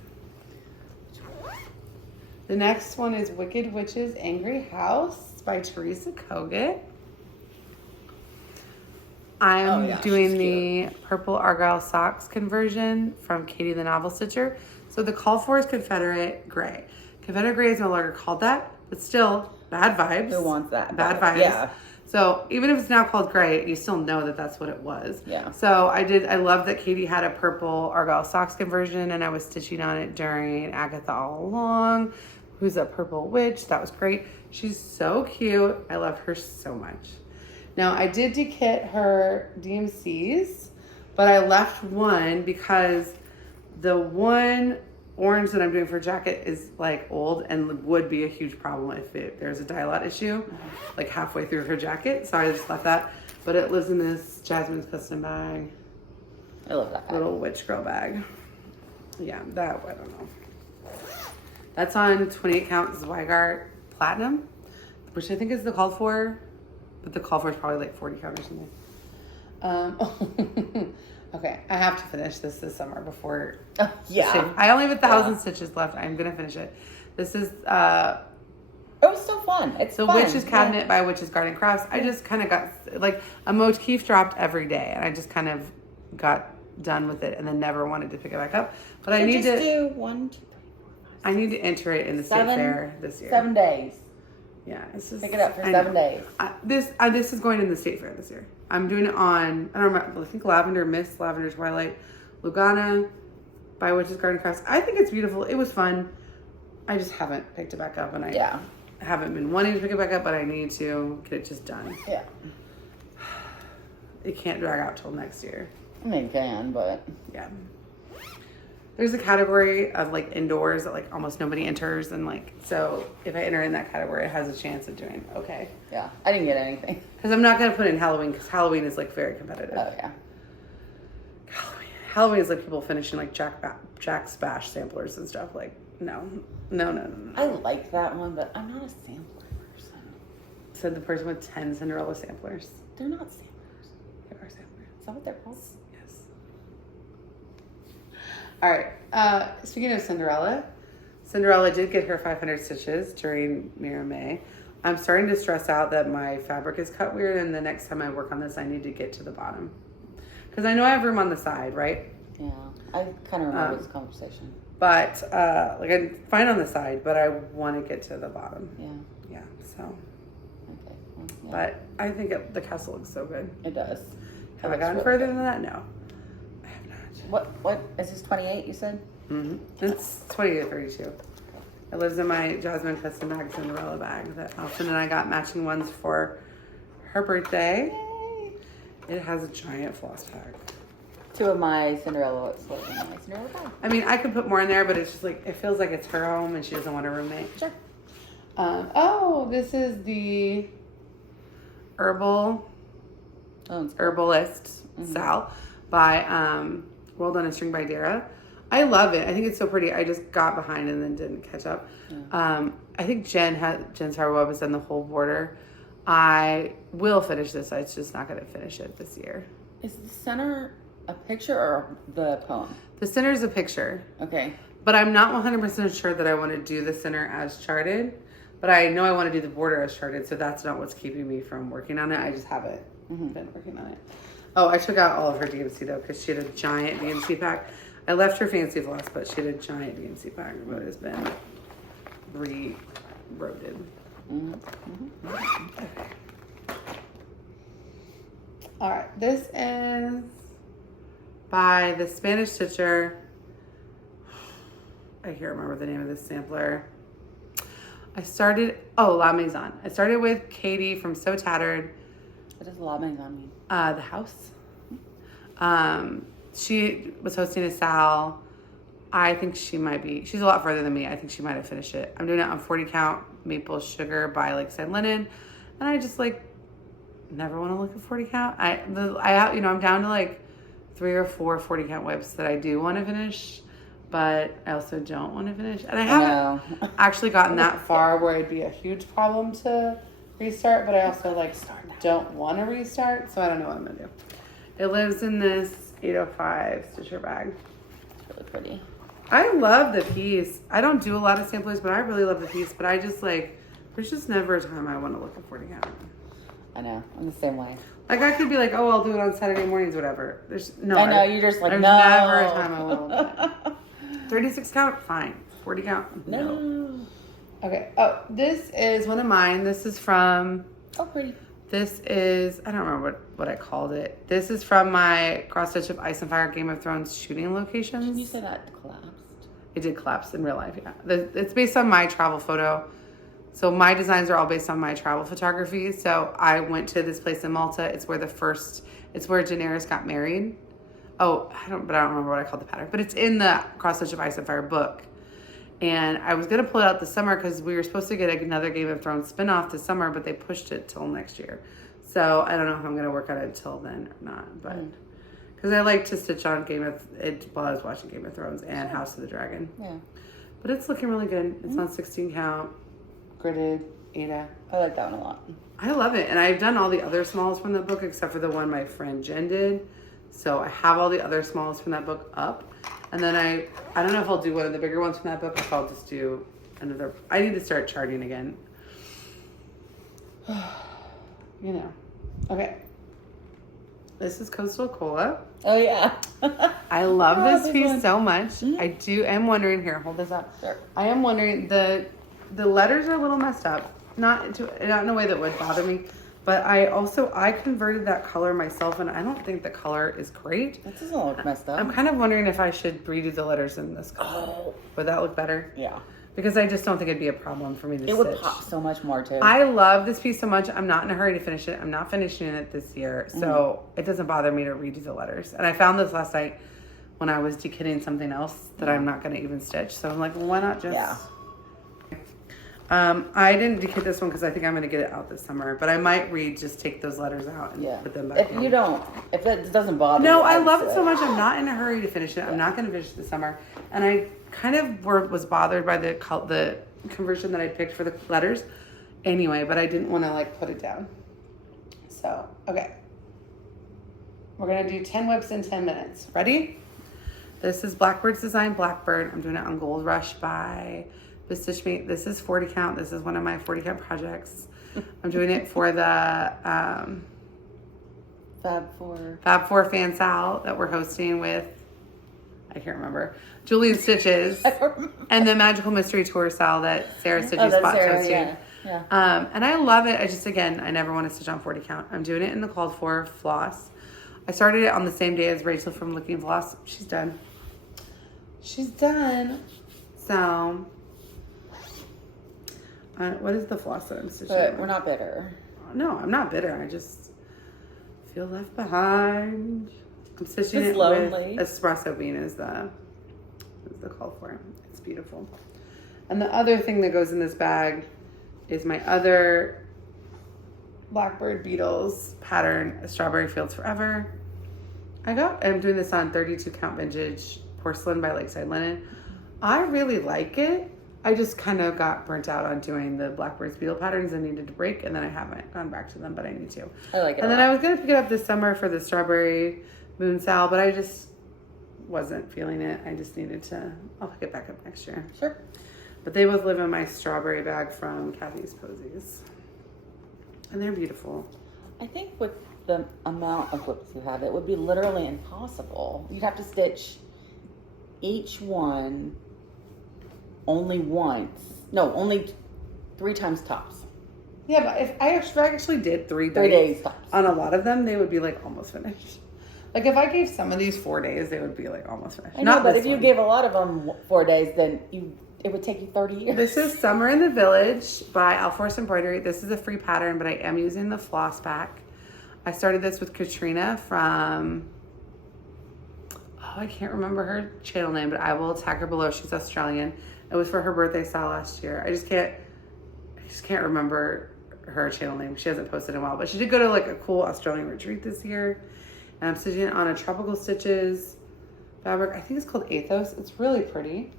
The next one is Wicked Witch's Angry House by Teresa Kogut. I'm doing the purple Argyle socks conversion from Katie the Novel Stitcher. So the call for is Confederate Gray. Confederate Gray is no longer called that, but still bad vibes. Who wants that? Bad vibes. Yeah. So even if it's now called gray, you still know that that's what it was. Yeah. So I love that Katie had a purple Argyle socks conversion, and I was stitching on it during Agatha All Along, who's a purple witch. That was great. She's so cute. I love her so much. Now, I did dekit her DMCs, but I left one because the one orange that I'm doing for a jacket is like old and would be a huge problem if there's a dye lot issue like halfway through her jacket. So I just left that, but it lives in this Jasmine's custom bag. I love that bag. Little witch girl bag. Yeah, that, I don't know. That's on 28 count Zweigart Platinum, which I think is the called for, but the call for is probably like 40 count or something. Okay, I have to finish this summer before. Yeah. I only have 1,000 stitches left. I'm gonna finish it. This is it was so fun. It's the fun. Witch's Cabinet by Witch's Garden Crafts. I just kind of got like a motif dropped every day, and I just kind of got done with it, and then never wanted to pick it back up. But I need to do 1, 2, 3, 4, 5, I need to enter it in the state fair this year. 7 days. Yeah, it's just Pick it up for 7 days. This is going in the state fair this year. I'm doing it on, I don't remember, I think Lavender Mist, Lavender Twilight, Lugana by Witch's Garden Crafts. I think it's beautiful. It was fun. I just haven't picked it back up, and I haven't been wanting to pick it back up, but I need to get it just done. Yeah. It can't drag out till next year. I mean, it can, but yeah. There's a category of like indoors that like almost nobody enters, and like, so if I enter in that category, it has a chance of doing okay. Yeah, I didn't get anything. Because I'm not going to put in Halloween, because Halloween is like very competitive. Oh, yeah. Halloween is like people finishing like Jack's Bash samplers and stuff. Like, no. I like that one, but I'm not a sampler person. Said the person with 10 Cinderella samplers. They're not samplers. They are samplers. Is that what they're called? Yes. All right. Speaking of Cinderella did get her 500 stitches during May. I'm starting to stress out that my fabric is cut weird, and the next time I work on this, I need to get to the bottom. Because I know I have room on the side, right? Yeah, I kind of remember this conversation. But, like, I'm fine on the side, but I want to get to the bottom. Yeah. Yeah, so. Okay. Well, yeah. But I think the castle looks so good. It does. Have I gotten further than that? No. I have not. What is this, 28 you said? Mm-hmm. It's 20 to 32. It lives in my Jasmine Custom Bag Cinderella bag that Allison and I got matching ones for her birthday. Yay. It has a giant floss tag. 2 of my Cinderella bag. I mean, I could put more in there, but it's just like, it feels like it's her home and she doesn't want a roommate. Sure. This is the Herbalist Sal by World on a String by Dara. I love it. I think it's so pretty. I just got behind and then didn't catch up. Yeah. I think Jen's Hard Web has done the whole border. I will finish this. I'm just not going to finish it this year. Is the center a picture or the poem? The center is a picture. Okay. But I'm not 100% sure that I want to do the center as charted. But I know I want to do the border as charted, so that's not what's keeping me from working on it. I just haven't been working on it. Oh, I took out all of her DMC though, because she had a giant DMC pack. I left her fancy floss, but she had a giant DMC pack, but it's been re-roaded. Okay. All right, this is by the Spanish stitcher. I can't remember the name of this sampler. La Maison. I started with Katie from So Tattered. What does La Maison mean? The house. She was hosting a Sal. I think she's a lot further than me. I think she might have finished it. I'm doing it on 40 count maple sugar by Lakeside Linen. And I just never want to look at 40 count. I'm down to 3 or 4 40 count whips that I do want to finish, but I also don't want to finish. And I haven't actually gotten that far where it'd be a huge problem to restart, but I also like don't want to restart, so I don't know what I'm gonna do. It lives in this 805 stitcher bag. It's really pretty. I love the piece. I don't do a lot of samplers, but I really love the piece. But I just like, there's just never a time I want to look at 40 count. I know, I'm the same way. Like I could be like, oh, I'll do it on Saturday mornings, whatever. There's no. I know, you're just like, there's no. never a time I want to look at it. 36 count, fine. 40 count, no. Okay. Oh, this is one of mine. This is from. Oh, pretty. This is, I don't remember what I called it. This is from my cross stitch of Ice and Fire Game of Thrones shooting locations. Didn't you say that collapsed? It did collapse in real life, yeah. It's based on my travel photo. So my designs are all based on my travel photography. So I went to this place in Malta. It's where Daenerys got married. Oh, I don't remember what I called the pattern. But it's in the cross stitch of Ice and Fire book. And I was going to pull it out this summer because we were supposed to get another Game of Thrones spinoff this summer, but they pushed it till next year. So I don't know if I'm going to work on it until then or not. But because I like to stitch on while I was watching Game of Thrones and House of the Dragon. Yeah. But it's looking really good. It's on 16 count, gridded, Ada. I like that one a lot. I love it. And I've done all the other smalls from the book except for the one my friend Jen did. So I have all the other smalls from that book up. And then I don't know if I'll do one of the bigger ones from that book, or if I'll just do another. I need to start charting again. You know. Okay. This is Coastal Cola. Oh, yeah. I love this piece so much. Mm-hmm. Am wondering, here, hold this up. Sure. I am wondering, the letters are a little messed up. Not in a way that would bother me. But I converted that color myself, and I don't think the color is great. That doesn't look messed up. I'm kind of wondering if I should redo the letters in this color. Oh. Would that look better? Yeah. Because I just don't think it'd be a problem for me to stitch. It would pop so much more, too. I love this piece so much. I'm not in a hurry to finish it. I'm not finishing it this year. So it doesn't bother me to redo the letters. And I found this last night when I was dekitting something else that I'm not going to even stitch. So I'm like, well, why not just... Yeah. I didn't dekit this one because I think I'm going to get it out this summer, but I might just take those letters out and put them back in. If it doesn't bother you. No, I love it so much. I'm not in a hurry to finish it. I'm not going to finish it this summer. And I kind of was bothered by the conversion that I picked for the letters anyway, but I didn't want to like put it down. So, okay. We're going to do 10 whips in 10 minutes. Ready? This is Blackbird's design, Blackbird. I'm doing it on Gold Rush by... This is 40 count. This is one of my 40 count projects. I'm doing it for the Fab 4 Fan Sal that we're hosting with, I can't remember, Julie and Stitches, and the Magical Mystery Tour Sal that Sarah Stitches spot hosting. Yeah. And I love it. I never want to stitch on 40 count. I'm doing it in the called for floss. I started it on the same day as Rachel from Looking Floss. She's done. So... what is the floss that I'm stitching? But we're not bitter. No, I'm not bitter. I just feel left behind. I'm stitching it lonely. With Espresso Bean is the call for it. It's beautiful. And the other thing that goes in this bag is my other Blackbird Beetles pattern, Strawberry Fields Forever. I'm doing this on 32 count vintage porcelain by Lakeside Linen. I really like it. I just kind of got burnt out on doing the Blackbird's Beetle patterns and needed to break, and then I haven't gone back to them, but I need to. I like it. And then I was going to pick it up this summer for the Strawberry Moon Sal, but I just wasn't feeling it. I just needed to, I'll pick it back up next year. Sure. But they both live in my strawberry bag from Kathy's Posies. And they're beautiful. I think with the amount of whips you have, it would be literally impossible. You'd have to stitch each one only 3 times tops. Yeah, but if I actually did 3 days tops on a lot of them, they would be like almost finished. Like if I gave some of these 4 days, they would be like almost finished. I know, but if you gave a lot of them 4 days, then it would take you 30 years. This is Summer in the Village by Alforce Embroidery. This is a free pattern, but I am using the floss back. I started this with Katrina from, I can't remember her channel name, but I will tag her below. She's Australian. It was for her birthday style last year. I just can't remember her channel name. She hasn't posted in a while, but she did go to like a cool Australian retreat this year. And I'm stitching it on a Tropical Stitches fabric. I think it's called Athos. It's really pretty.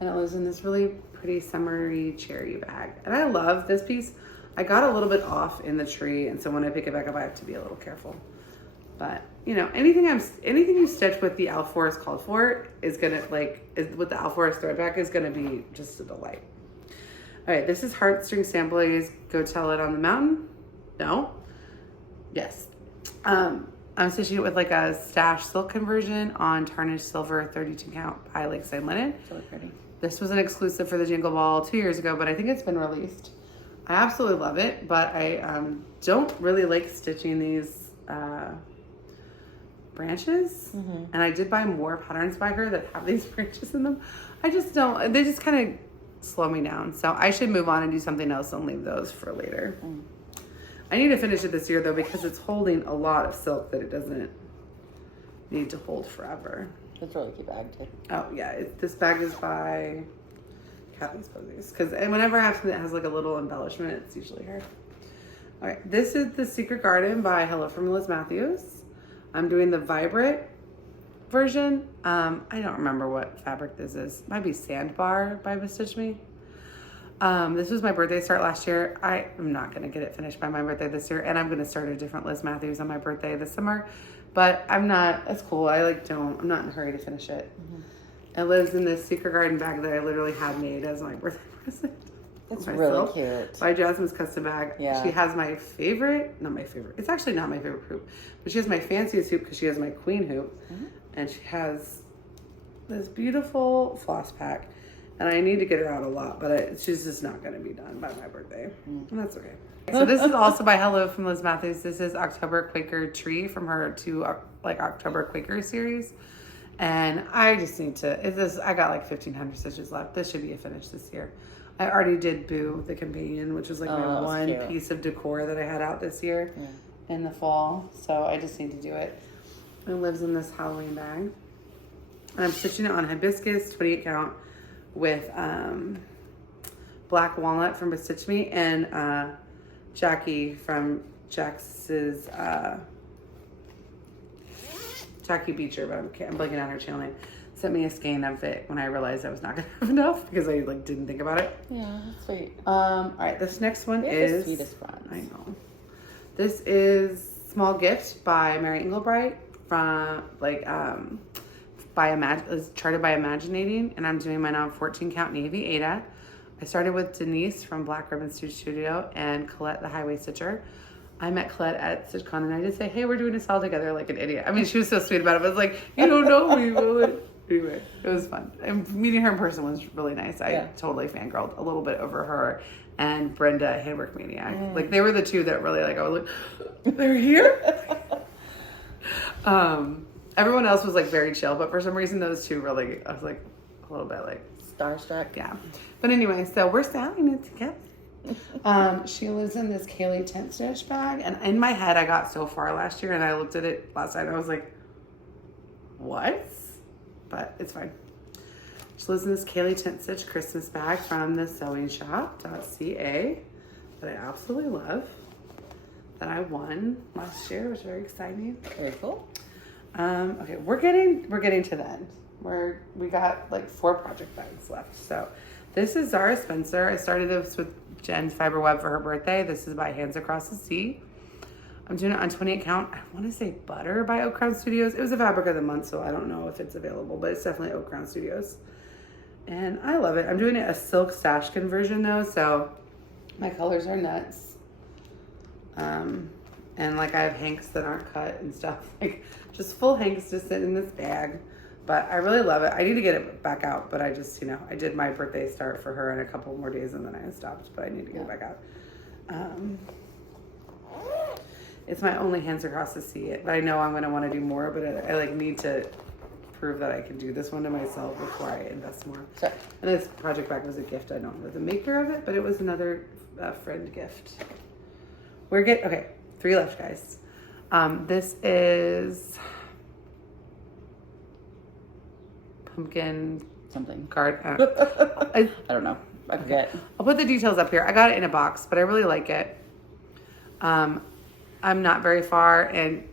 And it lives in this really pretty summery cherry bag. And I love this piece. I got a little bit off in the tree, and so when I pick it back up, I have to be a little careful. But you know, anything you stitch with the Alforest called for is gonna with the Alforest thread back is gonna be just a delight. All right, this is Heartstring Samplers. Go Tell It on the Mountain. No. Yes. I'm stitching it with like a stash silk conversion on tarnished silver 32 count by Lakeside Linen. So pretty. This was an exclusive for the Jingle Ball 2 years ago, but I think it's been released. I absolutely love it, but I don't really like stitching these branches. Mm-hmm. And I did buy more patterns by her that have these branches in them. I just don't, they just kind of slow me down. So I should move on and do something else and leave those for later. Mm. I need to finish it this year though, because it's holding a lot of silk that it doesn't need to hold forever. It's a really cute bag too. Oh yeah, this bag is by Kathy's Posies. Because whenever I have something that has like a little embellishment, it's usually her. All right, this is The Secret Garden by Hello from Liz Matthews. I'm doing the Vibrant version. I don't remember what fabric this is. Might be Sandbar by Bestitch Me. This was my birthday start last year. I am not going to get it finished by my birthday this year, and I'm going to start a different Liz Matthews on my birthday this summer, but I'm not, it's cool. I'm not in a hurry to finish it. Mm-hmm. It lives in this Secret Garden bag that I literally had made as my birthday present. It's really cute. By Jasmine's Custom Bag. Yeah. She has my favorite, not my favorite, it's actually not my favorite hoop, but she has my fanciest hoop because she has my queen hoop, mm-hmm. and she has this beautiful floss pack. And I need to get her out a lot, but she's just not going to be done by my birthday. And that's okay. So this is also by Hello from Liz Matthews. This is October Quaker Tree from her October Quaker series. And I just need to, I got like 1,500 stitches left. This should be a finish this year. I already did Boo, the companion, which was like my one piece of decor that I had out this year in the fall. So I just need to do it. It lives in this Halloween bag. And I'm stitching it on hibiscus, 28 count. With Black Walnut from Bestitch Me and Jackie from Jax's Jackie Beecher, but I'm blanking on her channel name, sent me a skein of it when I realized I was not gonna have enough because I didn't think about it. Yeah, that's sweet. All right, this next one is the sweetest friends. I know. This is Small Gift by Mary Engelbright from charted by Imaginating, and I'm doing mine on 14 count navy Ada. I started with Denise from Black Ribbon Stitch Studio and Colette the Highway Stitcher. I met Colette at StitchCon and I just say, hey, we're doing this all together like an idiot. I mean, she was so sweet about it, but it's like, you don't know me. Anyway, it was fun. And meeting her in person was really nice. I totally fangirled a little bit over her and Brenda, Handwork Maniac. Like they were the two that really I was like, they're here? Everyone else was like very chill, but for some reason those two really, I was like a little bit like starstruck. Yeah. But anyway, so we're styling it together. She lives in this Kaylee tent stitch bag, and in my head I got so far last year and I looked at it last night and I was like, what? But it's fine. She lives in this Kaylee tent stitch Christmas bag from the sewing shop.ca that I absolutely love, that I won last year. It was very exciting. Very cool. Okay, we're getting to the end. We got like 4 project bags left. So this is Zara Spencer. I started this with Jen's fiber web for her birthday. This is by Hands Across the Sea. I'm doing it on 28 count. I want to say Butter by Oak Crown Studios. It was a fabric of the month, so I don't know if it's available, but it's definitely Oak Crown Studios. And I love it. I'm doing it a silk stash conversion though, so my colors are nuts. And like I have hanks that aren't cut and stuff, like just full hanks just sit in this bag. But I really love it. I need to get it back out, but I just, I did my birthday start for her in a couple more days and then I stopped, but I need to get it back out. It's my only Hands Across the Sea. But I know I'm going to want to do more, but I need to prove that I can do this one to myself before I invest more. Sure. And this project bag was a gift. I don't know the maker of it, but it was another friend gift. Okay, 3 left, guys. This is pumpkin something card. I don't know. I forget. I'll put the details up here. I got it in a box, but I really like it. I'm not very far, and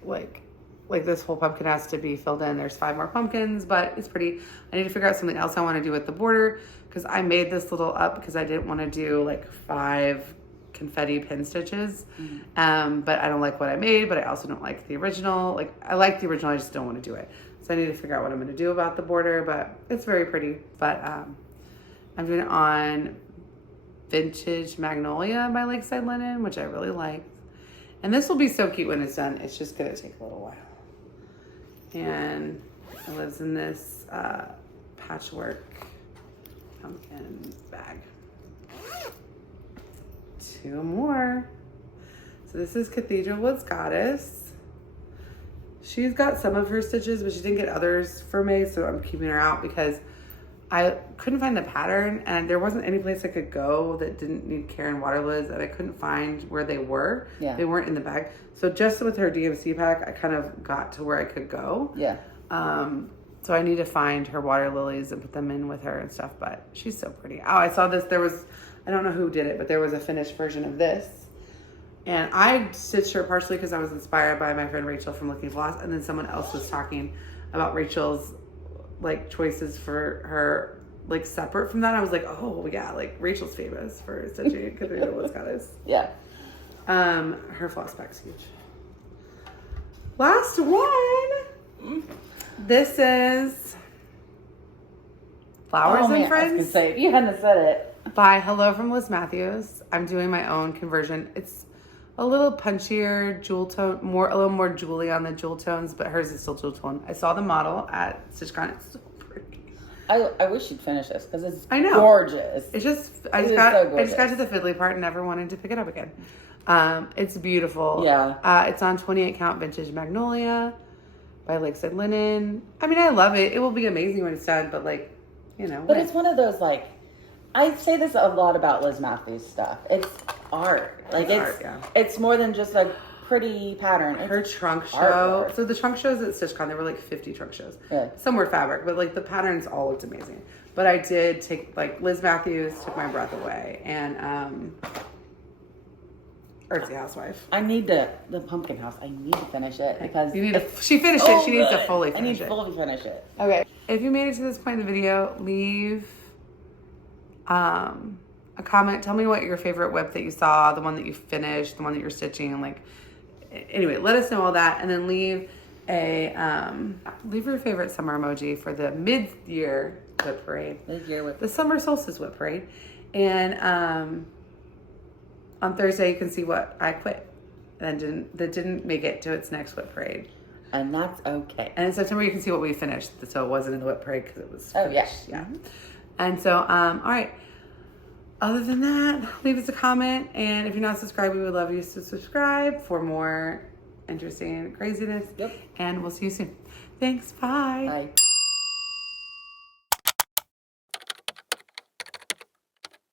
like this whole pumpkin has to be filled in. There's 5 more pumpkins, but it's pretty. I need to figure out something else I want to do with the border because I made this little up because I didn't want to do like 5 confetti pin stitches. But I don't like what I made, but I also don't like the original. Like I like the original, I just don't want to do it. So I need to figure out what I'm going to do about the border, but it's very pretty. But I'm doing it on Vintage Magnolia by Lakeside Linen, which I really like. And this will be so cute when it's done. It's just going to take a little while. And it lives in this patchwork pumpkin bag. 2 more. So this is Cathedral Woods Goddess. She's got some of her stitches, but she didn't get others for me, so I'm keeping her out because I couldn't find the pattern and there wasn't any place I could go that didn't need care and water lids, and I couldn't find where they were. Yeah. They weren't in the bag. So just with her DMC pack, I kind of got to where I could go. Yeah. So I need to find her water lilies and put them in with her and stuff, but she's so pretty. Oh, I saw this. There was, I don't know who did it, but there was a finished version of this. And I stitched her partially because I was inspired by my friend Rachel from Looking Floss, and then someone else was talking about Rachel's like choices for her like separate from that. I was like, oh yeah, like Rachel's famous for stitching Cathedral Woods Goddess. Yeah. Her floss pack's huge. Last one. This is Flowers and Friends. I was gonna say, if you hadn't said it. By Hello from Liz Matthews. I'm doing my own conversion. It's a little punchier jewel tone, a little more jewelly on the jewel tones, but hers is still jewel tone. I saw the model at StitchCon. It's so pretty. I wish you'd finish this because it's gorgeous. It's just I just got to the fiddly part and never wanted to pick it up again. It's beautiful. Yeah. It's on 28 count vintage magnolia by Lakeside Linen. I mean, I love it. It will be amazing when it's done, but like, you know. But it's one of those like, I say this a lot about Liz Matthews stuff. It's art. Like it's more than just a pretty pattern. It's her trunk show. So the trunk shows at StitchCon, there were like 50 trunk shows. Yeah. Some were fabric, but like the patterns all looked amazing. But I did take like Liz Matthews took my breath away, and Earthy Housewife. I need the pumpkin house. I need to finish it because you need to. She finished it. She needs to fully finish it. I need to fully finish it. Okay. If you made it to this point in the video, leave a comment. Tell me what your favorite whip that you saw, the one that you finished, the one that you're stitching. Like, anyway, let us know all that, and then leave your favorite summer emoji for the Mid-Year Wip Parade. Mid-Year Wip. The Summer Solstice Wip Parade, and on Thursday you can see what I quit and that didn't make it to its next Wip Parade. And that's okay. And in September you can see what we finished, so it wasn't in the Wip Parade because it was finished. Yeah. And so, all right. Other than that, leave us a comment, and if you're not subscribed, we would love you to subscribe for more interesting craziness. Yep. And we'll see you soon. Thanks. Bye. Bye.